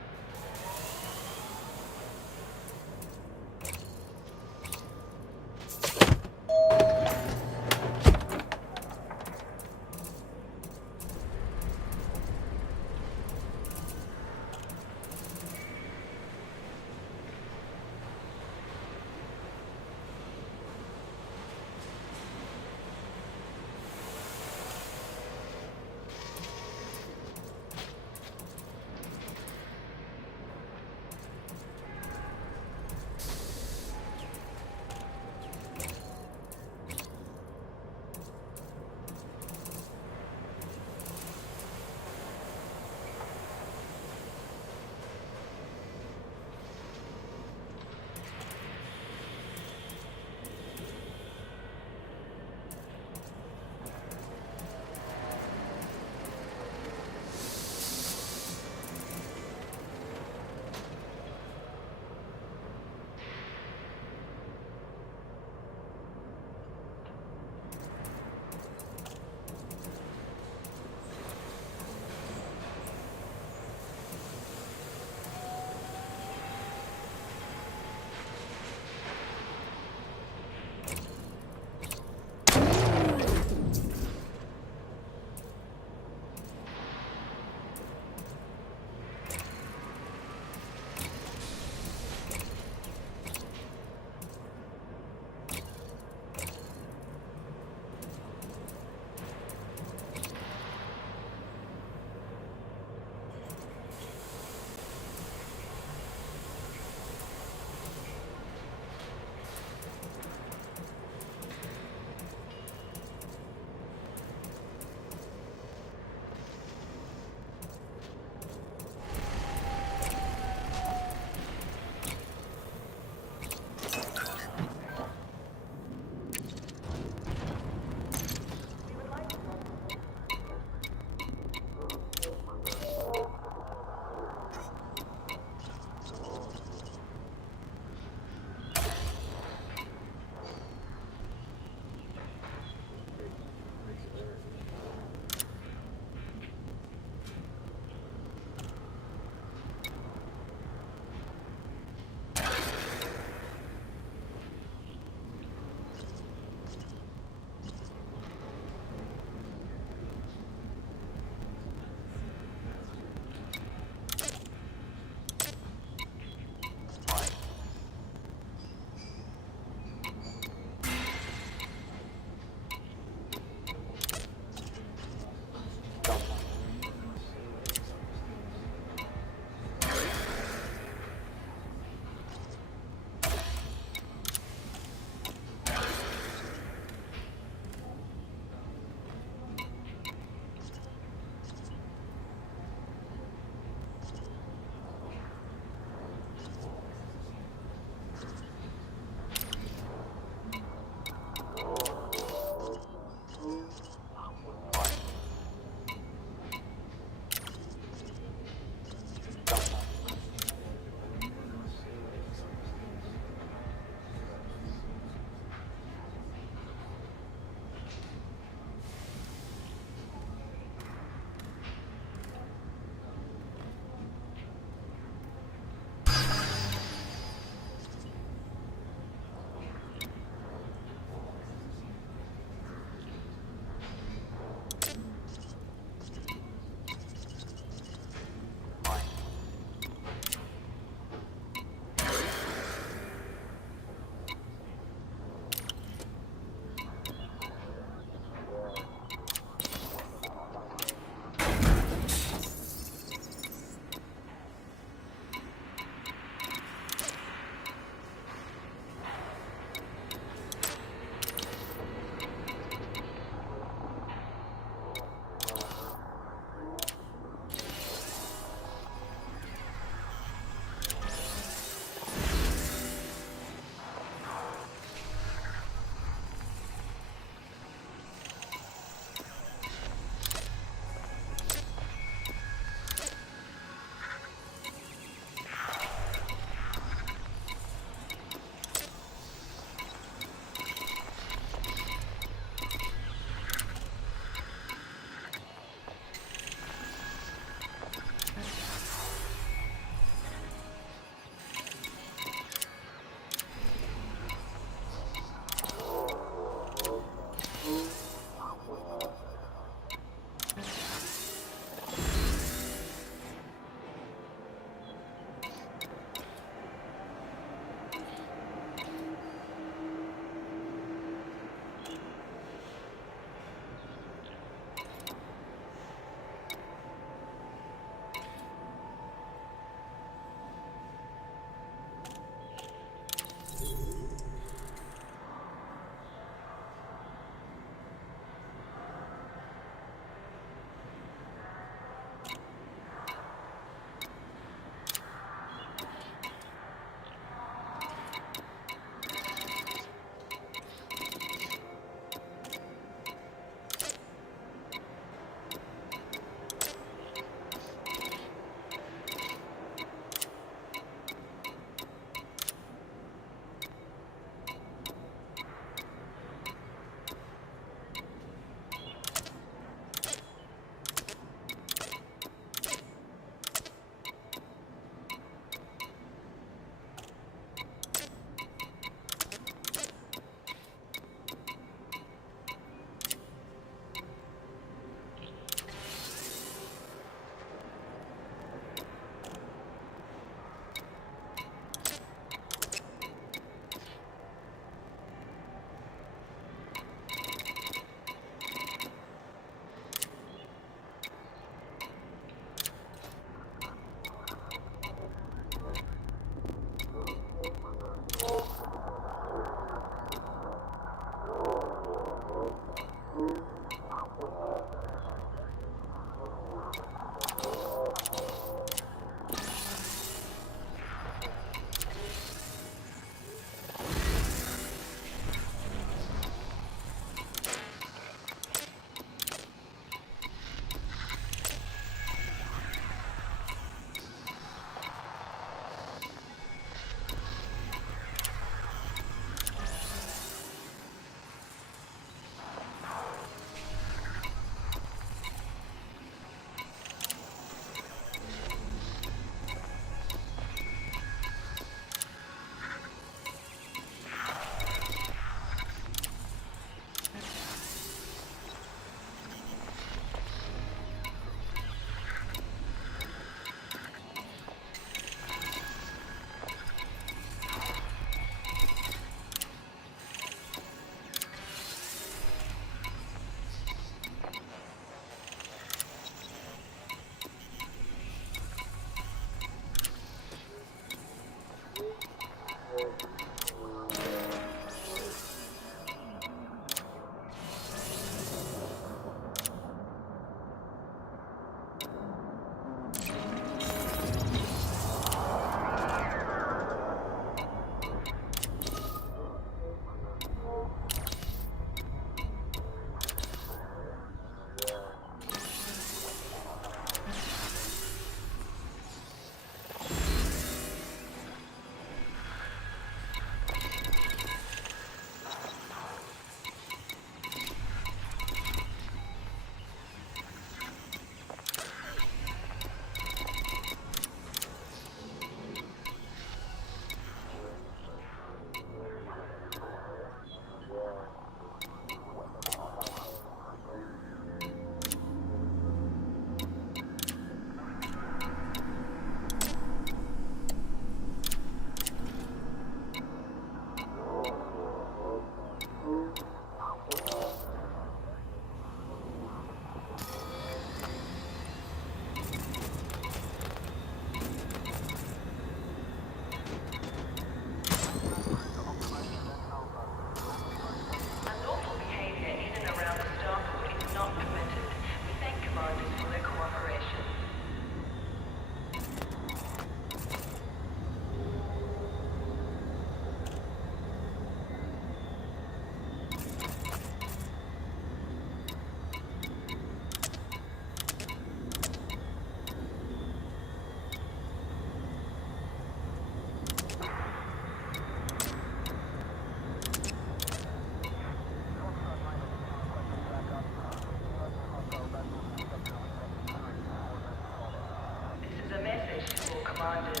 commanders.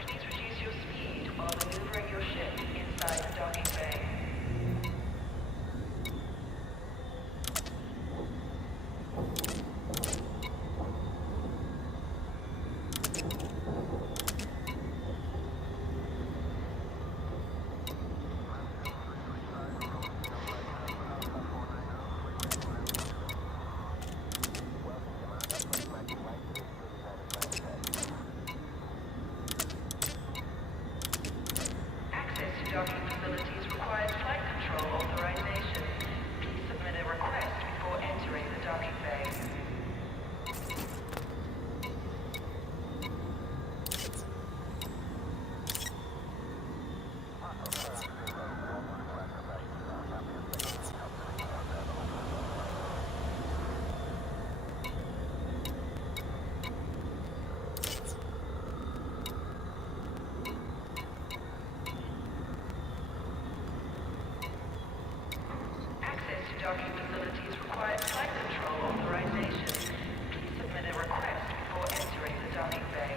Please reduce your speed while maneuvering your ship inside the docking bay. Docking facilities requires flight control authorization. Please submit a request before entering the docking bay. Docking facilities requires flight control authorization. Please submit a request before entering the docking bay.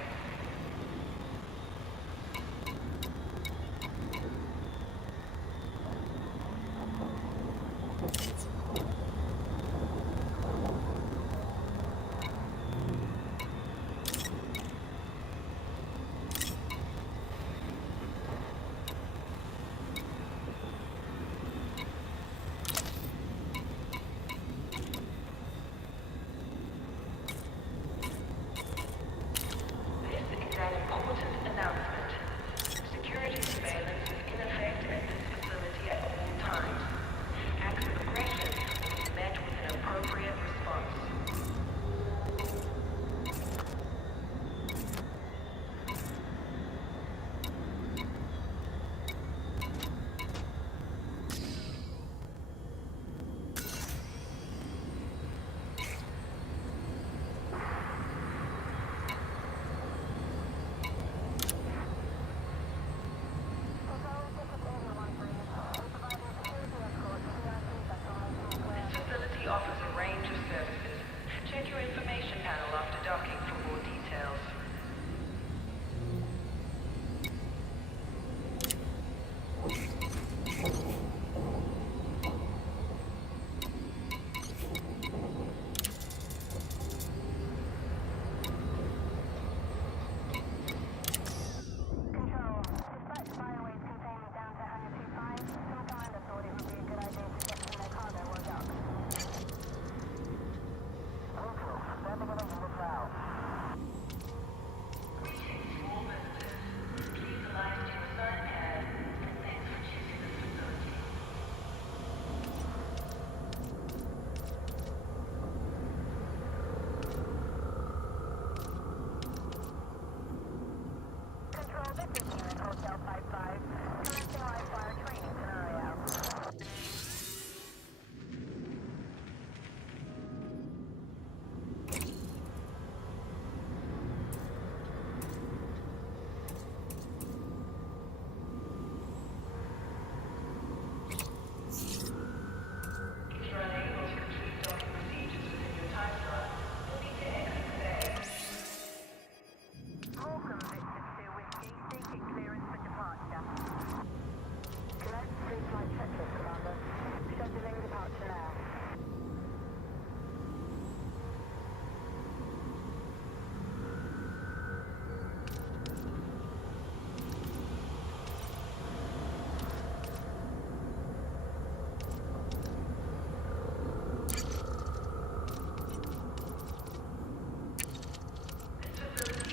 An important announcement. Security surveillance is in effect at this facility at all times. Acts of aggression will be met with an appropriate response. Offers a range of services. Check your information panel after docking for more details.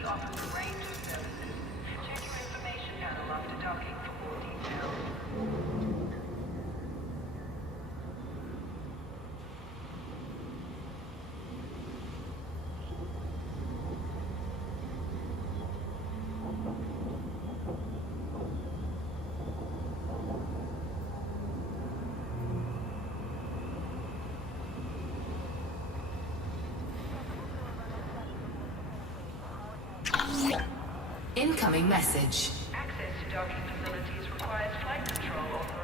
Offers a range of services. Check your information panel after docking for more details. Incoming message. Access to docking facilities requires flight control authorization.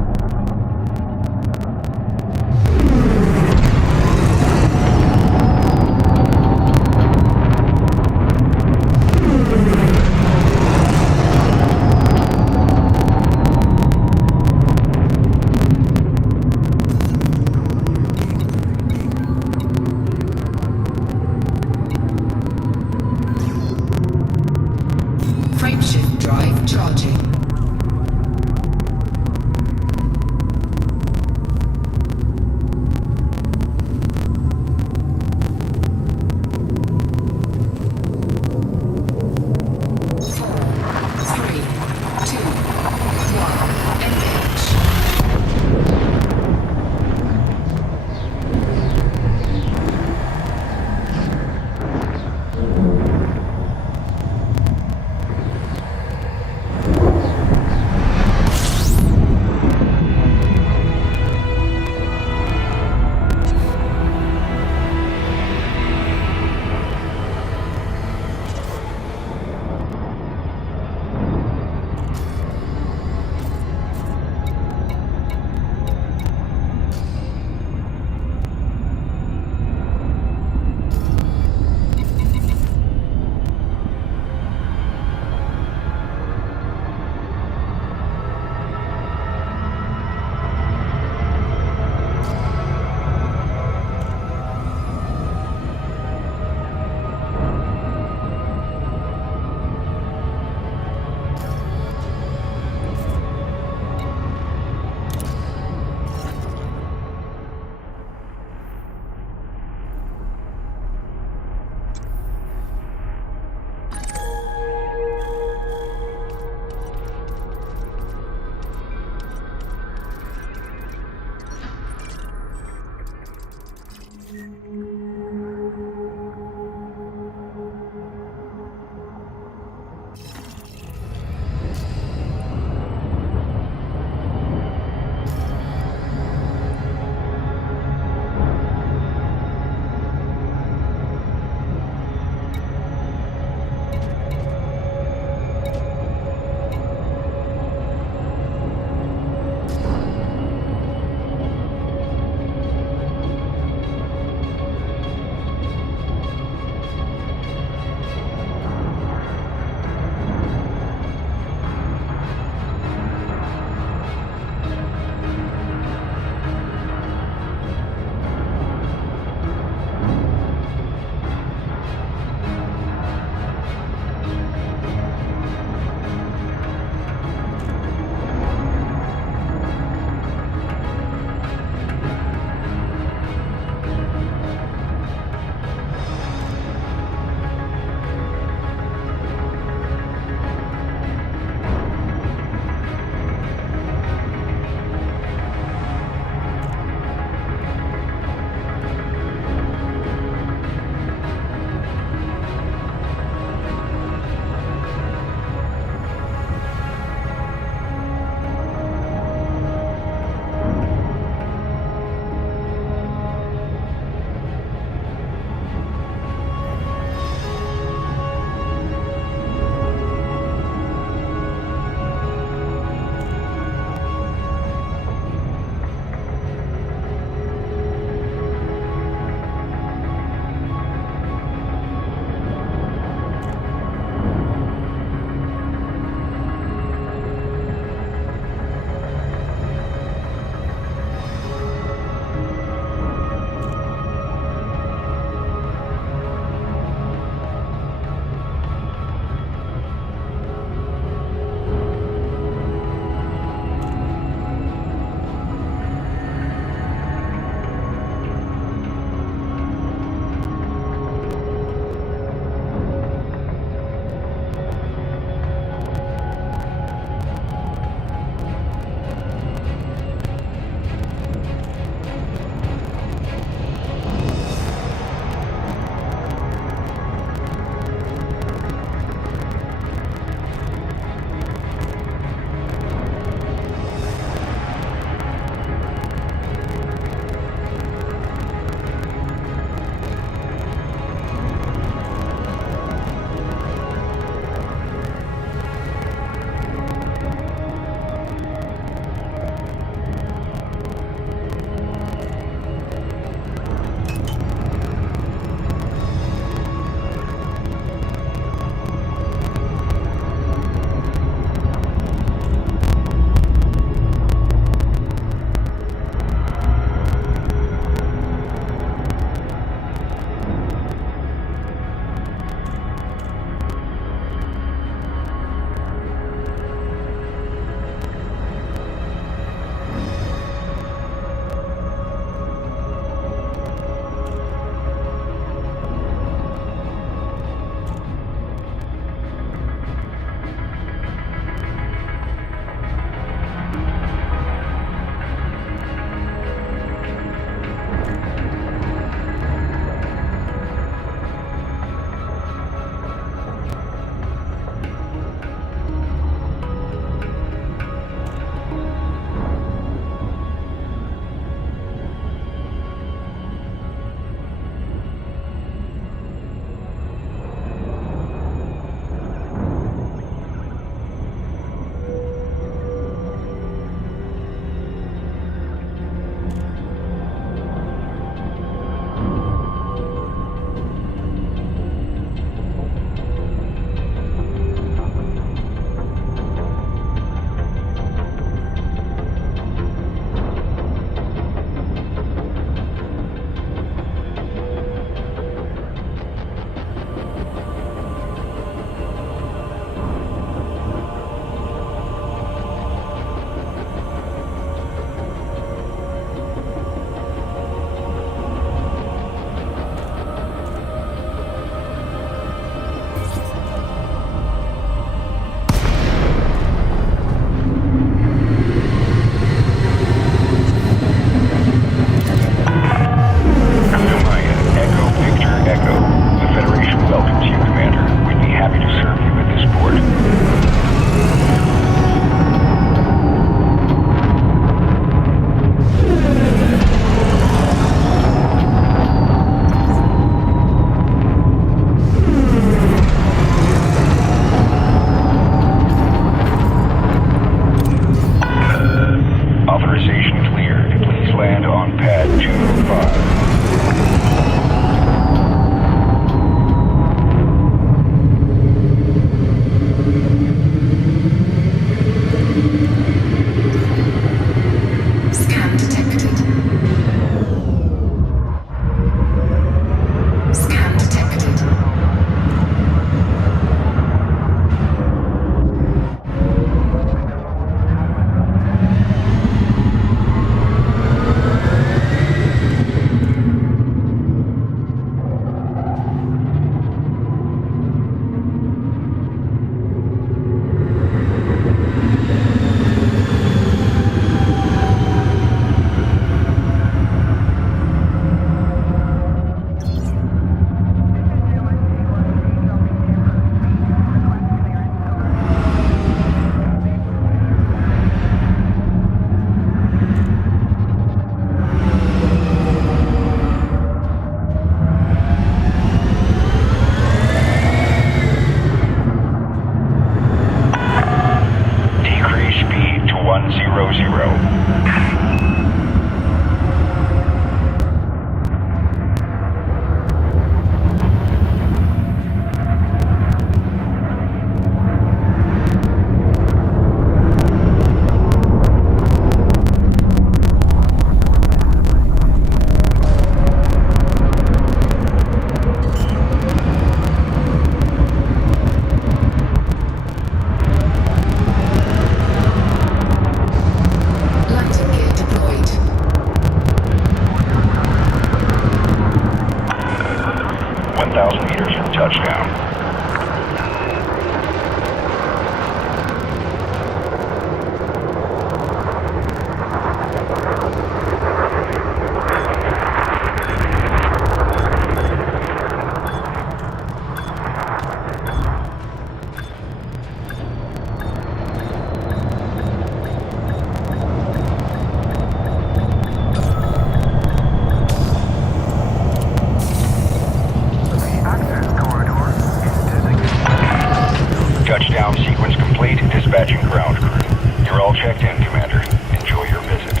Touchdown sequence complete. Dispatching ground crew. You're all checked in, Commander. Enjoy your visit.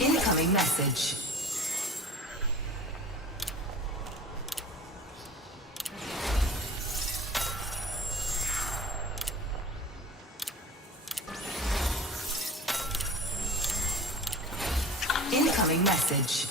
Incoming message. Incoming message.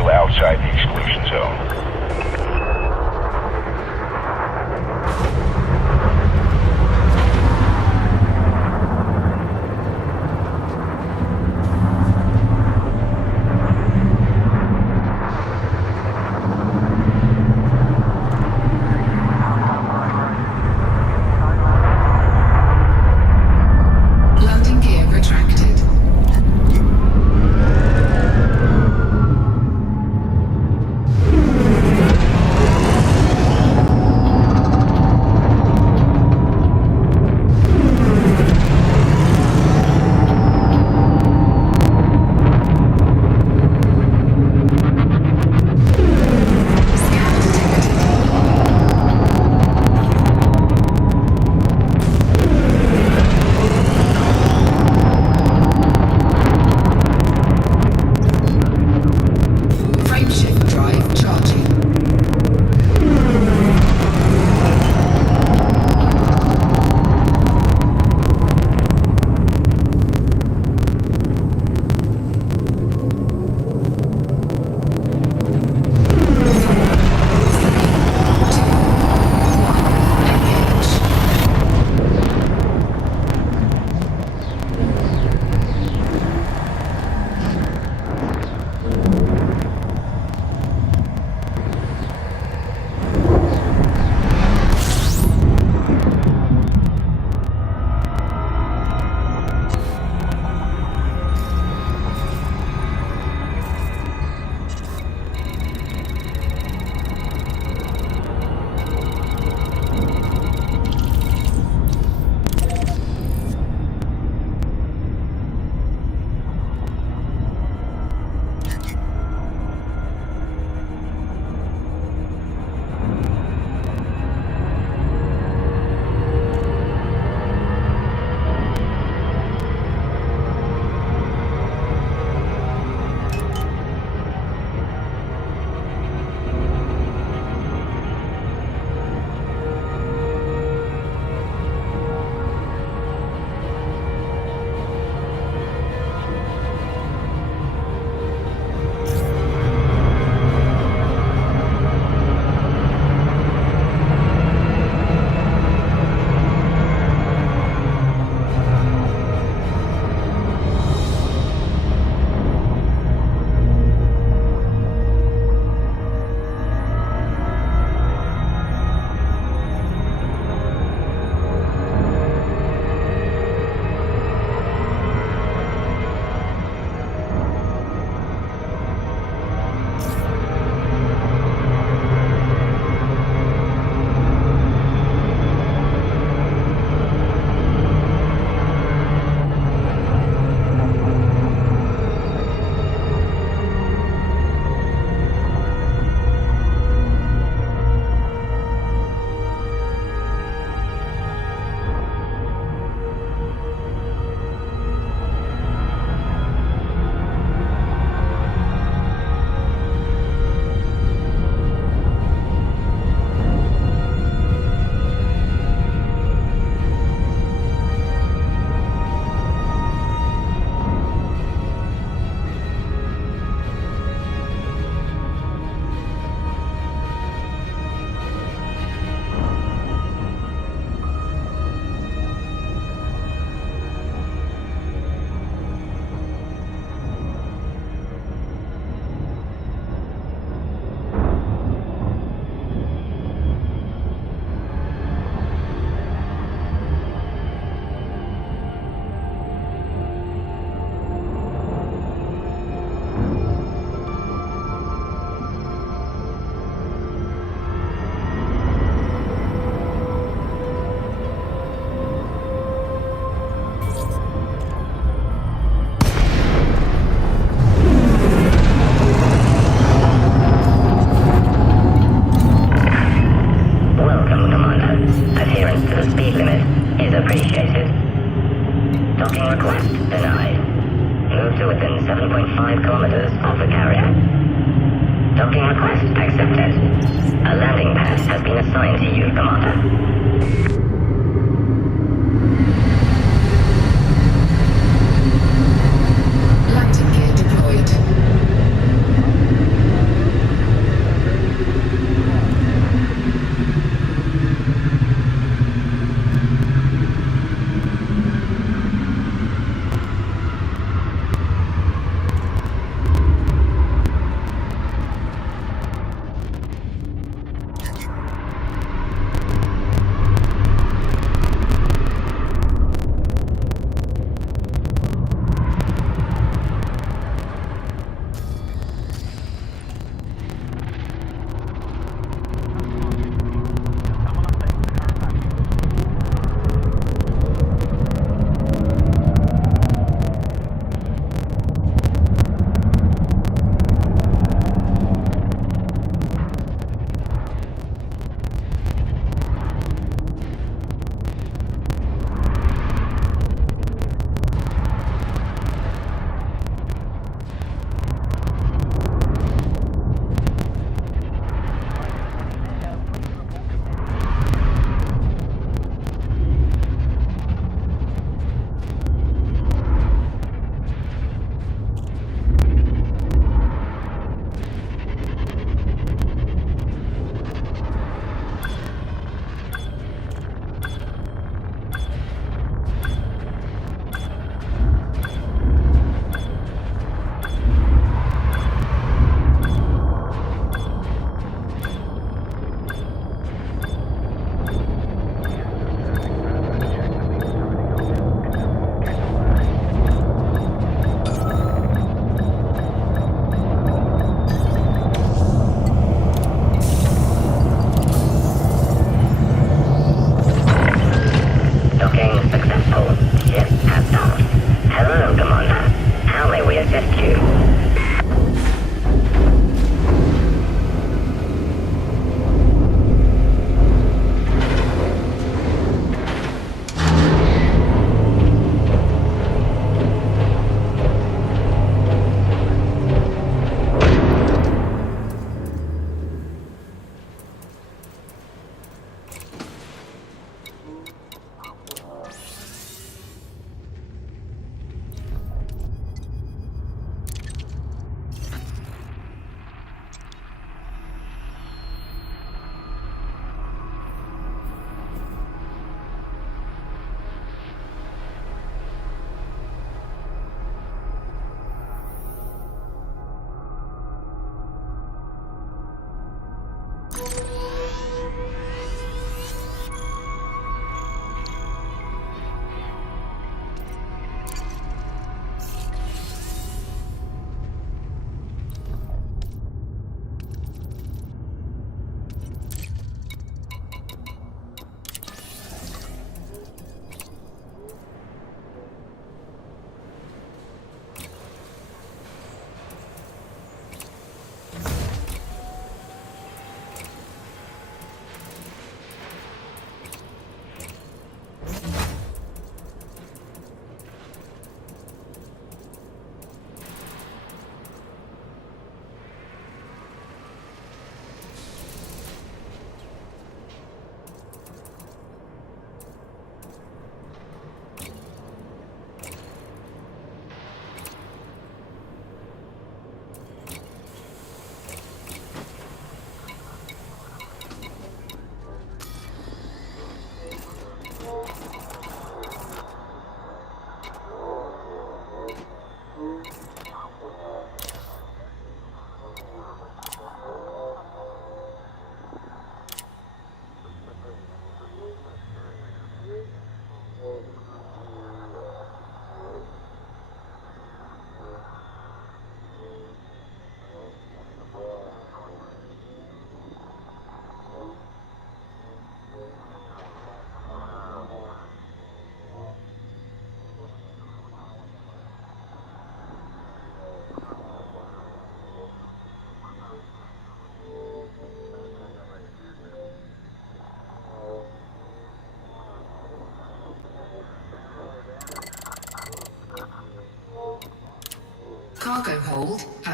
until outside the exclusion zone. Landing gear retracted. Frameshift drive charging.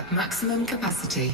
at maximum capacity.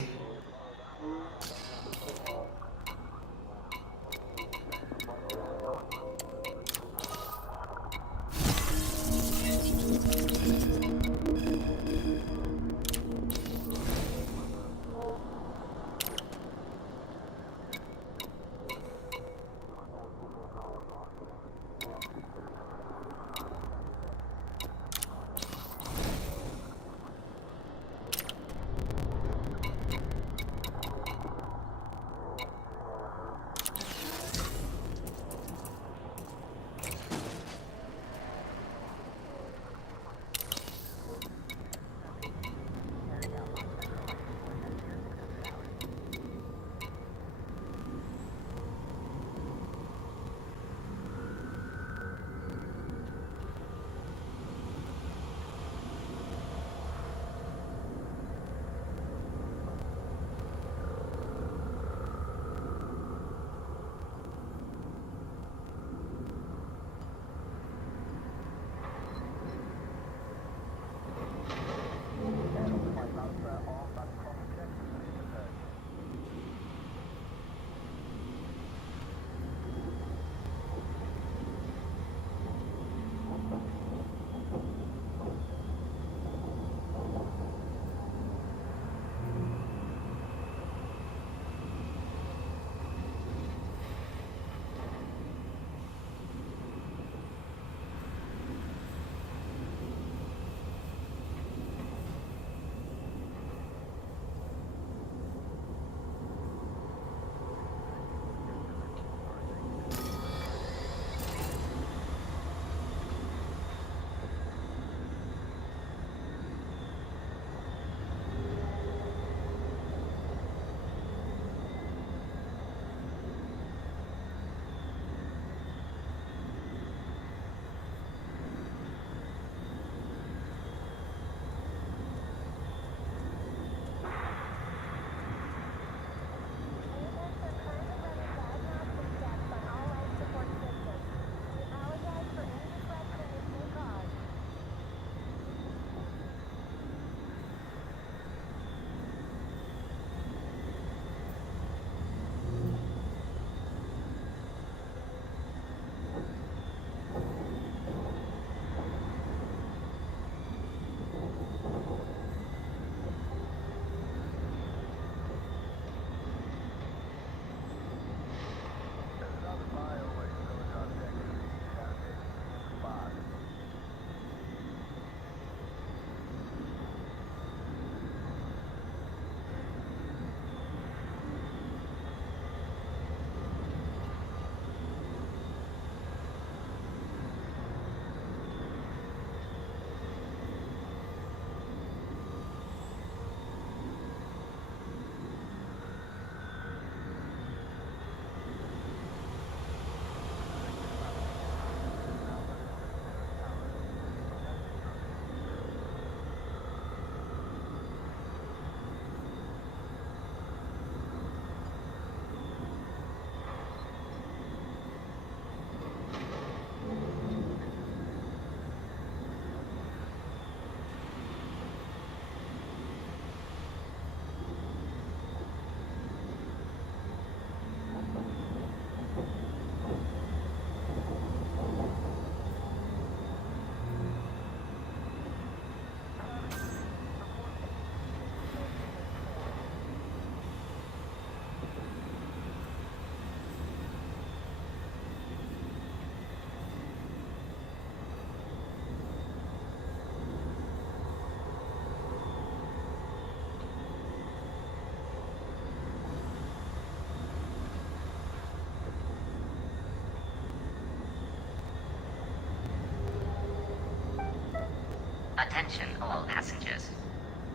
Attention all passengers.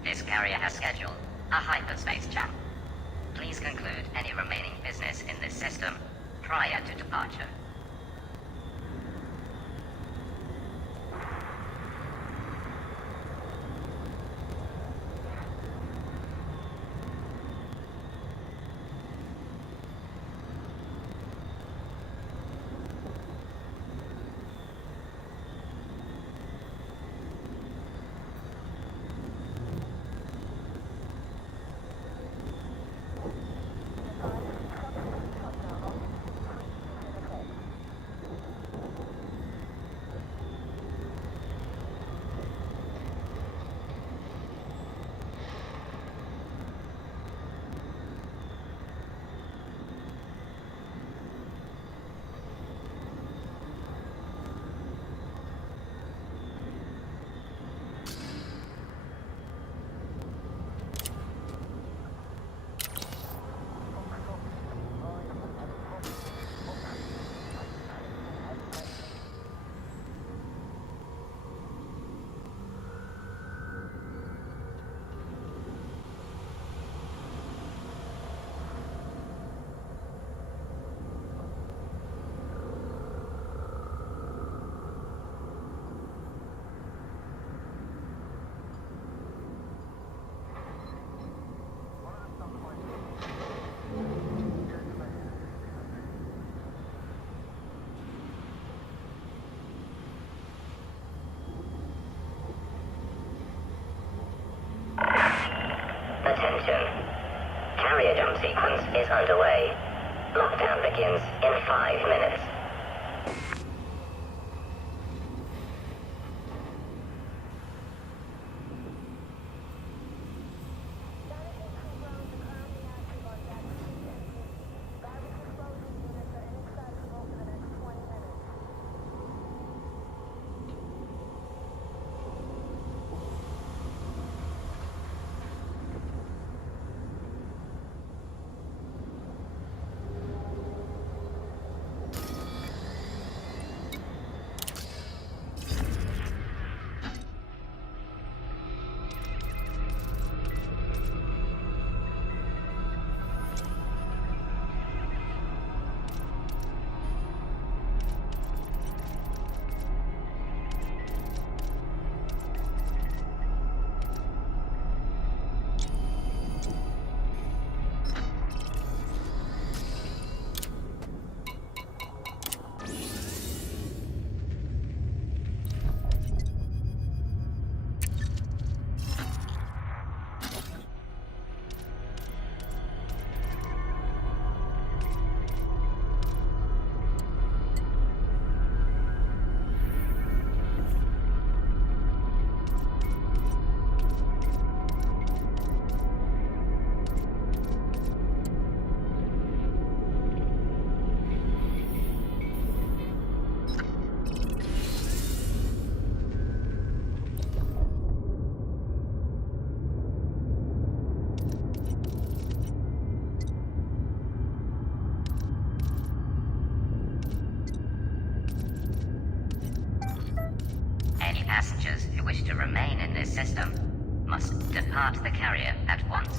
This carrier has scheduled a hyperspace jump. Please conclude any remaining business in this system prior to departure. Attention. Carrier jump sequence is underway. Lockdown begins in 5 minutes. Passengers who wish to remain in this system must depart the carrier at once.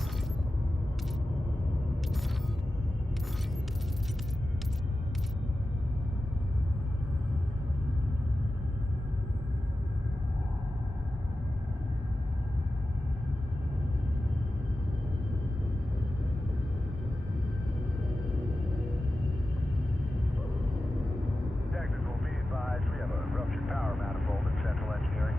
Technical, be advised, we have a ruptured power manifold in central engineering.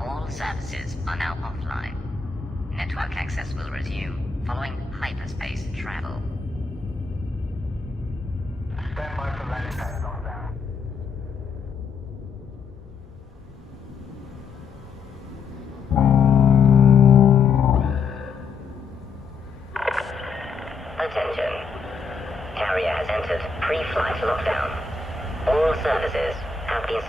All services are now offline. Network access will resume following hyperspace travel. Stand by for landing pads on down. Attention. Carrier has entered pre-flight lockdown. All services have been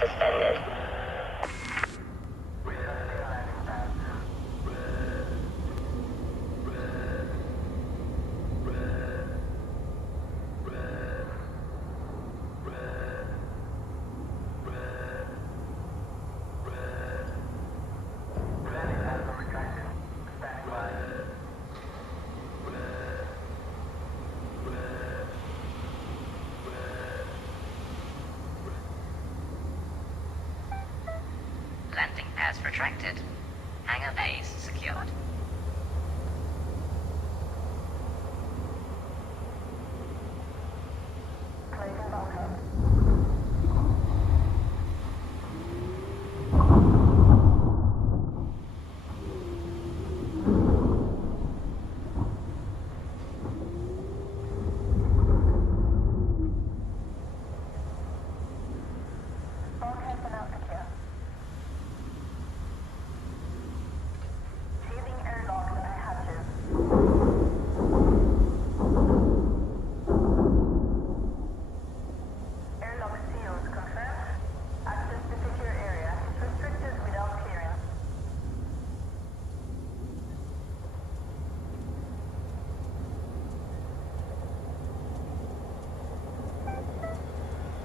Landing pads retracted. Hangar bays secured.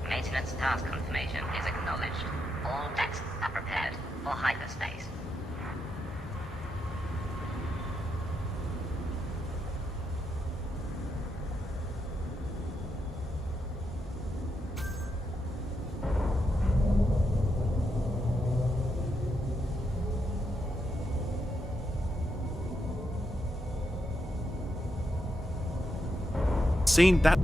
Maintenance task confirmation is acknowledged. All decks are prepared for hyperspace. Seen that.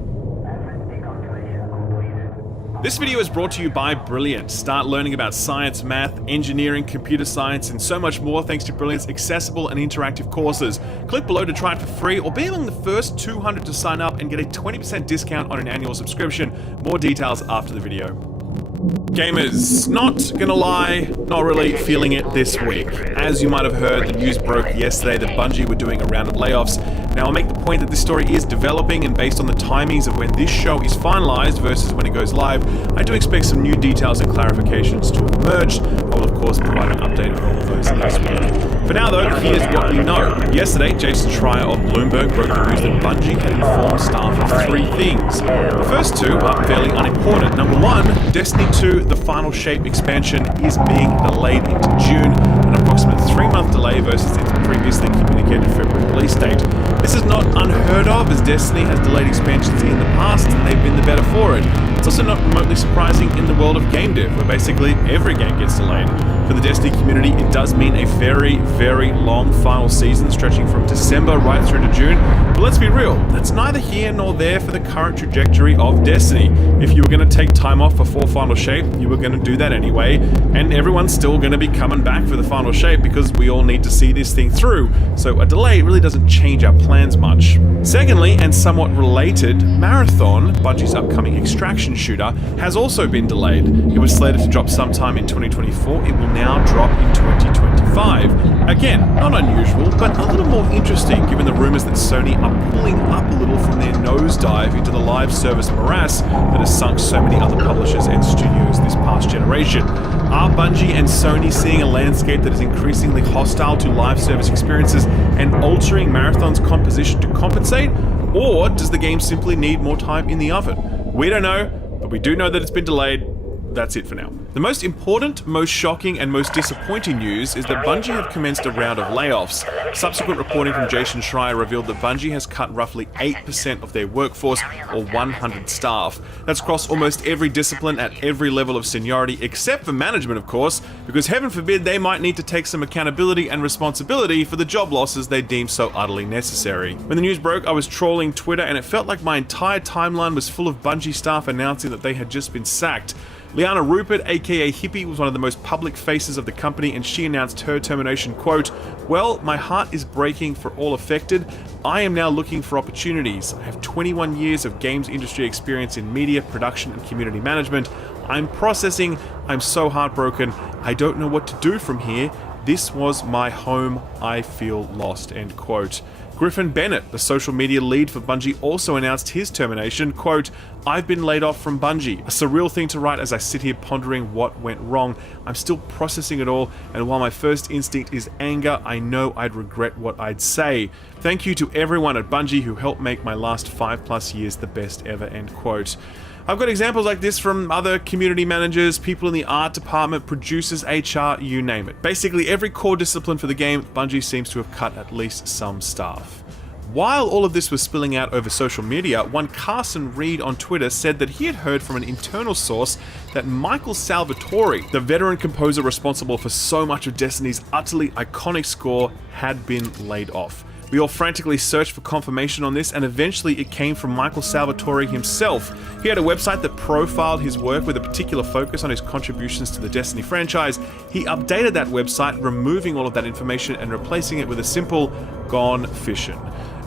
This video is brought to you by Brilliant. Start learning about science, math, engineering, computer science, and so much more thanks to Brilliant's accessible and interactive courses. Click below to try it for free or be among the first 200 to sign up and get a 20% discount on an annual subscription. More details after the video. Gamers, not gonna lie, not really feeling it this week. As you might have heard, the news broke yesterday that Bungie were doing a round of layoffs. Now I'll make the point that this story is developing, and based on the timings of when this show is finalized versus when it goes live, I do expect some new details and clarifications to have emerged. I will of course provide an update on all of those next week. For now though, here's what we know. Yesterday, Jason Schreier of Bloomberg broke the news that Bungie had informed staff of 3 things. The first 2 are fairly unimportant. Number 1, Destiny 2, the Final Shape expansion, is being delayed into June, an approximate 3-month delay versus its previously communicated February release date. This is not unheard of, as Destiny has delayed expansions in the past and they've been the better for it. It's also not remotely surprising in the world of game dev, where basically every game gets delayed. For the Destiny community, it does mean a very, very long final season stretching from December right through to June. But let's be real, that's neither here nor there for the current trajectory of Destiny. If you were going to take time off before Final Shape, you were going to do that anyway, and everyone's still going to be coming back for the Final Shape because we all need to see this thing through. So a delay really doesn't change our plans much. Secondly, and somewhat related, Marathon, Bungie's upcoming extraction shooter, has also been delayed. It was slated to drop sometime in 2024. It will now drop in 2025. Again, not unusual, but a little more interesting given the rumors that Sony are pulling up a little from their nosedive into the live service morass that has sunk so many other publishers and studios this past generation. Are Bungie and Sony seeing a landscape that is increasingly hostile to live service experiences and altering Marathon's composition to compensate? Or does the game simply need more time in the oven? We don't know, but we do know that it's been delayed. That's it for now. The most important, most shocking, and most disappointing news is that Bungie have commenced a round of layoffs. Subsequent reporting from Jason Schreier revealed that Bungie has cut roughly 8% of their workforce, or 100 staff. That's across almost every discipline at every level of seniority, except for management, of course, because heaven forbid they might need to take some accountability and responsibility for the job losses they deem so utterly necessary. When the news broke, I was trolling Twitter, and it felt like my entire timeline was full of Bungie staff announcing that they had just been sacked. Liana Rupert, aka Hippie, was one of the most public faces of the company, and she announced her termination, quote, "Well, my heart is breaking for all affected. I am now looking for opportunities. I have 21 years of games industry experience in media, production, and community management. I'm processing. I'm so heartbroken. I don't know what to do from here. This was my home. I feel lost," end quote. Griffin Bennett, the social media lead for Bungie, also announced his termination, quote, "I've been laid off from Bungie. A surreal thing to write as I sit here pondering what went wrong. I'm still processing it all, and while my first instinct is anger, I know I'd regret what I'd say. Thank you to everyone at Bungie who helped make my last 5+ years the best ever," end quote. I've got examples like this from other community managers, people in the art department, producers, HR, you name it. Basically every core discipline for the game, Bungie seems to have cut at least some staff. While all of this was spilling out over social media, one Carson Reed on Twitter said that he had heard from an internal source that Michael Salvatore, the veteran composer responsible for so much of Destiny's utterly iconic score, had been laid off. We all frantically searched for confirmation on this, and eventually it came from Michael Salvatore himself. He had a website that profiled his work with a particular focus on his contributions to the Destiny franchise. He updated that website, removing all of that information and replacing it with a simple "gone fishing."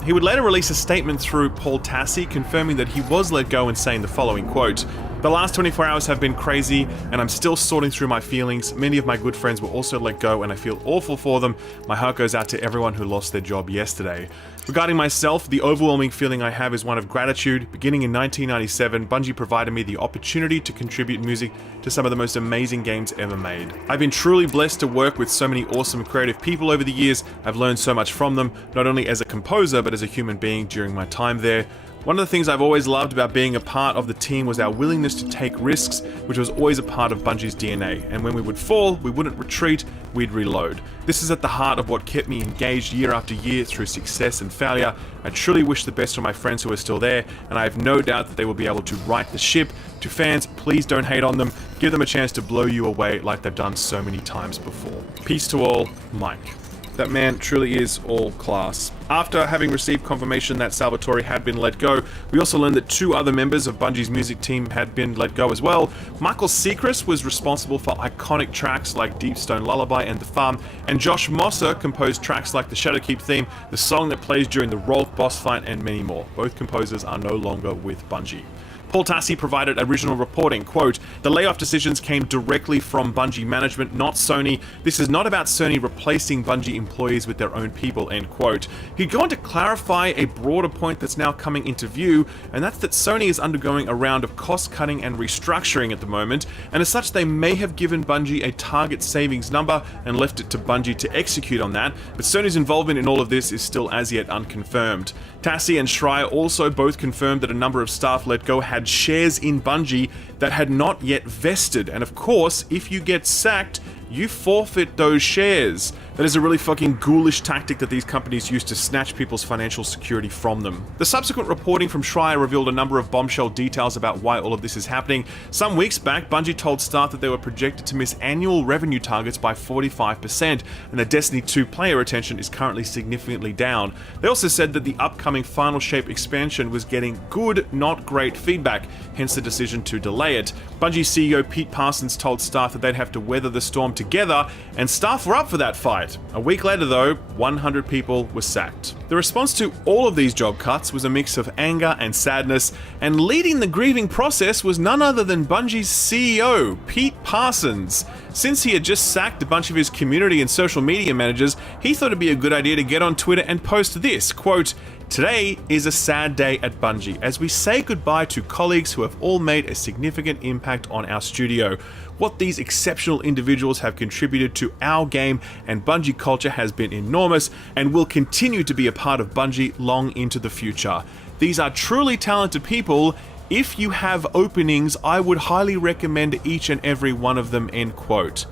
He would later release a statement through Paul Tassi confirming that he was let go and saying the following quote, "The last 24 hours have been crazy and I'm still sorting through my feelings. Many of my good friends were also let go and I feel awful for them. My heart goes out to everyone who lost their job yesterday. Regarding myself, the overwhelming feeling I have is one of gratitude. Beginning in 1997, Bungie provided me the opportunity to contribute music to some of the most amazing games ever made. I've been truly blessed to work with so many awesome creative people over the years. I've learned so much from them, not only as a composer but as a human being during my time there. One of the things I've always loved about being a part of the team was our willingness to take risks, which was always a part of Bungie's DNA. And when we would fall, we wouldn't retreat, we'd reload. This is at the heart of what kept me engaged year after year through success and failure. I truly wish the best for my friends who are still there, and I have no doubt that they will be able to right the ship. To fans, please don't hate on them. Give them a chance to blow you away like they've done so many times before. Peace to all, Mike." That man truly is all class. After having received confirmation that Salvatore had been let go, we also learned that 2 other members of Bungie's music team had been let go as well. Michael Sechrist was responsible for iconic tracks like Deep Stone Lullaby and The Farm, and Josh Mosser composed tracks like the Shadowkeep theme, the song that plays during the Rolf boss fight, and many more. Both composers are no longer with Bungie. Paul Tassi provided original reporting, quote, "The layoff decisions came directly from Bungie management, not Sony. This is not about Sony replacing Bungie employees with their own people," end quote. He'd go on to clarify a broader point that's now coming into view, and that's that Sony is undergoing a round of cost-cutting and restructuring at the moment, and as such they may have given Bungie a target savings number and left it to Bungie to execute on that, but Sony's involvement in all of this is still as yet unconfirmed. Tassi and Schreier also both confirmed that a number of staff let go had shares in Bungie that had not yet vested, and of course, if you get sacked, you forfeit those shares. That is a really fucking ghoulish tactic that these companies use to snatch people's financial security from them. The subsequent reporting from Schreier revealed a number of bombshell details about why all of this is happening. Some weeks back, Bungie told staff that they were projected to miss annual revenue targets by 45%, and that Destiny 2 player retention is currently significantly down. They also said that the upcoming Final Shape expansion was getting good, not great feedback, hence the decision to delay it. Bungie CEO Pete Parsons told staff that they'd have to weather the storm together, and staff were up for that fight. A week later though, 100 people were sacked. The response to all of these job cuts was a mix of anger and sadness, and leading the grieving process was none other than Bungie's CEO, Pete Parsons. Since he had just sacked a bunch of his community and social media managers, he thought it'd be a good idea to get on Twitter and post this, quote, "Today is a sad day at Bungie as we say goodbye to colleagues who have all made a significant impact on our studio. What these exceptional individuals have contributed to our game and Bungie culture has been enormous and will continue to be a part of Bungie long into the future. These are truly talented people. If you have openings, I would highly recommend each and every one of them," end quote.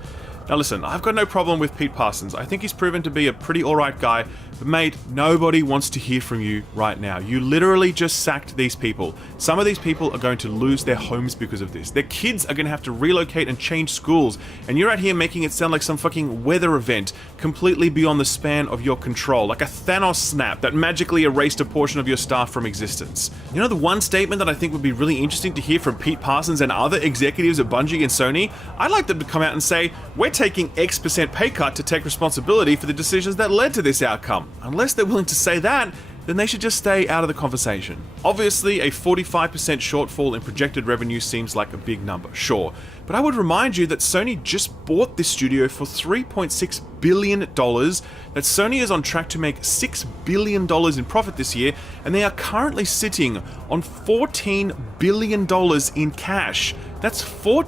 Now listen, I've got no problem with Pete Parsons. I think he's proven to be a pretty alright guy, but mate, nobody wants to hear from you right now. You literally just sacked these people. Some of these people are going to lose their homes because of this. Their kids are going to have to relocate and change schools, and you're out here making it sound like some fucking weather event, completely beyond the span of your control, like a Thanos snap that magically erased a portion of your staff from existence. You know the one statement that I think would be really interesting to hear from Pete Parsons and other executives at Bungie and Sony? I'd like them to come out and say, "We're taking X% pay cut to take responsibility for the decisions that led to this outcome." Unless they're willing to say that, then they should just stay out of the conversation. Obviously, a 45% shortfall in projected revenue seems like a big number, sure, but I would remind you that Sony just bought this studio for $3.6 billion, that Sony is on track to make $6 billion in profit this year, and they are currently sitting on $14 billion in cash. That's 14